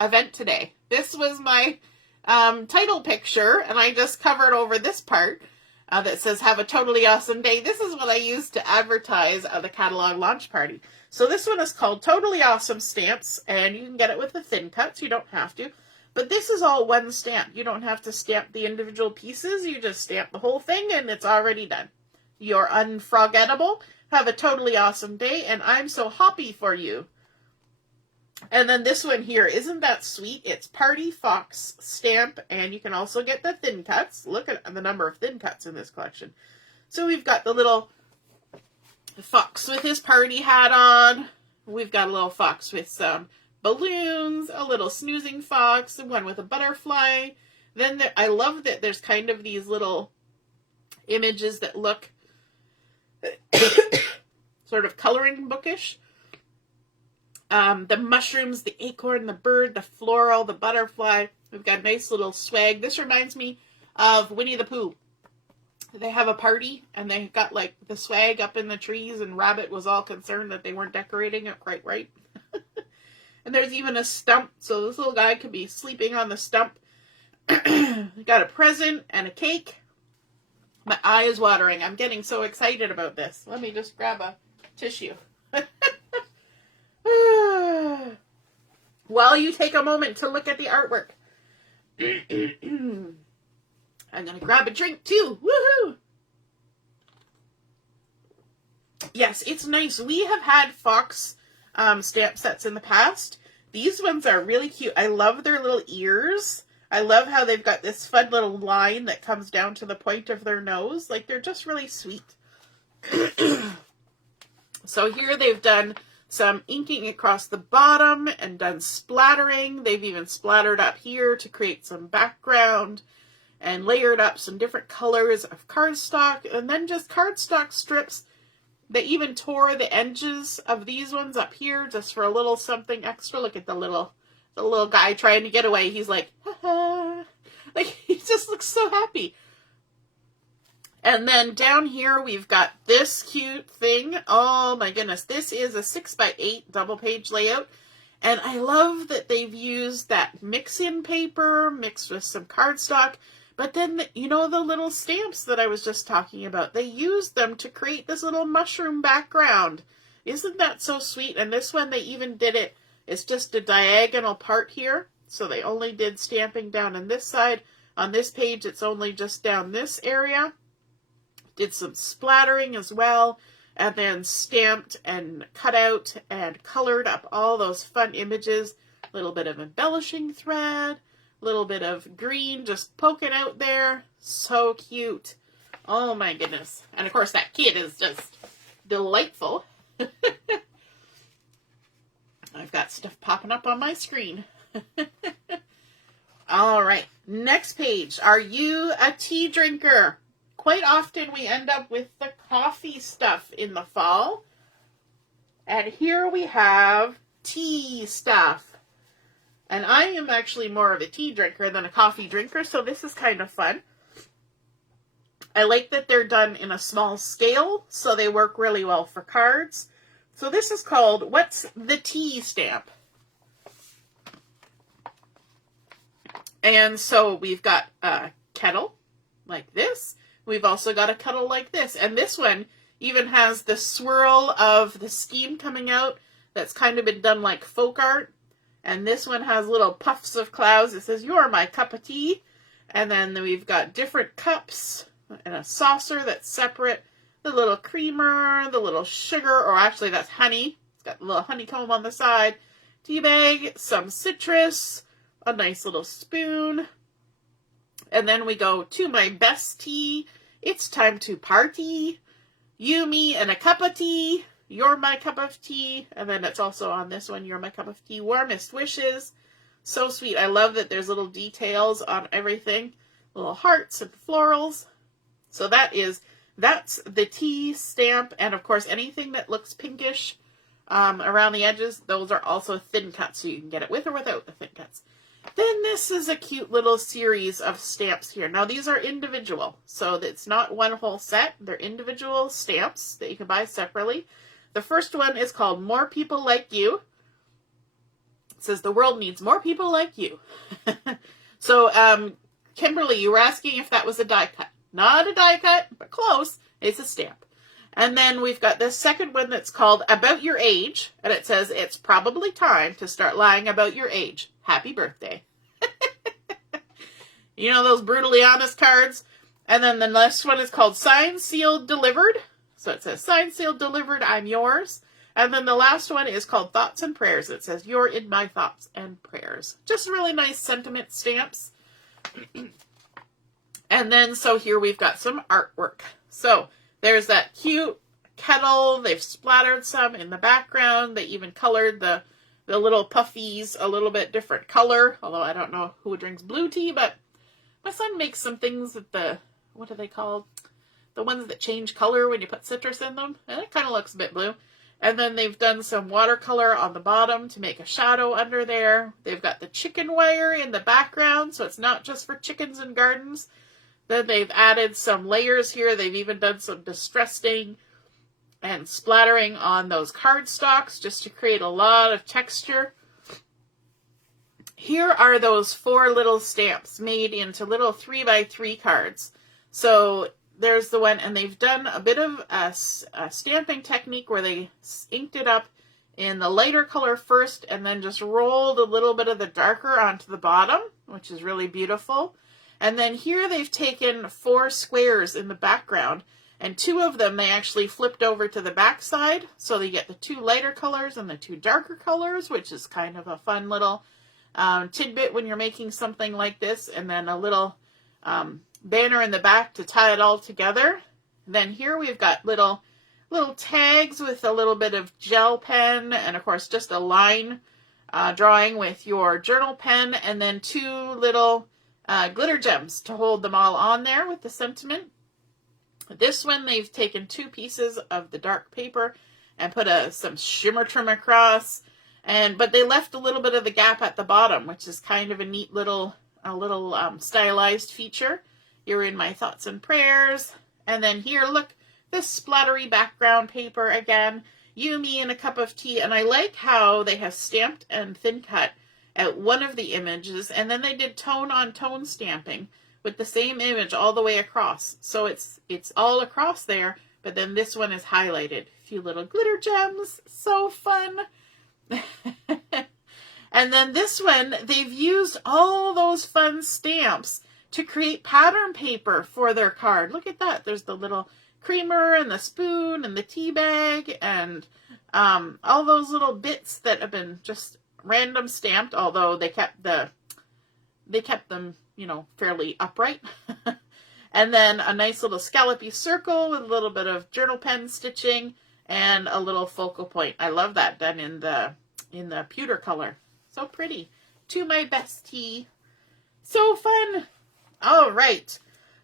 event today. This was my title picture, and I just covered over this part that says, have a totally awesome day. This is what I used to advertise the catalog launch party. So this one is called Totally Awesome Stamps, and you can get it with the thin cuts. You don't have to. But this is all one stamp. You don't have to stamp the individual pieces. You just stamp the whole thing, and it's already done. You're unforgettable. Have a totally awesome day, and I'm so happy for you. And then this one here, isn't that sweet? It's Party Fox stamp, and you can also get the thin cuts. Look at the number of thin cuts in this collection. So we've got the little fox with his party hat on. We've got a little fox with some balloons, a little snoozing fox, and one with a butterfly. Then I love that there's kind of these little images that look sort of coloring bookish. The mushrooms, the acorn, the bird, the floral, the butterfly. We've got a nice little swag. This reminds me of Winnie the Pooh. they have a party and they got like the swag up in the trees, and Rabbit was all concerned that they weren't decorating it quite right. And there's even a stump, so this little guy could be sleeping on the stump. Got a present and a cake. My eye is watering. I'm getting so excited about this. Let me just grab a tissue. While you take a moment to look at the artwork. I'm going to grab a drink too. Woohoo! Yes, it's nice. We have had Fox stamp sets in the past. These ones are really cute. I love their little ears. I love how they've got this fun little line that comes down to the point of their nose. Like, they're just really sweet. So here they've done some inking across the bottom and done splattering. They've even splattered up here to create some background and layered up some different colors of cardstock, and then just cardstock strips. They even tore the edges of these ones up here just for a little something extra. Look at the little guy trying to get away. He's like, ha-ha. Like, he just looks so happy. And then down here we've got this cute thing. Oh my goodness. This is a 6x8 double page layout. And I love that they've used that mix-in paper mixed with some cardstock. But then, you know, the little stamps that I was just talking about, they used them to create this little mushroom background. Isn't that so sweet? And this one, they even did it. It's just a diagonal part here. So they only did stamping down on this side. On this page, it's only just down this area. Did some splattering as well. And then stamped and cut out and colored up all those fun images. A little bit of embellishing thread. Little bit of green just poking out there. So cute. Oh my goodness. And of course that kid is just delightful. I've got stuff popping up on my screen. All right. Next page. Are you a tea drinker? Quite often we end up with the coffee stuff in the fall. And here we have tea stuff. And I am actually more of a tea drinker than a coffee drinker, so this is kind of fun. I like that they're done in a small scale, so they work really well for cards. So this is called What's the Tea Stamp? And so we've got a kettle like this. We've also got a kettle like this. And this one even has the swirl of the scheme coming out that's kind of been done like folk art. And this one has little puffs of clouds. It says, "You're my cup of tea." And then we've got different cups and a saucer that's separate. The little creamer, the little sugar, or actually that's honey. It's got a little honeycomb on the side. Tea bag, some citrus, a nice little spoon. And then we go to my best tea. It's time to party. You, me, and a cup of tea. You're my cup of tea. And then it's also on this one, you're my cup of tea. Warmest wishes. So sweet. I love that there's little details on everything. Little hearts and florals. So that's the tea stamp. And of course, anything that looks pinkish around the edges, those are also thin cuts. So you can get it with or without the thin cuts. Then this is a cute little series of stamps here. Now these are individual. So it's not one whole set. They're individual stamps that you can buy separately. The first one is called More People Like You. It says the world needs more people like you. So, Kimberly, you were asking if that was a die cut. Not a die cut, but close. It's a stamp. And then we've got this second one that's called About Your Age. And it says, it's probably time to start lying about your age. Happy birthday. You know those brutally honest cards? And then the next one is called Signed, Sealed, Delivered. So it says, signed, sealed, delivered, I'm yours. And then the last one is called Thoughts and Prayers. It says, you're in my thoughts and prayers. Just really nice sentiment stamps. And then, so here we've got some artwork. So there's that cute kettle. They've splattered some in the background. They even colored the little puffies a little bit different color. Although I don't know who drinks blue tea, but my son makes some things with the, what are they called? The ones that change color when you put citrus in them. And it kind of looks a bit blue. And then they've done some watercolor on the bottom to make a shadow under there. They've got the chicken wire in the background, so it's not just for chickens and gardens. Then they've added some layers here. They've even done some distressing and splattering on those cardstocks just to create a lot of texture. Here are those 4 little stamps made into little 3x3 cards. So there's the one, and they've done a bit of a stamping technique where they inked it up in the lighter color first and then just rolled a little bit of the darker onto the bottom, which is really beautiful. And then here they've taken 4 squares in the background, and 2 of them they actually flipped over to the back side, so they get the 2 lighter colors and the 2 darker colors, which is kind of a fun little tidbit when you're making something like this. And then a little banner in the back to tie it all together. Then here we've got little tags with a little bit of gel pen, and of course just a line drawing with your journal pen, and then 2 little glitter gems to hold them all on there with the sentiment. This one they've taken 2 pieces of the dark paper and put some shimmer trim across, but they left a little bit of the gap at the bottom, which is kind of a neat little stylized feature. You're in my thoughts and prayers. And then here, look, this splattery background paper again. You, me, and a cup of tea. And I like how they have stamped and thin cut at one of the images, and then they did tone on tone stamping with the same image all the way across. So it's all across there, but then this one is highlighted. A few little glitter gems. So fun. And then this one, they've used all those fun stamps to create pattern paper for their card. Look at that. There's the little creamer and the spoon and the tea bag and all those little bits that have been just random stamped, although they kept them, you know, fairly upright. And then a nice little scallopy circle with a little bit of journal pen stitching and a little focal point. I love that done in the pewter color. So pretty. To my bestie. So fun. All right.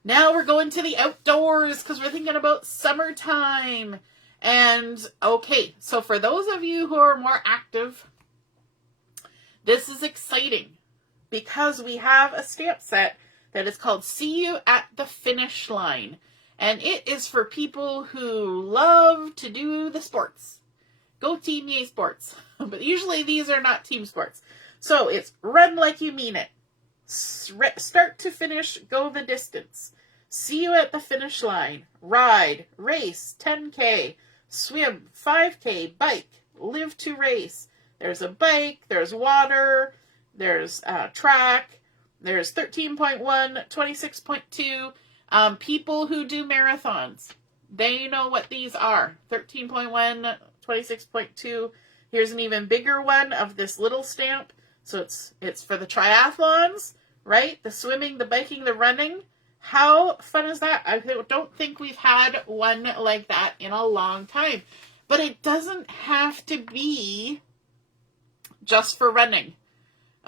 Now we're going to the outdoors because we're thinking about summertime. And okay, so for those of you who are more active, this is exciting because we have a stamp set that is called See You at the Finish Line. And it is for people who love to do the sports. Go Team Yay Sports. But usually these are not team sports. So it's run like you mean it. Start to finish, go the distance. See you at the finish line. Ride, race, 10K, swim, 5K, bike, live to race. There's a bike, there's water, there's track, there's 13.1, 26.2. People who do marathons, they know what these are. 13.1, 26.2. Here's an even bigger one of this little stamp. So it's for the triathlons, right? The swimming, the biking, the running. How fun is that? I don't think we've had one like that in a long time. But it doesn't have to be just for running,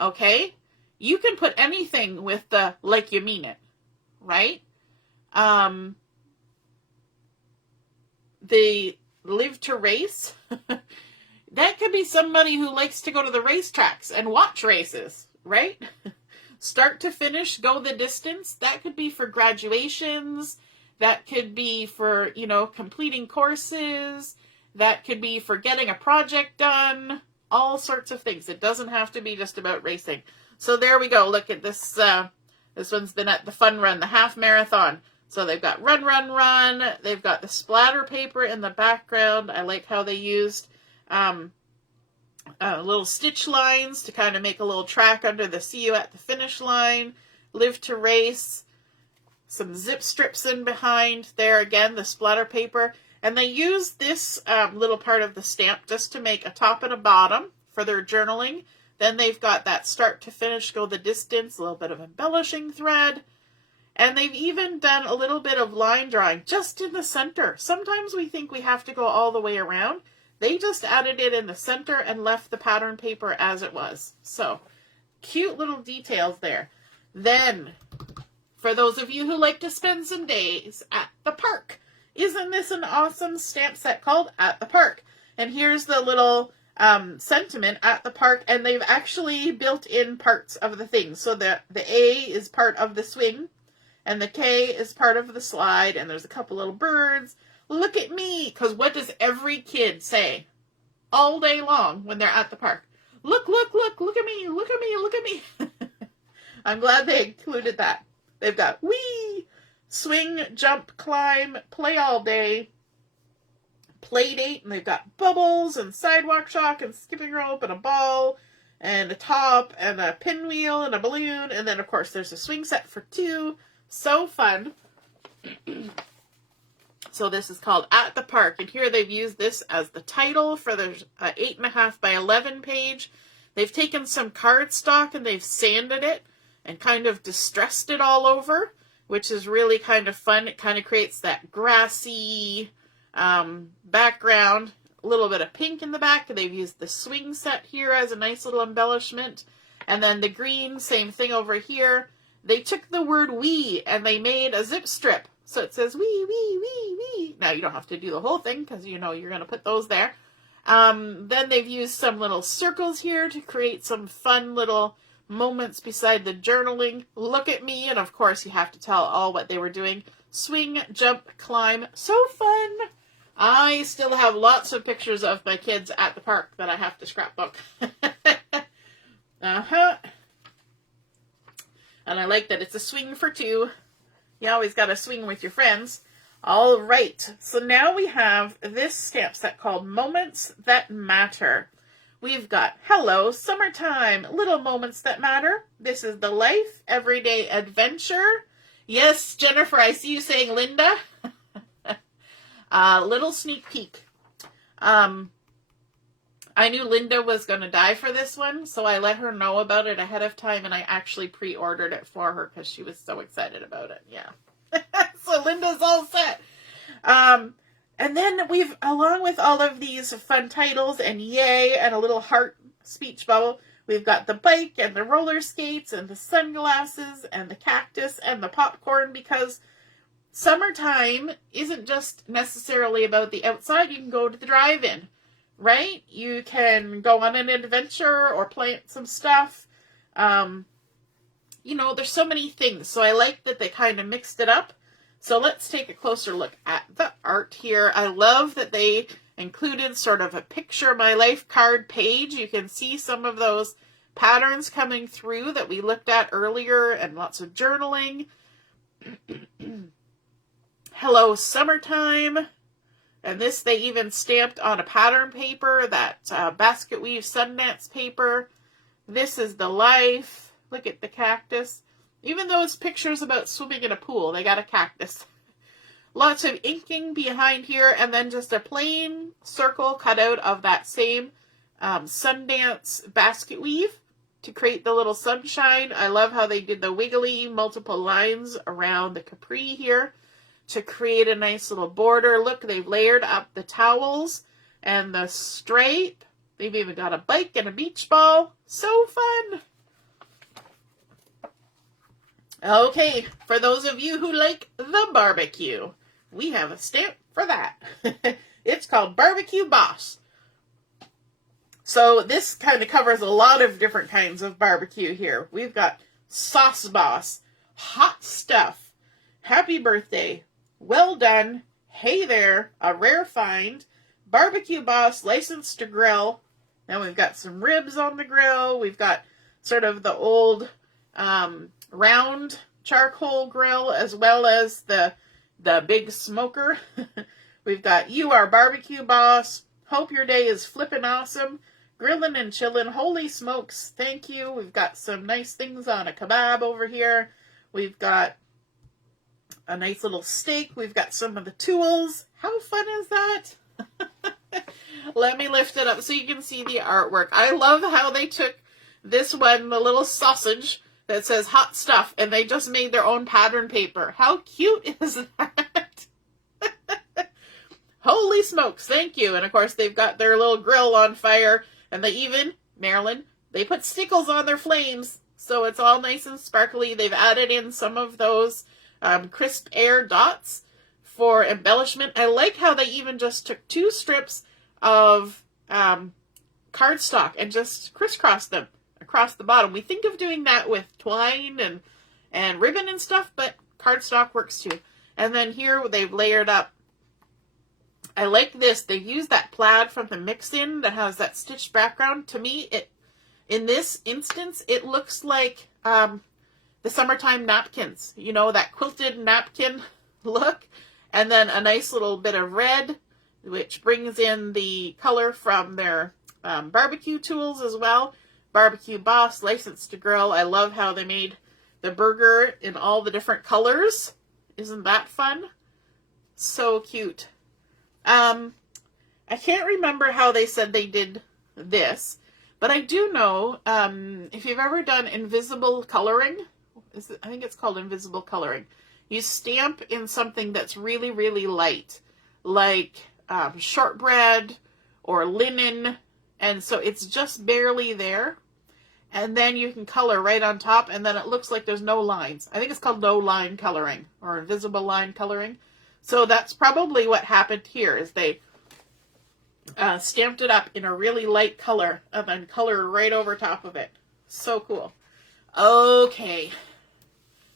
okay? You can put anything with the like you mean it, right? The live to race, that could be somebody who likes to go to the racetracks and watch races, right? Start to finish, go the distance. That could be for graduations. That could be for, you know, completing courses. That could be for getting a project done. All sorts of things. It doesn't have to be just about racing. So there we go. Look at this. This one's been at the fun run, the half marathon. So they've got run, run, run. They've got the splatter paper in the background. I like how they used little stitch lines to kind of make a little track under the See You at the Finish Line. Live to race. Some zip strips in behind. There again, the splatter paper. And they use this little part of the stamp just to make a top and a bottom for their journaling. Then they've got that start to finish, go the distance, a little bit of embellishing thread. And they've even done a little bit of line drawing just in the center. Sometimes we think we have to go all the way around. They just added it in the center and left the pattern paper as it was. So, cute little details there. Then, for those of you who like to spend some days at the park, isn't this an awesome stamp set called At the Park? And here's the little sentiment at the park, and they've actually built in parts of the thing. So the A is part of the swing, And the K is part of the slide, and there's a couple little birds. Look at me, because what does every kid say all day long when they're at the park? Look, look, look, look at me, look at me, look at me. I'm glad they included that. They've got wee, swing, jump, climb, play all day, play date, and they've got bubbles and sidewalk chalk and skipping rope and a ball and a top and a pinwheel and a balloon. And then, of course, there's a swing set for 2. So fun. So this is called At the Park. And here they've used this as the title for their 8.5 by 11 page. They've taken some cardstock and they've sanded it and kind of distressed it all over, which is really kind of fun. It kind of creates that grassy background, a little bit of pink in the back. They've used the swing set here as a nice little embellishment. And then the green, same thing over here. They took the word we and they made a zip strip. So it says wee, wee, wee, wee. Now you don't have to do the whole thing because you know you're going to put those there. Then they've used some little circles here to create some fun little moments beside the journaling. Look at me. And of course you have to tell all what they were doing. Swing, jump, climb. So fun. I still have lots of pictures of my kids at the park that I have to scrapbook. And I like that it's a swing for 2. You always got to swing with your friends. All right. So now we have this stamp set called Moments That Matter. We've got Hello, Summertime, Little Moments That Matter. This is the Life, Everyday Adventure. Yes, Jennifer, I see you saying Linda. Little sneak peek. I knew Linda was going to die for this one, so I let her know about it ahead of time, and I actually pre-ordered it for her because she was so excited about it. Yeah. So Linda's all set. And then we've, along with all of these fun titles and yay and a little heart speech bubble, we've got the bike and the roller skates and the sunglasses and the cactus and the popcorn, because summertime isn't just necessarily about the outside. You can go to the drive-in. Right? You can go on an adventure or plant some stuff. You know, there's so many things. So I like that they kind of mixed it up. So let's take a closer look at the art here. I love that they included sort of a picture my life card page. You can see some of those patterns coming through that we looked at earlier, and lots of journaling. Hello, Summertime. And this they even stamped on a pattern paper, that basket weave Sundance paper. This is the life. Look at the cactus. Even though it's pictures about swimming in a pool, they got a cactus. Lots of inking behind here, and then just a plain circle cut out of that same Sundance basket weave to create the little sunshine. I love how they did the wiggly multiple lines around the capri here to create a nice little border. Look, they've layered up the towels and the stripe. They've even got a bike and a beach ball. So fun. Okay, for those of you who like the barbecue, we have a stamp for that. It's called Barbecue Boss. So this kind of covers a lot of different kinds of barbecue here. We've got Sauce Boss, Hot Stuff, Happy Birthday, Well Done, Hey There, A Rare Find, Barbecue Boss, Licensed to Grill. Now we've got some ribs on the grill. We've got sort of the old round charcoal grill, as well as the big smoker. We've got You Are Barbecue Boss, Hope Your Day is Flippin' Awesome, Grillin' and Chillin', Holy Smokes, Thank You. We've got some nice things on a kebab over here. We've got a nice little steak. We've got some of the tools. How fun is that? Let me lift it up so you can see the artwork. I love how they took this one, the little sausage that says Hot Stuff, and they just made their own pattern paper. How cute is that? Holy smokes, thank you. And of course they've got their little grill on fire, and they even, Marilyn, they put stickles on their flames, so it's all nice and sparkly. They've added in some of those crisp air dots for embellishment. I like how they even just took 2 strips of cardstock and just crisscrossed them across the bottom. We think of doing that with twine and ribbon and stuff, but cardstock works too. And then here they've layered up. I like this. They use that plaid from the Mixon that has that stitched background. To me, in this instance, it looks like the summertime napkins. You know, that quilted napkin look. And then a nice little bit of red, which brings in the color from their barbecue tools as well. Barbecue Boss, Licensed to Grill. I love how they made the burger in all the different colors. Isn't that fun? So cute. I can't remember how they said they did this, but I do know, if you've ever done invisible coloring, I think it's called invisible coloring. You stamp in something that's really, really light, like shortbread or linen, and so it's just barely there. And then you can color right on top, and then it looks like there's no lines. I think it's called no line coloring, or invisible line coloring. So that's probably what happened here, is they stamped it up in a really light color, and then color right over top of it. So cool. Okay.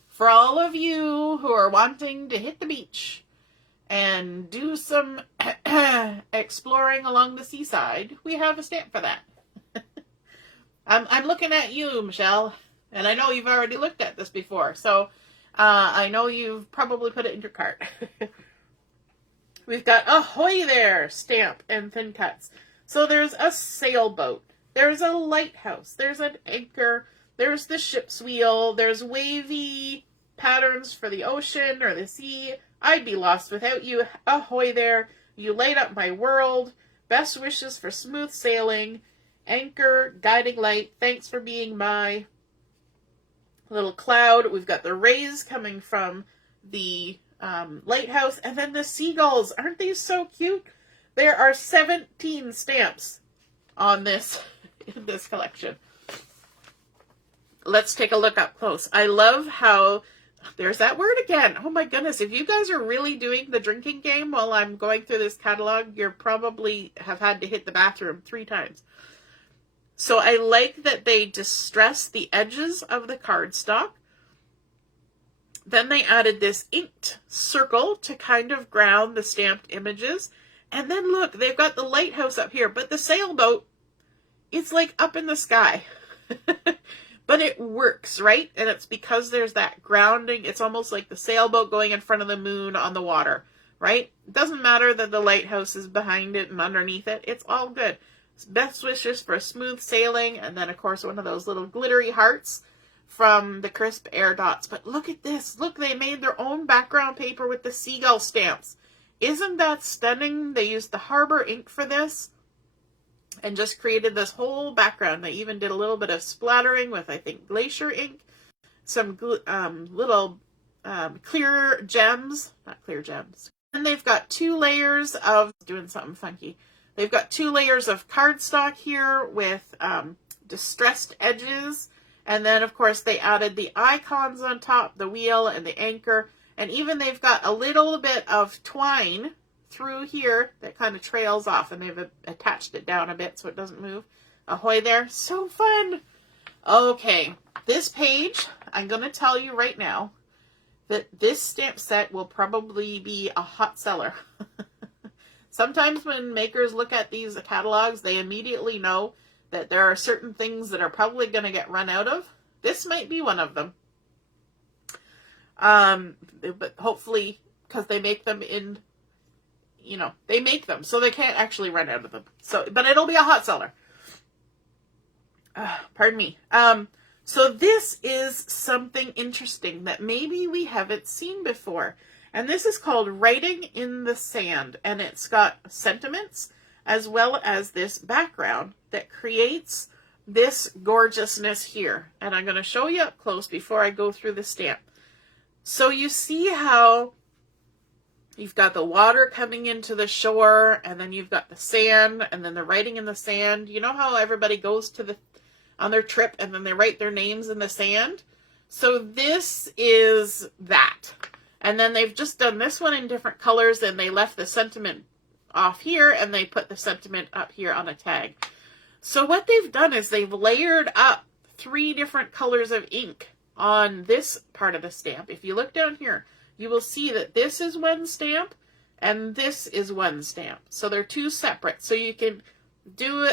For all of you who are wanting to hit the beach and do some exploring along the seaside, we have a stamp for that. I'm looking at you, Michelle, and I know you've already looked at this before, so I know you've probably put it in your cart. We've got Ahoy There stamp and thin cuts. So there's a sailboat, there's a lighthouse, there's an anchor, there's the ship's wheel, there's wavy patterns for the ocean or the sea. I'd be lost without you. Ahoy there, you light up my world. Best wishes for smooth sailing. Anchor, guiding light, thanks for being my little cloud. We've got the rays coming from the lighthouse, and then the seagulls. Aren't these so cute? There are 17 stamps on this in this collection. Let's take a look up close. I love how there's that word again. Oh my goodness. If you guys are really doing the drinking game while I'm going through this catalog, you're probably have had to hit the bathroom 3 times. So I like that they distress the edges of the cardstock. Then they added this inked circle to kind of ground the stamped images. And then look, they've got the lighthouse up here, but the sailboat, it's like up in the sky. But it works, right? And it's because there's that grounding. It's almost like the sailboat going in front of the moon on the water, right? It doesn't matter that the lighthouse is behind it and underneath it. It's all good. Best wishes for smooth sailing. And then, of course, one of those little glittery hearts from the crisp air dots. But look at this. Look, they made their own background paper with the seagull stamps. Isn't that stunning? They used the Harbor ink for this and just created this whole background. They even did a little bit of splattering with, I think, glacier ink. Some little clear gems. Not clear gems. And they've got 2 layers of, doing something funky. They've got 2 layers of cardstock here with distressed edges. And then, of course, they added the icons on top, the wheel and the anchor. And even they've got a little bit of twine through here that kind of trails off, and they've attached it down a bit so it doesn't move. Ahoy there. So fun. Okay, this page, I'm going to tell you right now that this stamp set will probably be a hot seller. Sometimes when makers look at these catalogs, they immediately know that there are certain things that are probably going to get run out of. This might be one of them. But hopefully, because they make them in, they make them, so they can't actually run out of them. So, but it'll be a hot seller. Pardon me. So this is something interesting that maybe we haven't seen before. And this is called Writing in the Sand. And it's got sentiments as well as this background that creates this gorgeousness here. And I'm going to show you up close before I go through the stamp. So you see how you've got the water coming into the shore, and then you've got the sand, and then the writing in the sand. You know how everybody goes to on their trip and then they write their names in the sand? So this is that. And then they've just done this one in different colors, and they left the sentiment off here, and they put the sentiment up here on a tag. So what they've done is they've layered up 3 different colors of ink on this part of the stamp, if you look down here, you will see that this is one stamp and this is one stamp. So they're two separate. So you can do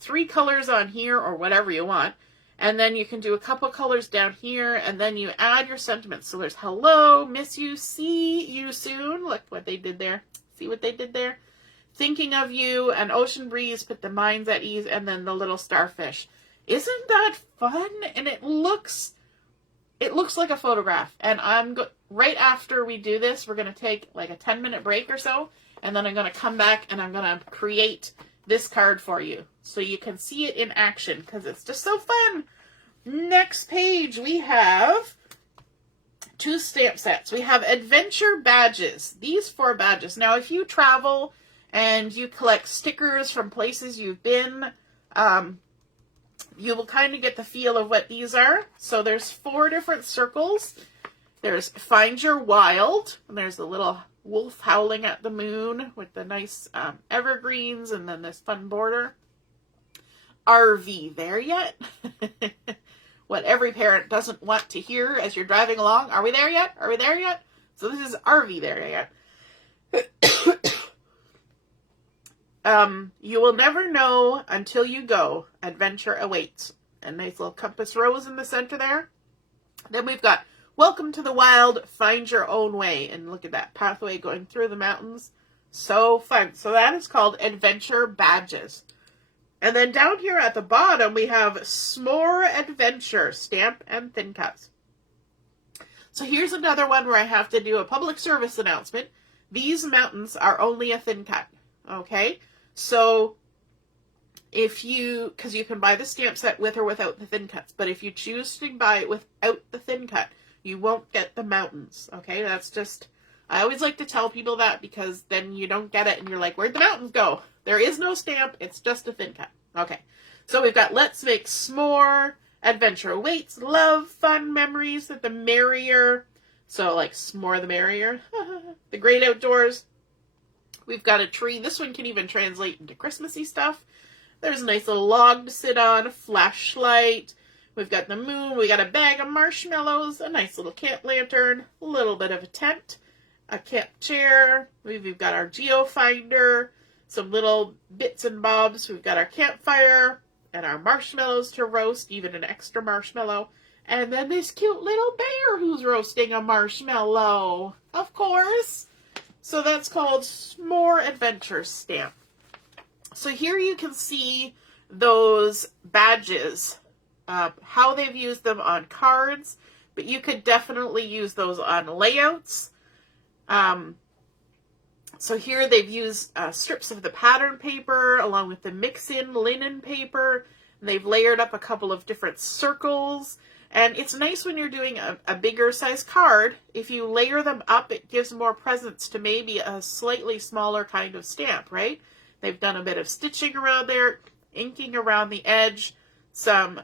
3 colors on here or whatever you want. And then you can do a couple colors down here, and then you add your sentiments. So there's hello, miss you, see you soon. Look what they did there. See what they did there? Thinking of you, an ocean breeze, put the minds at ease, and then the little starfish. Isn't that fun? And it looks like a photograph. And right after we do this, we're going to take like a 10-minute break or so, and then I'm going to come back and I'm going to create this card for you so you can see it in action, because it's just so fun. Next page, we have 2 stamp sets. We have adventure badges. These 4 badges. Now, if you travel and you collect stickers from places you've been, you will kind of get the feel of what these are. So there's 4 different circles. There's Find Your Wild, and there's a little wolf howling at the moon with the nice evergreens and then this fun border. RV there yet? What every parent doesn't want to hear as you're driving along. Are we there yet? Are we there yet? So this is RV there yet. You will never know until you go. Adventure awaits. A nice little compass rose in the center there. Then we've got Welcome to the Wild, Find Your Own Way. And look at that pathway going through the mountains. So fun. So that is called Adventure Badges. And then down here at the bottom, we have S'more Adventure, Stamp and Thin Cuts. So here's another one where I have to do a public service announcement. These mountains are only a thin cut. Okay? So because you can buy the stamp set with or without the thin cuts. But if you choose to buy it without the thin cut, you won't get the mountains. Okay? That's just, I always like to tell people that, because then you don't get it and you're like, where'd the mountains go? There is no stamp. It's just a thin cut. Okay. So we've got Let's Make S'more, Adventure Awaits, Love, Fun, Memories, the merrier. So like s'more the merrier. The Great Outdoors. We've got a tree. This one can even translate into Christmassy stuff. There's a nice little log to sit on, a flashlight. We've got the moon. We got a bag of marshmallows, a nice little camp lantern, a little bit of a tent, a camp chair. We've got our geofinder, some little bits and bobs. We've got our campfire and our marshmallows to roast, even an extra marshmallow. And then this cute little bear who's roasting a marshmallow, of course. So that's called S'more Adventure Stamp. So here you can see those badges, how they've used them on cards, but you could definitely use those on layouts. So here they've used strips of the pattern paper along with the Mixon linen paper. And they've layered up a couple of different circles. And it's nice when you're doing a bigger size card. If you layer them up, it gives more presence to maybe a slightly smaller kind of stamp, right? They've done a bit of stitching around there, inking around the edge, some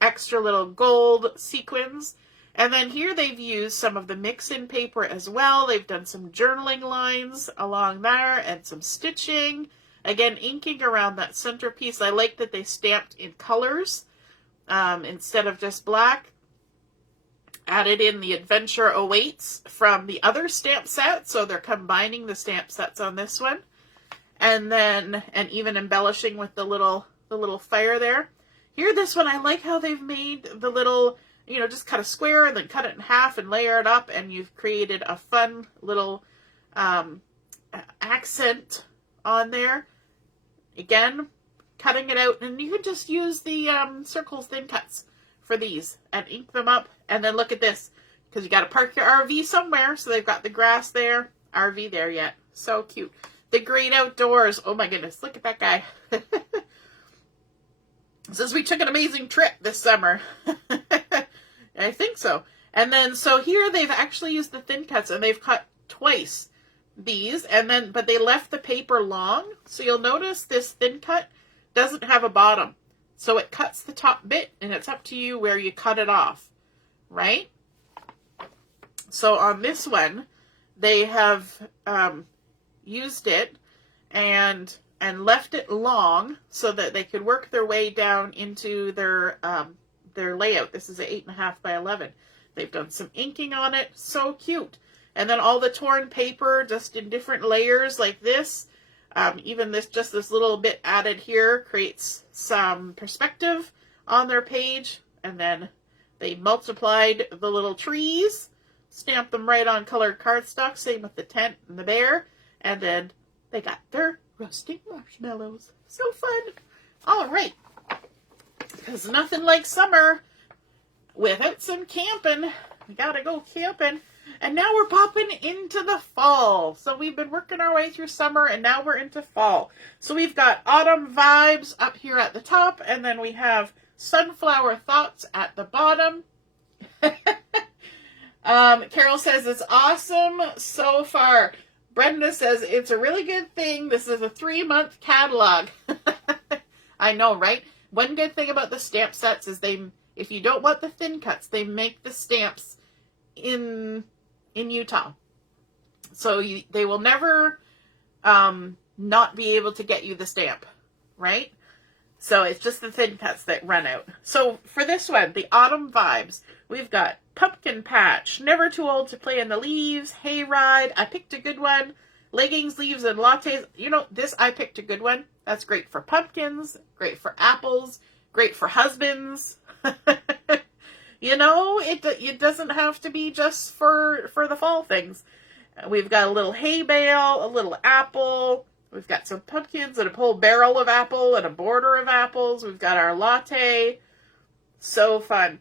extra little gold sequins. And then here they've used some of the Mixon paper as well. They've done some journaling lines along there and some stitching. Again, inking around that centerpiece. I like that they stamped in colors instead of just black. Added in the Adventure Awaits from the other stamp set. So they're combining the stamp sets on this one. And even embellishing with the little fire there. Here, this one, I like how they've made the little, just cut a square and then cut it in half and layer it up, and you've created a fun little accent on there. Again, cutting it out, and you can just use the circles thin cuts for these and ink them up. And then look at this, because you got to park your RV somewhere, so they've got the grass there. RV there yet. So cute. The Great Outdoors. Oh my goodness, look at that guy. Says we took an amazing trip this summer. I think so. And then, so here they've actually used the thin cuts, and they've cut twice these, but they left the paper long. So you'll notice this thin cut doesn't have a bottom. So it cuts the top bit, and it's up to you where you cut it off, right? So on this one, they have used it and left it long so that they could work their way down into their their layout. This is an 8.5 by 11. They've done some inking on it. So cute. And then all the torn paper just in different layers like this. Even just this little bit added here creates some perspective on their page. And then they multiplied the little trees, stamped them right on colored cardstock. Same with the tent and the bear. And then they got their roasting marshmallows. So fun. All right. Because nothing like summer without some camping. We gotta go camping. And now we're popping into the fall. So we've been working our way through summer and now we're into fall. So we've got autumn vibes up here at the top. And then we have sunflower thoughts at the bottom. Carol says it's awesome so far. Brenda says it's a really good thing. This is a 3-month catalog. I know, right? One good thing about the stamp sets is if you don't want the thin cuts, they make the stamps in Utah. So they will never not be able to get you the stamp, right? So it's just the thin cuts that run out. So for this one, the autumn vibes, we've got Pumpkin Patch, Never Too Old to Play in the Leaves, Hayride, I Picked a Good One, Leggings, Leaves, and Lattes. You know, this I Picked a Good One. That's great for pumpkins, great for apples, great for husbands. You know, it doesn't have to be just for the fall things. We've got a little hay bale, a little apple. We've got some pumpkins and a whole barrel of apple and a border of apples. We've got our latte. So fun.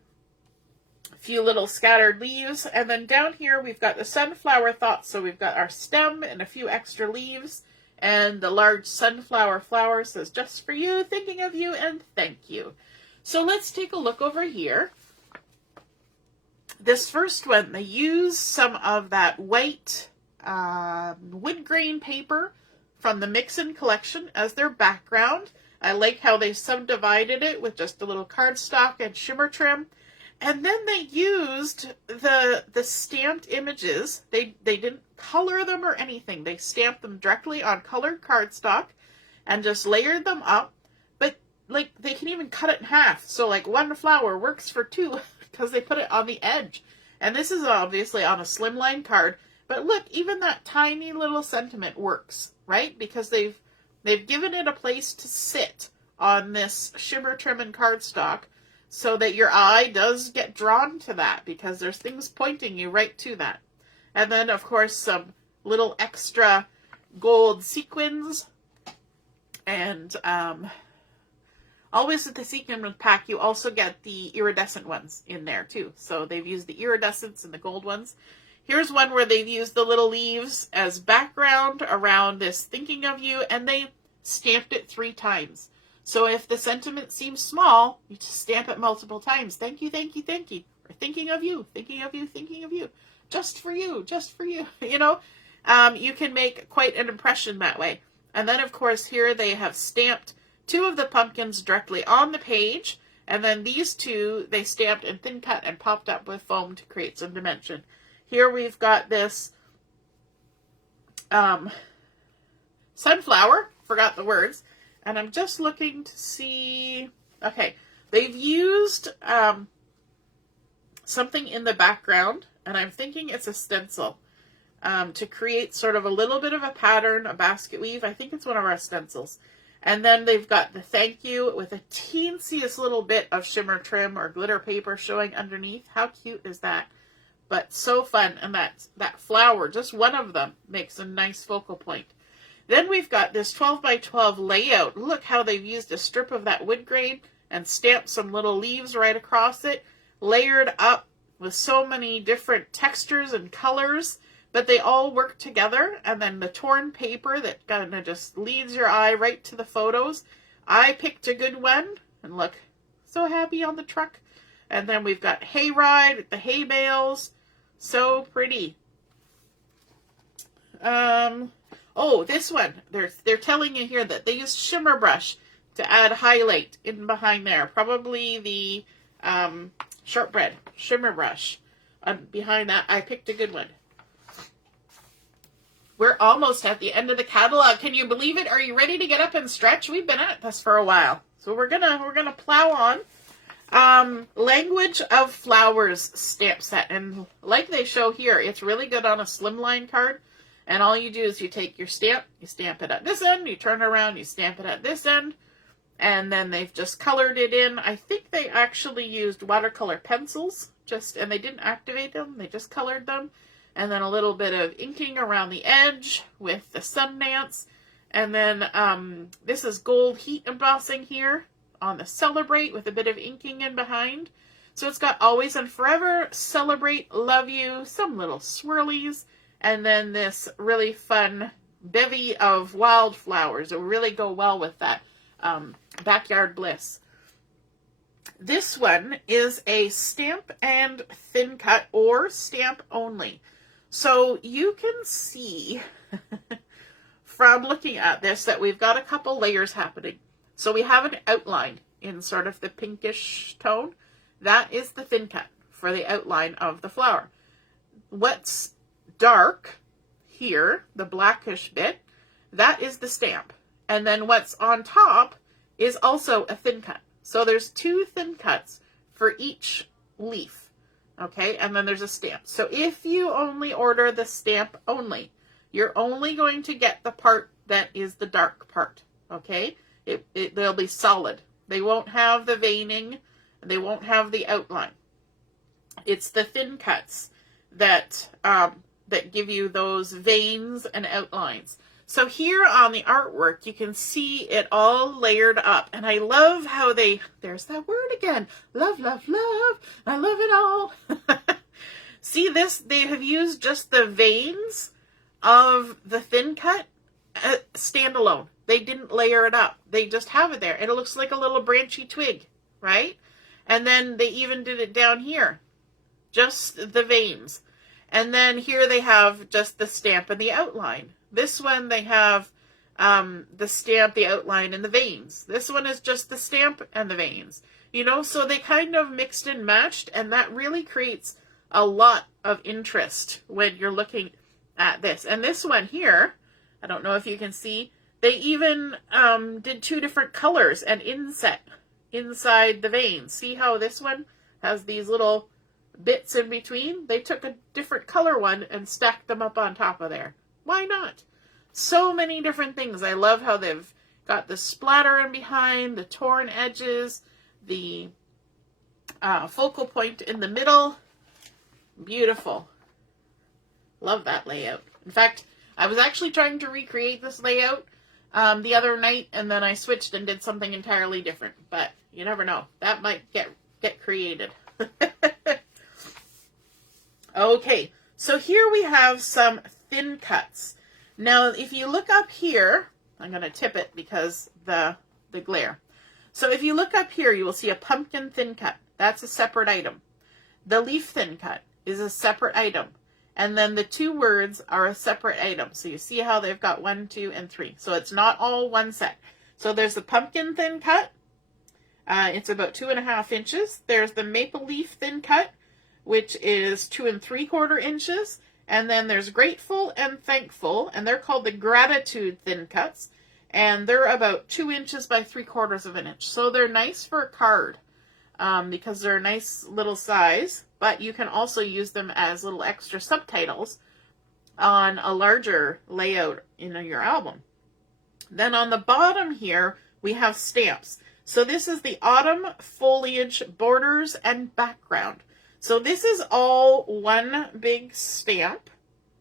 A few little scattered leaves. And then down here we've got the sunflower thoughts. So we've got our stem and a few extra leaves. And the large sunflower flower says, just for you, thinking of you, and thank you. So let's take a look over here. This first one, they use some of that white wood grain paper from the Mixon Collection as their background. I like how they subdivided it with just a little cardstock and shimmer trim. And then they used the stamped images. They didn't color them or anything. They stamped them directly on colored cardstock and just layered them up. But like they can even cut it in half. So like one flower works for two because they put it on the edge. And this is obviously on a slimline card. But look, even that tiny little sentiment works, right? Because they've given it a place to sit on this shimmer trim and cardstock so that your eye does get drawn to that because there's things pointing you right to that. And then, of course, some little extra gold sequins. And always with the sequin pack, you also get the iridescent ones in there, too. So they've used the iridescents and the gold ones. Here's one where they've used the little leaves as background around this thinking of you, and they stamped it 3 times. So if the sentiment seems small, you just stamp it multiple times. Thank you, thank you, thank you. Or thinking of you, thinking of you, thinking of you. Just for you, just for you. You know, you can make quite an impression that way. And then, of course, here they have stamped 2 of the pumpkins directly on the page. And then these 2, they stamped and thin cut and popped up with foam to create some dimension. Here we've got this sunflower, forgot the words, and I'm just looking to see, okay, they've used something in the background, and I'm thinking it's a stencil to create sort of a little bit of a pattern, a basket weave. I think it's one of our stencils. And then they've got the thank you with a teensiest little bit of shimmer trim or glitter paper showing underneath. How cute is that? But so fun, and that flower, just one of them, makes a nice focal point. Then we've got this 12 by 12 layout. Look how they've used a strip of that wood grain and stamped some little leaves right across it, layered up with so many different textures and colors, but they all work together. And then the torn paper that kind of just leads your eye right to the photos. I picked a good one, and look, so happy on the truck. And then we've got Hayride with the hay bales. So pretty. Oh, this one. They're telling you here that they use shimmer brush to add highlight in behind there. Probably the Shortbread shimmer brush. Behind that, I picked a good one. We're almost at the end of the catalog. Can you believe it? Are you ready to get up and stretch? We've been at this for a while. So we're gonna plow on. Language of Flowers stamp set. And like they show here, it's really good on a slimline card. And all you do is you take your stamp, you stamp it at this end, you turn it around, you stamp it at this end. And then they've just colored it in. I think they actually used watercolor pencils, and they didn't activate them, they just colored them. And then a little bit of inking around the edge with the Sundance. And then this is gold heat embossing here on the Celebrate with a bit of inking in behind. So it's got Always and Forever, Celebrate, Love You, some little swirlies, and then this really fun bevy of wildflowers that really go well with that Backyard Bliss. This one is a stamp and thin cut or stamp only. So you can see from looking at this that we've got a couple layers happening. So we have an outline in sort of the pinkish tone. That is the thin cut for the outline of the flower. What's dark here, the blackish bit, that is the stamp. And then what's on top is also a thin cut. So there's two thin cuts for each leaf. Okay, and then there's a stamp. So if you only order the stamp only, you're only going to get the part that is the dark part. Okay, they'll be solid. They won't have the veining. They won't have the outline. It's the thin cuts that that give you those veins and outlines. So here on the artwork, you can see it all layered up. And I love how there's that word again, love, love, love. I love it all. See this, they have used just the veins of the thin cut standalone. They didn't layer it up. They just have it there. It looks like a little branchy twig, right? And then they even did it down here, just the veins. And then here they have just the stamp and the outline. This one they have the stamp, the outline, and the veins. This one is just the stamp and the veins. You know, so they kind of mixed and matched, and that really creates a lot of interest when you're looking at this. And this one here, I don't know if you can see, they even did two different colors and inset inside the veins. See how this one has these little bits in between? They took a different color one and stacked them up on top of there. Why not? So many different things. I love how they've got the splatter in behind, the torn edges, the focal point in the middle. Beautiful. Love that layout. In fact, I was actually trying to recreate this layout the other night, and then I switched and did something entirely different. But you never know. That might get created. Okay, so here we have some thin cuts. Now, if you look up here, I'm going to tip it because the glare. So if you look up here, you will see a pumpkin thin cut. That's a separate item. The leaf thin cut is a separate item. And then the two words are a separate item. So you see how they've got 1, 2, and 3. So it's not all one set. So there's the pumpkin thin cut. It's about 2.5 inches. There's the maple leaf thin cut, which is 2 3/4 inches. And then there's Grateful and Thankful, and they're called the Gratitude thin cuts. And they're about 2 inches by 3/4 of an inch. So they're nice for a card because they're a nice little size. But you can also use them as little extra subtitles on a larger layout in your album. Then on the bottom here, we have stamps. So this is the Autumn Foliage Borders and Background. So this is all one big stamp,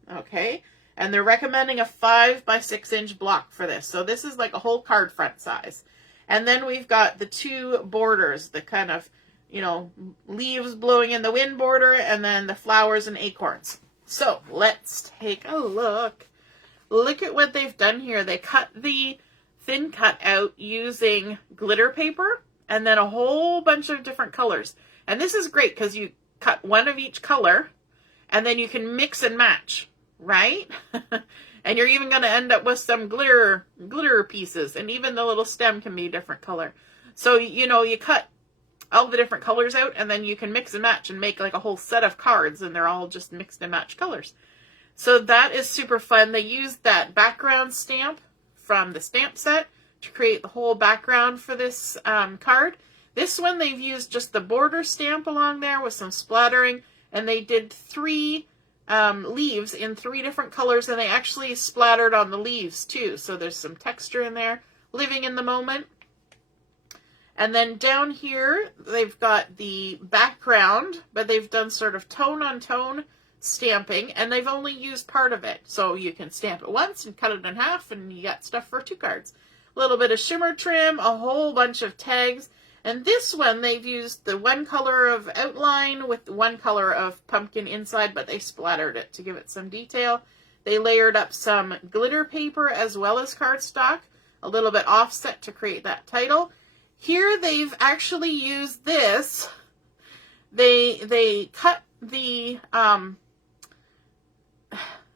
okay? And they're recommending a 5 by 6 inch block for this. So this is like a whole card front size. And then we've got the two borders, the kind of, you know, leaves blowing in the wind border, and then the flowers and acorns. So let's take a look. Look at what they've done here. They cut the thin cut out using glitter paper and then a whole bunch of different colors. And this is great because you cut one of each color and then you can mix and match, right? And you're even going to end up with some glitter pieces, and even the little stem can be a different color. So, you know, you cut all the different colors out, and then you can mix and match and make like a whole set of cards, and they're all just mixed and matched colors. So that is super fun. They used that background stamp from the stamp set to create the whole background for this card. This one they've used just the border stamp along there with some splattering, and they did 3 leaves in 3 different colors, and they actually splattered on the leaves too. So there's some texture in there, living in the moment. And then down here, they've got the background, but they've done sort of tone on tone stamping, and they've only used part of it. So you can stamp it once and cut it in half, and you got stuff for 2 cards. A little bit of shimmer trim, a whole bunch of tags. And this one, they've used the 1 color of outline with 1 color of pumpkin inside, but they splattered it to give it some detail. They layered up some glitter paper as well as cardstock, a little bit offset to create that title. Here they've actually used this. They cut the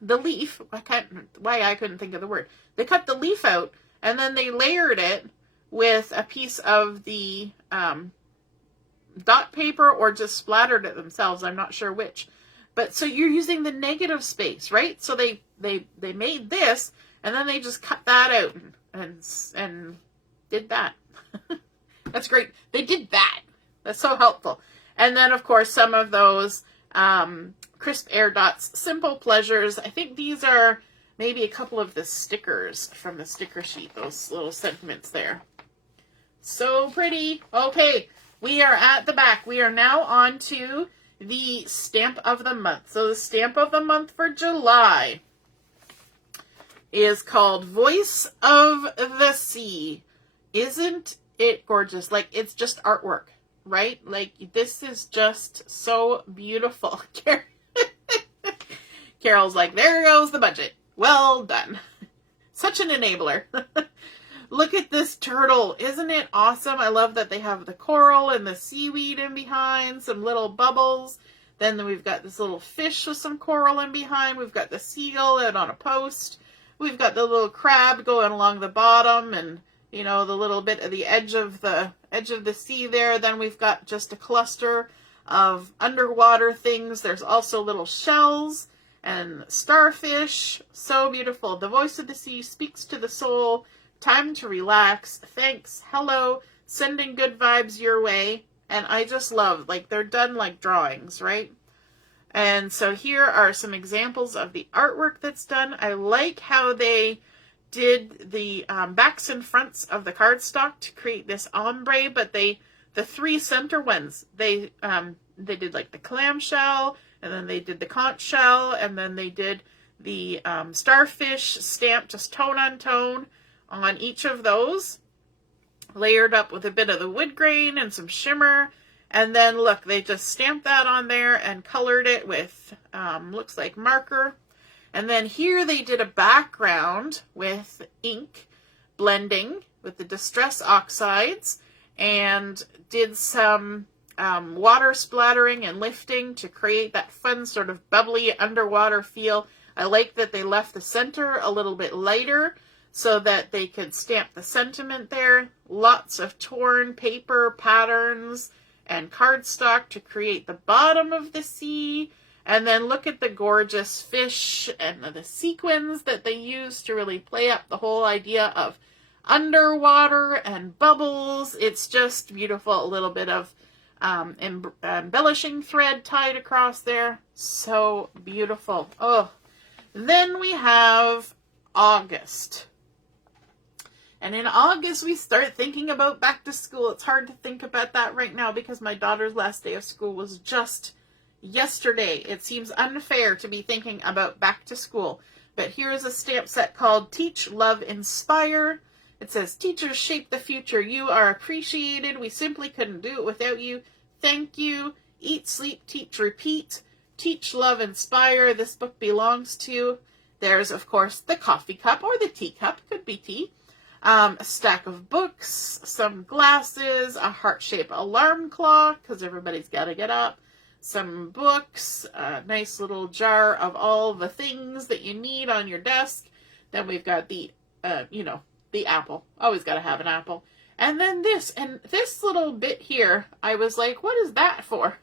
leaf. I couldn't think of the word. They cut the leaf out, and then they layered it with a piece of the dot paper, or just splattered it themselves. I'm not sure which. But so you're using the negative space, right? So they made this, and then they just cut that out and did that. That's great. They did that. That's so helpful. And then, of course, some of those crisp air dots, simple pleasures. I think these are maybe a couple of the stickers from the sticker sheet, those little sentiments there. So pretty. Okay, we are at the back. We are now on to the stamp of the month. So the stamp of the month for July is called Voice of the Sea. Isn't it gorgeous? Like, it's just artwork, right? Like, this is just so beautiful. Carol's like, there goes the budget. Well done. Such an enabler. Look at this turtle. Isn't it awesome? I love that they have the coral and the seaweed in behind, some little bubbles. Then we've got this little fish with some coral in behind. We've got the seagull out on a post. We've got the little crab going along the bottom, and you know, the little bit of the edge of the sea there. Then we've got just a cluster of underwater things. There's also little shells and starfish. So beautiful. The voice of the sea speaks to the soul. Time to relax. Thanks. Hello. Sending good vibes your way. And I just love, like, they're done like drawings, right? And so here are some examples of the artwork that's done. I like how they did the backs and fronts of the cardstock to create this ombre, but the 3 center ones, they did like the clamshell, and then they did the conch shell, and then they did the starfish stamp, just tone on tone on each of those, layered up with a bit of the wood grain and some shimmer. And then look, they just stamped that on there and colored it with looks like marker. And then here they did a background with ink blending with the Distress Oxides, and did some water splattering and lifting to create that fun sort of bubbly underwater feel. I like that they left the center a little bit lighter so that they could stamp the sentiment there. Lots of torn paper patterns and cardstock to create the bottom of the sea. And then look at the gorgeous fish and the sequins that they use to really play up the whole idea of underwater and bubbles. It's just beautiful. A little bit of embellishing thread tied across there. So beautiful. Oh, then we have August. And in August, we start thinking about back to school. It's hard to think about that right now because my daughter's last day of school was just yesterday. It seems unfair to be thinking about back to school. But here is a stamp set called Teach, Love, Inspire. It says, teachers shape the future. You are appreciated. We simply couldn't do it without you. Thank you. Eat, sleep, teach, repeat. Teach, love, inspire. This book belongs to. There's, of course, the coffee cup or the teacup. Could be tea. A stack of books, some glasses, a heart-shaped alarm clock, because everybody's got to get up, some books, a nice little jar of all the things that you need on your desk. Then we've got the, the apple. Always got to have an apple. And then this, and this little bit here, I was like, what is that for?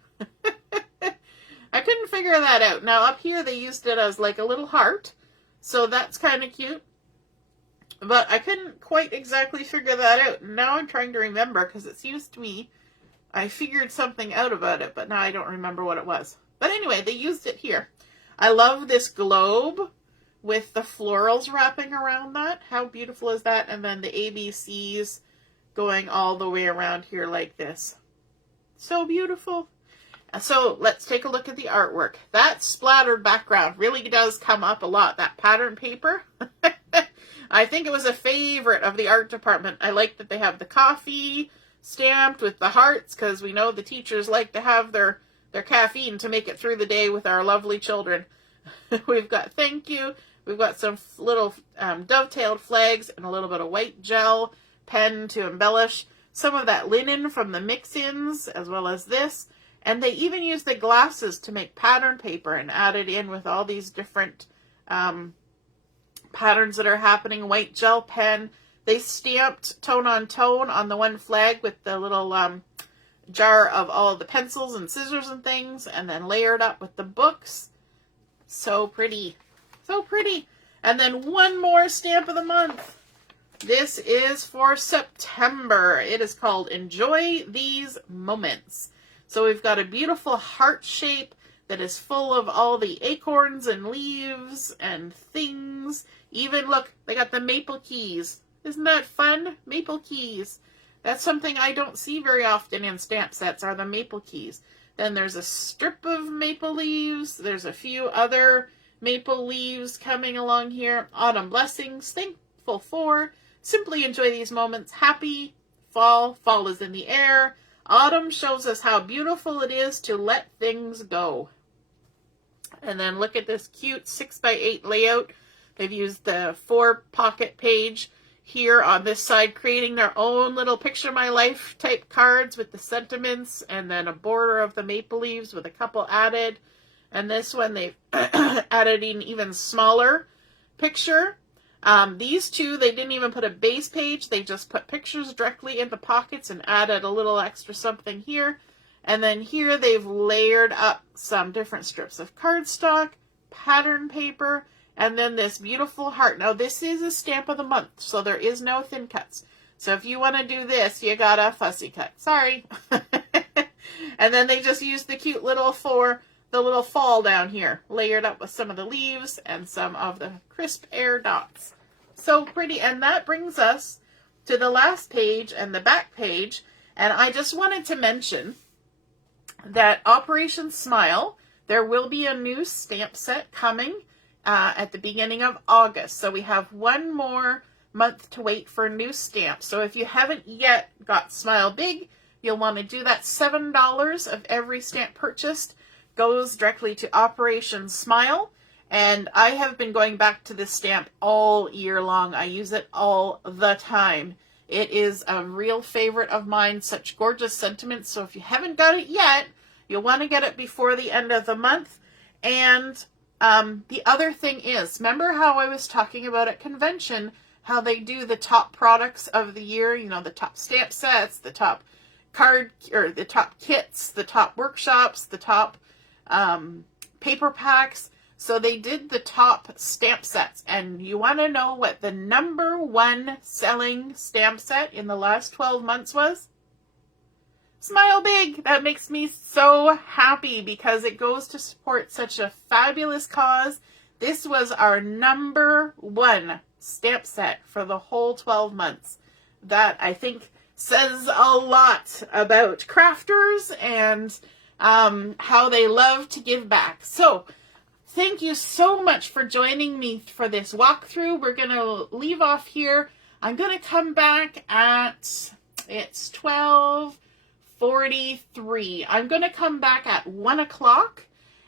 I couldn't figure that out. Now, up here, they used it as like a little heart, so that's kind of cute. But I couldn't quite exactly figure that out. Now I'm trying to remember, because it seems to me I figured something out about it, but now I don't remember what it was. But anyway, they used it here. I love this globe with the florals wrapping around that. How beautiful is that? And then the ABCs going all the way around here like this. So beautiful. So let's take a look at the artwork. That splattered background really does come up a lot. That pattern paper. I think it was a favorite of the art department. I like that they have the coffee stamped with the hearts, because we know the teachers like to have their caffeine to make it through the day with our lovely children. We've got thank you. We've got some little dovetailed flags and a little bit of white gel pen to embellish. Some of that linen from the mix-ins, as well as this. And they even use the glasses to make pattern paper and add it in with all these different patterns that are happening. White gel pen. They stamped tone on tone on the one flag with the little jar of all the pencils and scissors and things, and then layered up with the books. So pretty. So pretty. And then one more stamp of the month. This is for September. It is called Enjoy These Moments. So we've got a beautiful heart shape that is full of all the acorns and leaves and things. Even, look, they got the maple keys. Isn't that fun? Maple keys. That's something I don't see very often in stamp sets, are the maple keys. Then there's a strip of maple leaves. There's a few other maple leaves coming along here. Autumn blessings. Thankful for. Simply enjoy these moments. Happy fall. Fall is in the air. Autumn shows us how beautiful it is to let things go. And then look at this cute 6x8 layout. They've used the 4-pocket page here on this side, creating their own little picture my life type cards with the sentiments, and then a border of the maple leaves with a couple added. And this one they've added an even smaller picture. These two, they didn't even put a base page. They just put pictures directly in the pockets and added a little extra something here. And then here they've layered up some different strips of cardstock, pattern paper, and then this beautiful heart. Now this is a stamp of the month, so there is no thin cuts. So if you want to do this, you got a fussy cut. Sorry. And then they just used the cute little the little fall down here, layered up with some of the leaves and some of the crisp air dots. So pretty. And that brings us to the last page and the back page. And I just wanted to mention that Operation Smile, there will be a new stamp set coming at the beginning of August. So we have one more month to wait for new stamps. So if you haven't yet got Smile Big, you'll want to do that. $7 of every stamp purchased goes directly to Operation Smile. And I have been going back to this stamp all year long. I use it all the time. It is a real favorite of mine. Such gorgeous sentiments. So if you haven't got it yet, you'll want to get it before the end of the month. And the other thing is, remember how I was talking about at convention, how they do the top products of the year, you know, the top stamp sets, the top card, or the top kits, the top workshops, the top paper packs. So they did the top stamp sets, and you want to know what the #1 selling stamp set in the last 12 months was? Smile Big. That makes me so happy because it goes to support such a fabulous cause. This was our #1 stamp set for the whole 12 months. That, I think, says a lot about crafters and how they love to give back. So, thank you so much for joining me for this walkthrough. We're going to leave off here. I'm going to come back at, it's 12:43. I'm going to come back at 1 o'clock,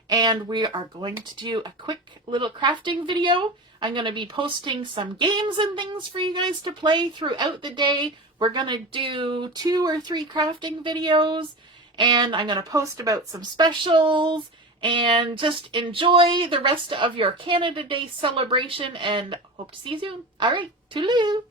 and we are going to do a quick little crafting video. I'm going to be posting some games and things for you guys to play throughout the day. We're going to do 2 or 3 crafting videos, and I'm going to post about some specials, and just enjoy the rest of your Canada Day celebration, and hope to see you soon. All right, toodaloo.